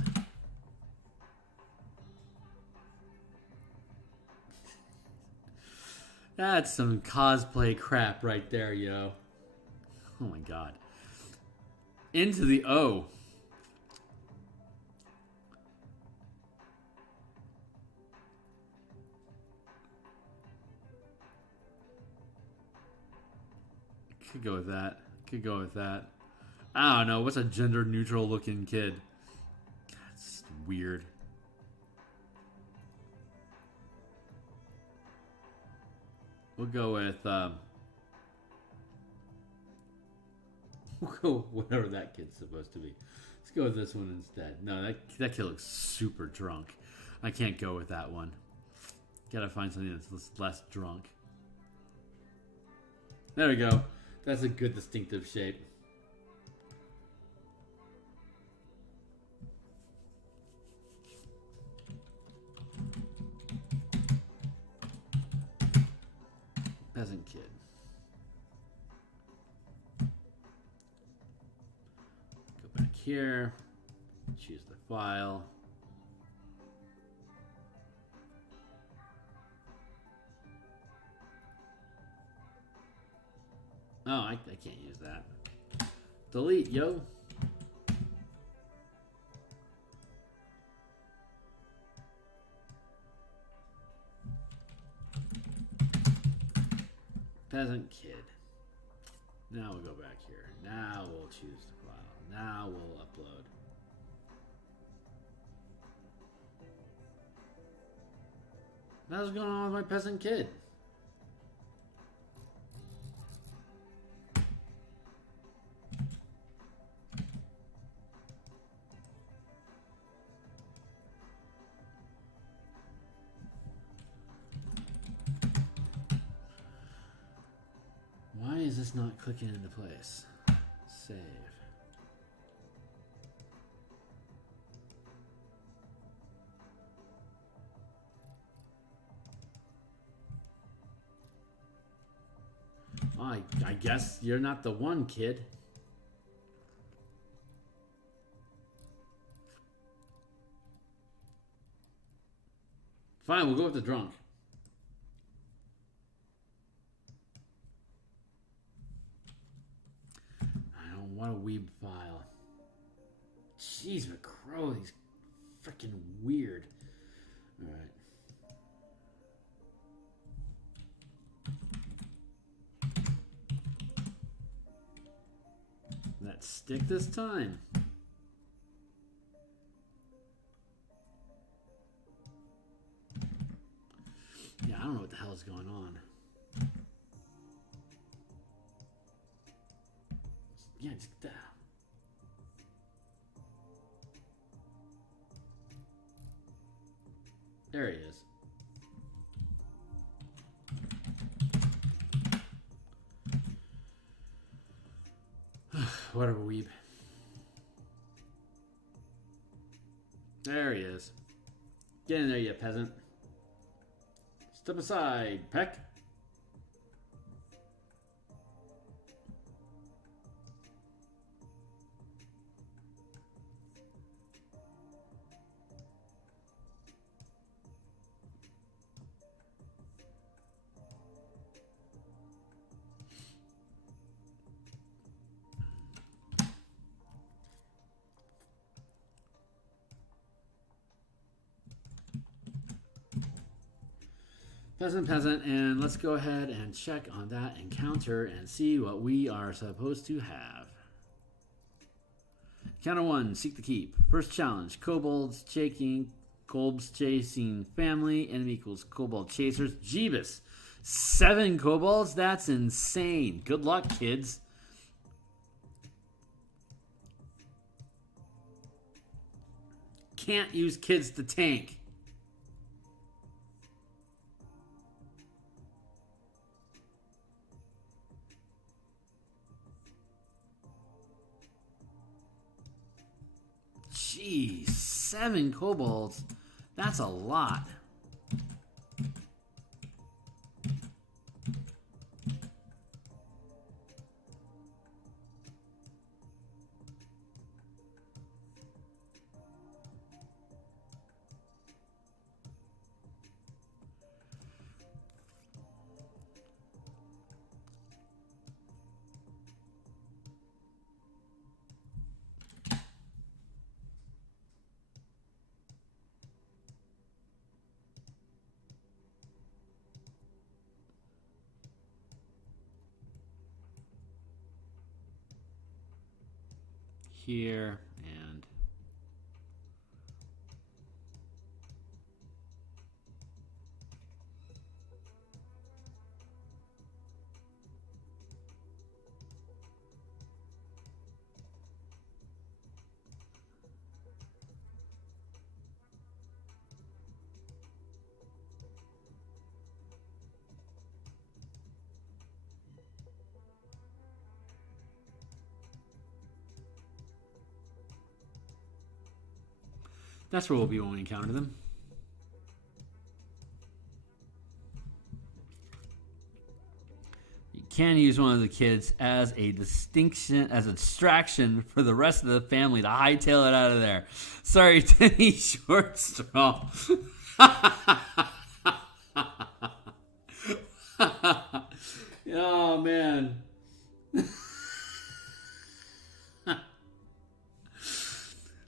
That's some cosplay crap right there, yo. Oh my god. Into the O. Could go with that. Could go with that. I don't know. What's a gender neutral looking kid? That's weird. We'll go with we'll go whatever that kid's supposed to be. Let's go with this one instead. No, that kid looks super drunk. I can't go with that one. Gotta find something that's less drunk. There we go. That's a good distinctive shape. Peasant kid. Go back here. Choose the file. Oh, I can't use that. Delete, yo. Peasant kid. Now we'll go back here. Now we'll choose the file. Now we'll upload. What's going on with my peasant kid? Why is this not clicking into place? Save. Oh, I guess you're not the one, kid. Fine, we'll go with the drunk. What a weeb file. Jeez, McCrow, he's freaking weird. Alright. Let's stick this time. Yeah, I don't know what the hell is going on. Yeah, just that. There he is. Whatever, weeb. There he is. Get in there, you peasant. Step aside, Peck. Peasant, and let's go ahead and check on that encounter and see what we are supposed to have. Count of 1, seek the keep. First challenge, kobolds chasing family. Enemy equals kobold chasers. Jeebus. 7 kobolds? That's insane. Good luck, kids. Can't use kids to tank. Jeez, 7 kobolds. That's a lot. Here and that's where we'll be when we encounter them. You can use one of the kids as a distraction for the rest of the family to hightail it out of there. Sorry, Denny Shortstraw. Oh, man.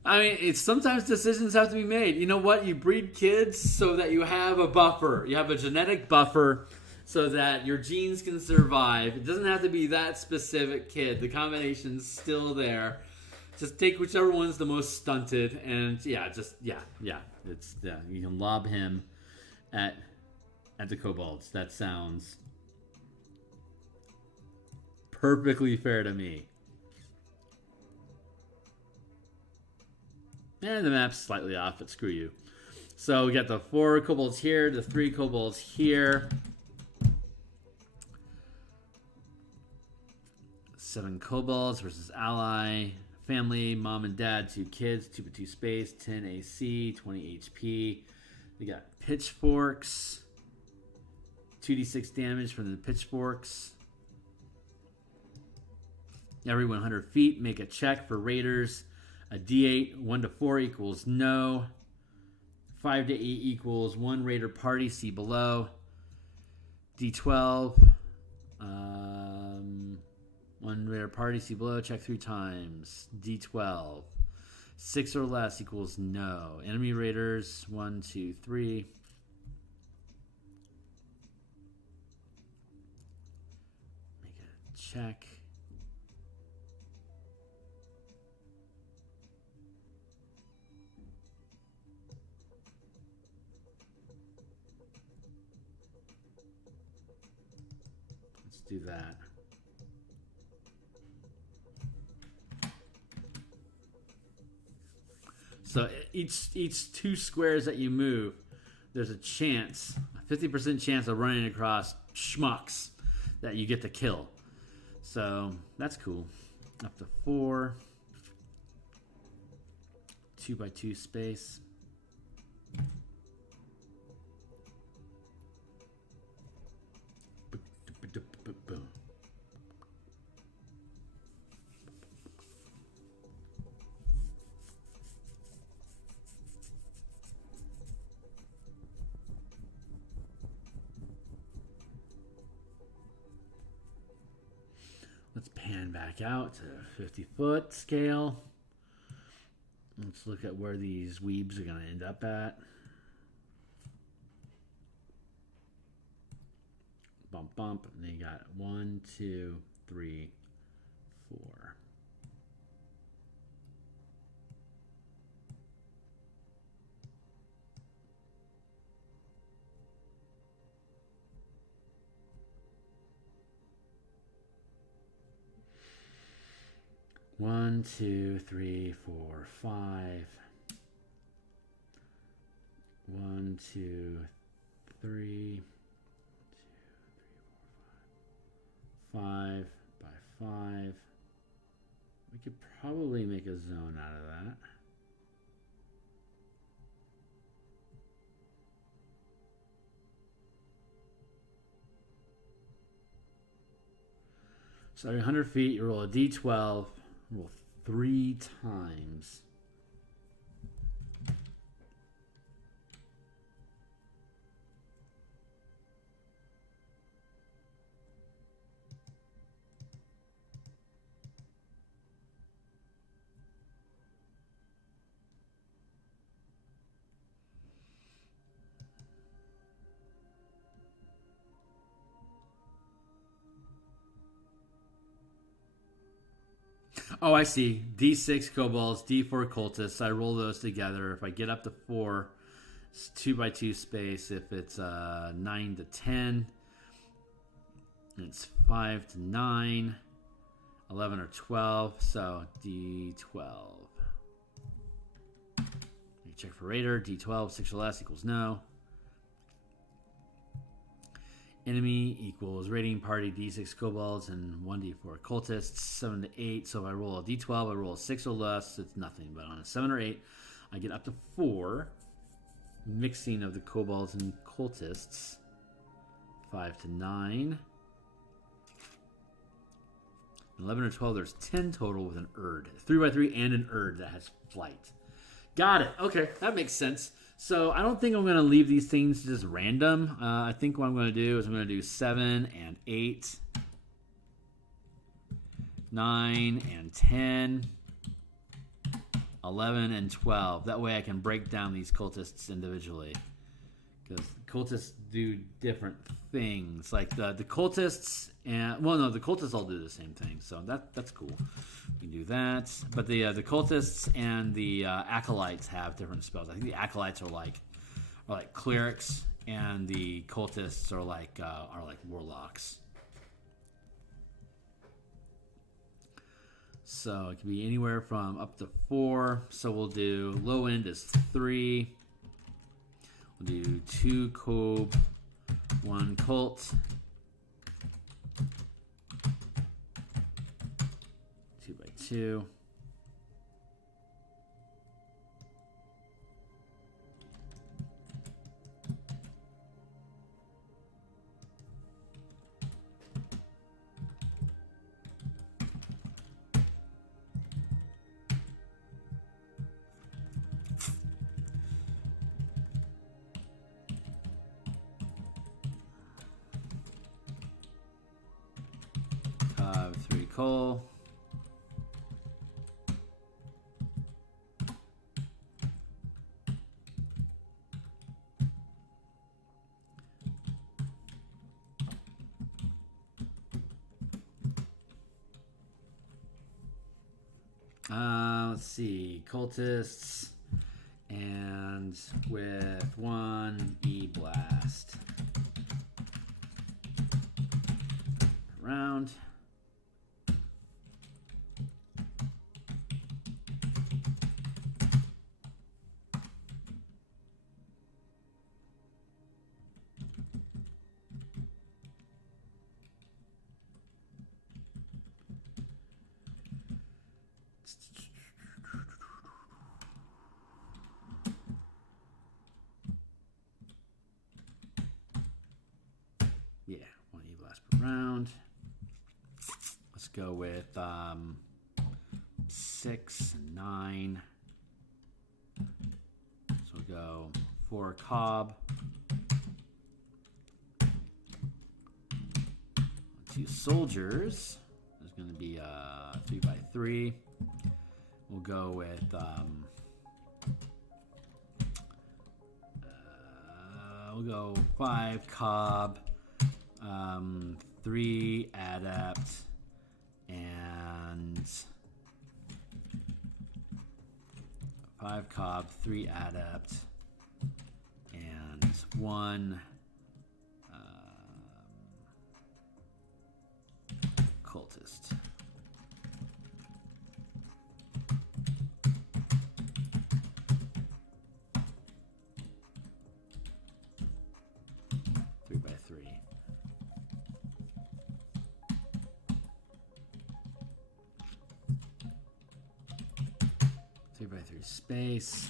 I mean, it's sometimes decisions have to be made. You know what? You breed kids so that you have a buffer. You have a genetic buffer so that your genes can survive. It doesn't have to be that specific kid. The combination's still there. Just take whichever one's the most stunted, and yeah. It's you can lob him at the kobolds. That sounds perfectly fair to me. And the map's slightly off, but screw you. So we got the 4 kobolds here, the 3 kobolds here. 7 kobolds versus ally. Family, mom and dad, 2 kids, 2x2 space, 10 AC, 20 HP. We got pitchforks. 2d6 damage from the pitchforks. Every 100 feet, make a check for raiders. A D8, 1 to 4 equals no. 5 to 8 equals 1 raider party, see below. D12, 1 raider party, see below, check 3 times. D12, 6 or less equals no. Enemy raiders, 1, 2, 3. Make a check. Do that. So each 2 squares that you move, there's a chance, a 50% chance of running across schmucks that you get to kill. So that's cool. Up to 4. 2x2 space. Boom. Let's pan back out to 50-foot scale. Let's look at where these weebs are going to end up at. Bump, bump, and then you got 1, 2, 3, 4. 1, 2, 3, 4, 5. 1, 2, 3. 5 by 5. We could probably make a zone out of that. So every 100 feet, you roll a d12, roll 3 times. Oh, I see. D6 kobolds, D4 cultists. I roll those together. If I get up to 4, it's 2 by 2 space. If it's 9 to 10, it's 5 to 9, 11 or 12. So D12. You check for Raider. D12, 6 or less equals no. Enemy equals raiding party D6 kobolds and 1d4 cultists, 7 to 8. So if I roll a d12, I roll a 6 or less, it's nothing. But on a 7 or 8, I get up to 4. Mixing of the kobolds and cultists. 5 to 9. 11 or 12, there's 10 total with an Erd. 3 by 3 and an Erd that has flight. Got it. Okay, that makes sense. So I don't think I'm going to leave these things just random. I think what I'm going to do is I'm going to do 7 and 8, 9 and 10, 11 and 12. That way I can break down these cultists individually. Because cultists do different things. Like the cultists and... Well, no, the cultists all do the same thing. So that's cool. We can do that. But the cultists and the acolytes have different spells. I think the acolytes are like clerics, and the cultists are like warlocks. So it can be anywhere from up to 4. So we'll do low end is 3. We'll do 2 Kob, 1 cult, 2 by 2. Coal. Let's see, cultists, and with 1 E-blast. Round. Yeah, 1 E-blast per round. Let's go with 6 and 9. So we'll go 4 Cobb. 2 soldiers. There's going to be 3 by 3. We'll go with we'll go 5 Cobb, 3 Adept, and 5 Cobb, 3 Adept, and 1 cultist. space.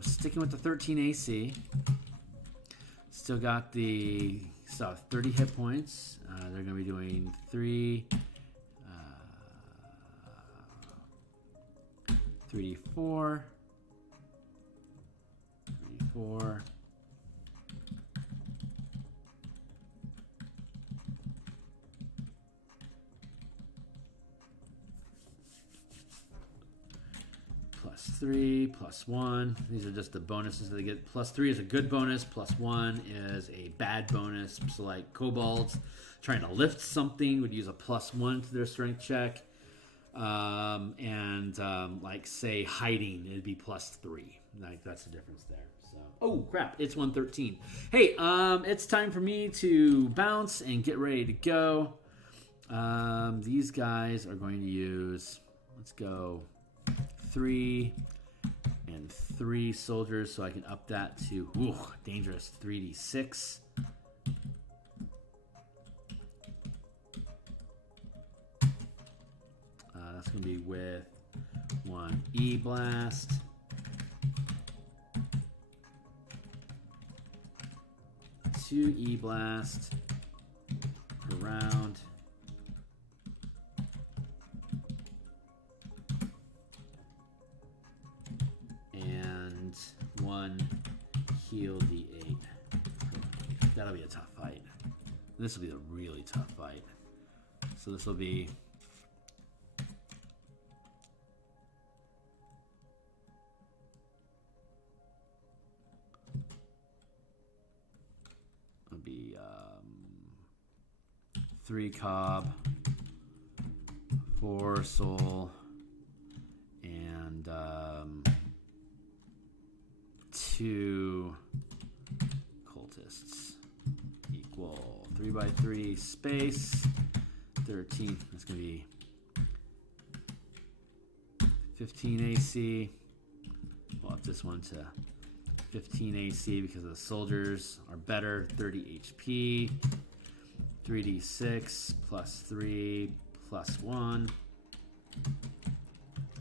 Sticking with the 13 AC. Still got the 30 hit points. They're going to be doing 3d4. 3d4. +3, +1. These are just the bonuses that they get. +3 is a good bonus. +1 is a bad bonus. So like kobolds trying to lift something would use a +1 to their strength check. Like say hiding, it'd be +3. Like that's the difference there. So oh crap, it's 113. Hey, it's time for me to bounce and get ready to go. These guys are going to use, let's go 3 and 3 soldiers, so I can up that to dangerous 3d6. That's going to be with 1 E-Blast. Two E-Blast per round. And 1 heal D8. That'll be a tough fight. This will be a really tough fight. So this will be it'll be 3 cob, 4 soul, and 2 cultists equal 3x3 space 13. That's gonna be 15 AC. We'll up this one to 15 AC because the soldiers are better. 30 HP. 3d6 +3 +1.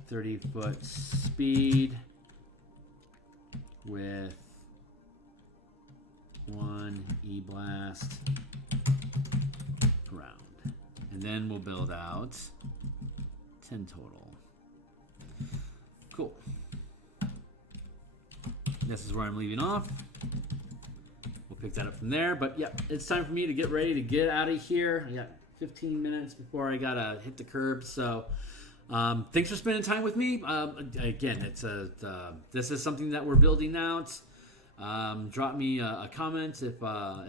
30-foot speed with 1 E-Blast round. And then we'll build out 10 total. Cool. This is where I'm leaving off. We'll pick that up from there. But yeah, it's time for me to get ready to get out of here. I got 15 minutes before I gotta hit the curb. So thanks for spending time with me. Again, this is something that we're building out. Drop me a comment if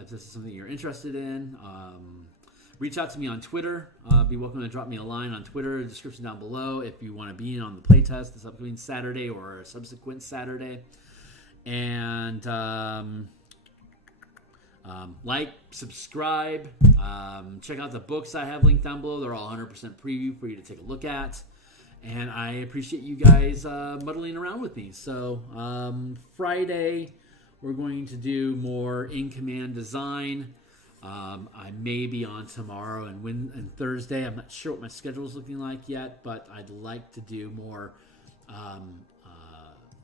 this is something you're interested in. Reach out to me on Twitter. Be welcome to drop me a line on Twitter. Description down below if you want to be in on the playtest this upcoming Saturday or a subsequent Saturday. And like, subscribe, check out the books I have linked down below. They're all 100% preview for you to take a look at. And I appreciate you guys muddling around with me. So Friday, we're going to do more in-command design. I may be on tomorrow and Thursday. I'm not sure what my schedule is looking like yet, but I'd like to do more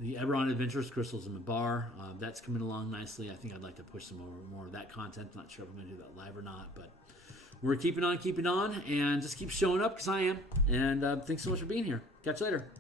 the Eberron Adventures, Crystals in the Bar. That's coming along nicely. I think I'd like to push some more of that content. I'm not sure if I'm going to do that live or not, but we're keeping on, and just keep showing up because I am. And thanks so much for being here. Catch you later.